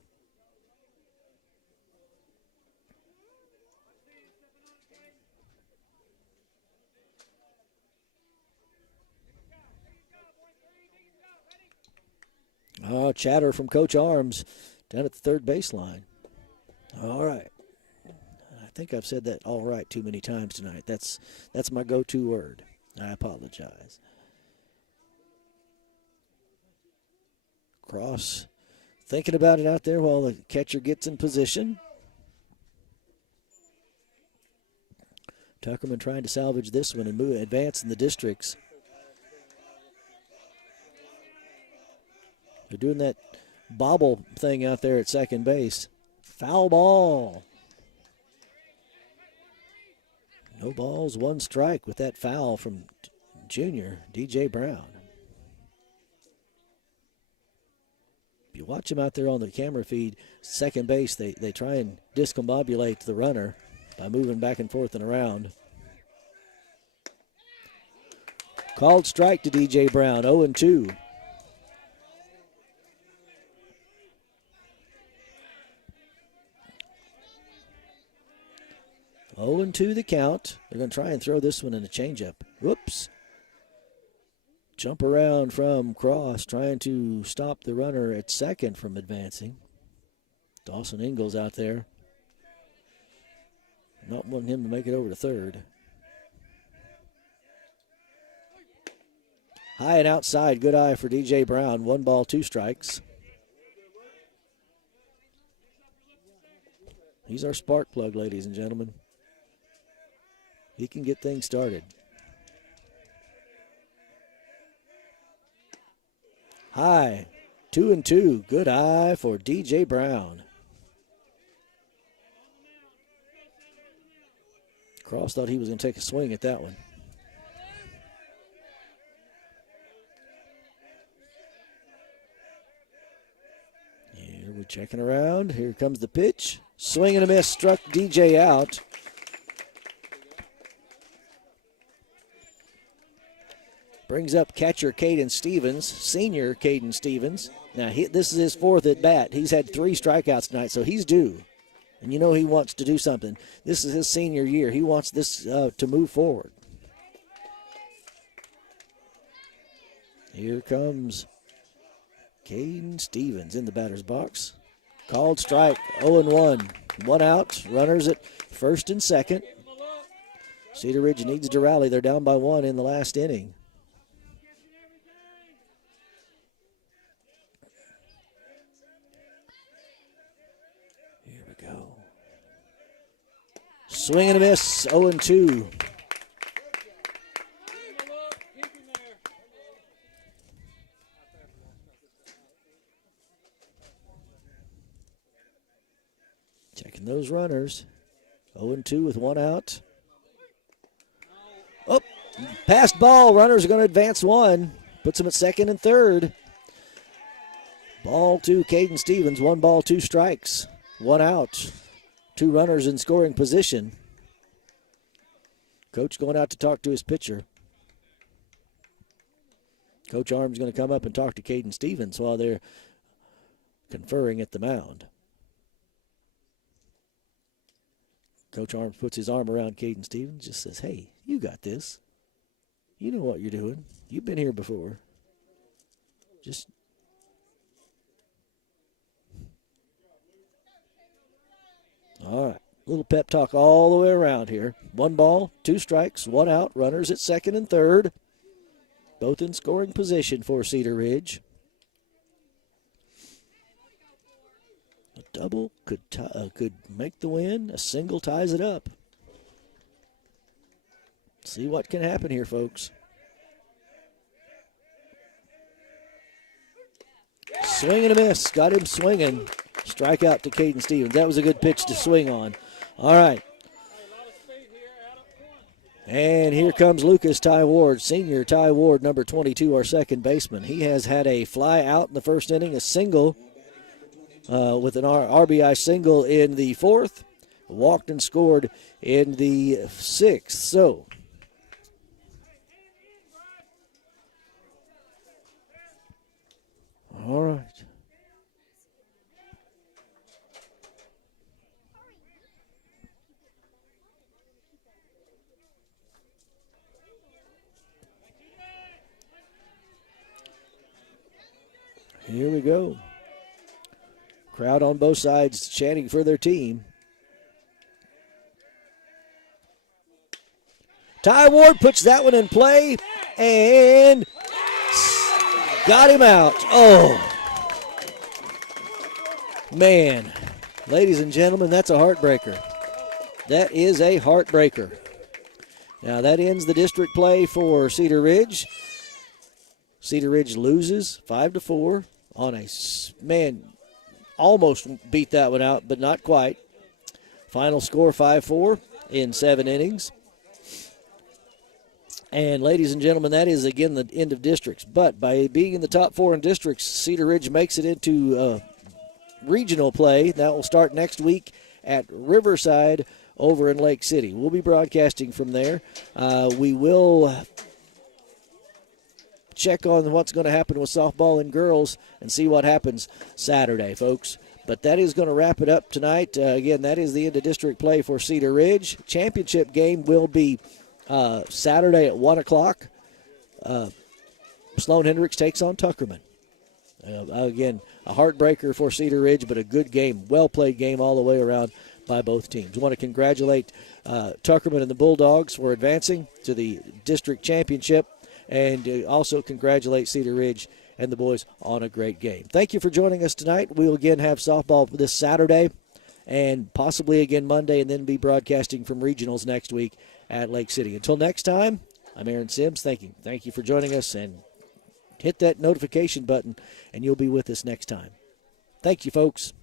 Oh, chatter from Coach Arms down at the third baseline. All right. I think I've said that all right too many times tonight. That's my go-to word. I apologize. Cross thinking about it out there while the catcher gets in position. Tuckerman trying to salvage this one and advance in the districts. They're doing that bobble thing out there at second base. Foul ball. No balls, 1 strike with that foul from junior DJ Brown. If you watch him out there on the camera feed, second base, they try and discombobulate the runner by moving back and forth and around. Called strike to DJ Brown, 0-2. To the count. They're going to try and throw this one in a changeup. Whoops. Jump around from Cross, trying to stop the runner at second from advancing. Dawson Ingalls out there. Not wanting him to make it over to third. High and outside. Good eye for DJ Brown. 1 ball, 2 strikes. He's our spark plug, ladies and gentlemen. He can get things started. High, 2-2. Good eye for DJ Brown. Cross thought he was going to take a swing at that one. Here we're checking around. Here comes the pitch. Swing and a miss. Struck DJ out. Brings up catcher Caden Stevens, senior Caden Stevens. Now, this is his 4th at bat. He's had 3 strikeouts tonight, so he's due. And you know he wants to do something. This is his senior year. He wants this to move forward. Here comes Caden Stevens in the batter's box. Called strike, 0-1. 1 out, runners at first and second. Cedar Ridge needs to rally. They're down by 1 in the last inning. Swing and a miss, 0-2. Checking those runners. 0-2 with one out. Oh, passed ball. Runners are going to advance one. Puts them at second and third. Ball to Caden Stevens. 1 ball, 2 strikes. 1 out. 2 runners in scoring position. Coach going out to talk to his pitcher. Coach Arm's going to come up and talk to Caden Stevens while they're conferring at the mound. Coach Arms puts his arm around Caden Stevens, just says, hey, you got this. You know what you're doing. You've been here before. Just all right. Little pep talk all the way around here. 1 ball, 2 strikes, 1 out. Runners at second and third. Both in scoring position for Cedar Ridge. A double could make the win. A single ties it up. See what can happen here, folks. Swing and a miss. Got him swinging. Strikeout to Caden Stevens. That was a good pitch to swing on. All right. And here comes Lucas Ty Ward, senior Ty Ward, number 22, our second baseman. He has had a fly out in the first inning, a single with an RBI single in the 4th, walked and scored in the 6th. So, all right. Here we go. Crowd on both sides chanting for their team. Ty Ward puts that one in play and got him out. Oh, man. Ladies and gentlemen, that's a heartbreaker. That is a heartbreaker. Now that ends the district play for Cedar Ridge. Cedar Ridge loses 5-4 on a, man, almost beat that one out, but not quite. Final score 5-4 in 7 innings. And ladies and gentlemen, that is again the end of districts. But by being in the top 4 in districts, Cedar Ridge makes it into regional play. That will start next week at Riverside over in Lake City. We'll be broadcasting from there. We will check on what's going to happen with softball and girls and see what happens Saturday, folks. But that is going to wrap it up tonight. Again, that is the end of district play for Cedar Ridge. Championship game will be Saturday at 1 o'clock. Sloan Hendricks takes on Tuckerman. Again, a heartbreaker for Cedar Ridge, but a good game, well-played game all the way around by both teams. We want to congratulate Tuckerman and the Bulldogs for advancing to the district championship, and also congratulate Cedar Ridge and the boys on a great game. Thank you for joining us tonight. We will again have softball this Saturday and possibly again Monday, and then be broadcasting from regionals next week at Lake City. Until next time, I'm Aaron Sims. Thank you for joining us, and hit that notification button, and you'll be with us next time. Thank you, folks.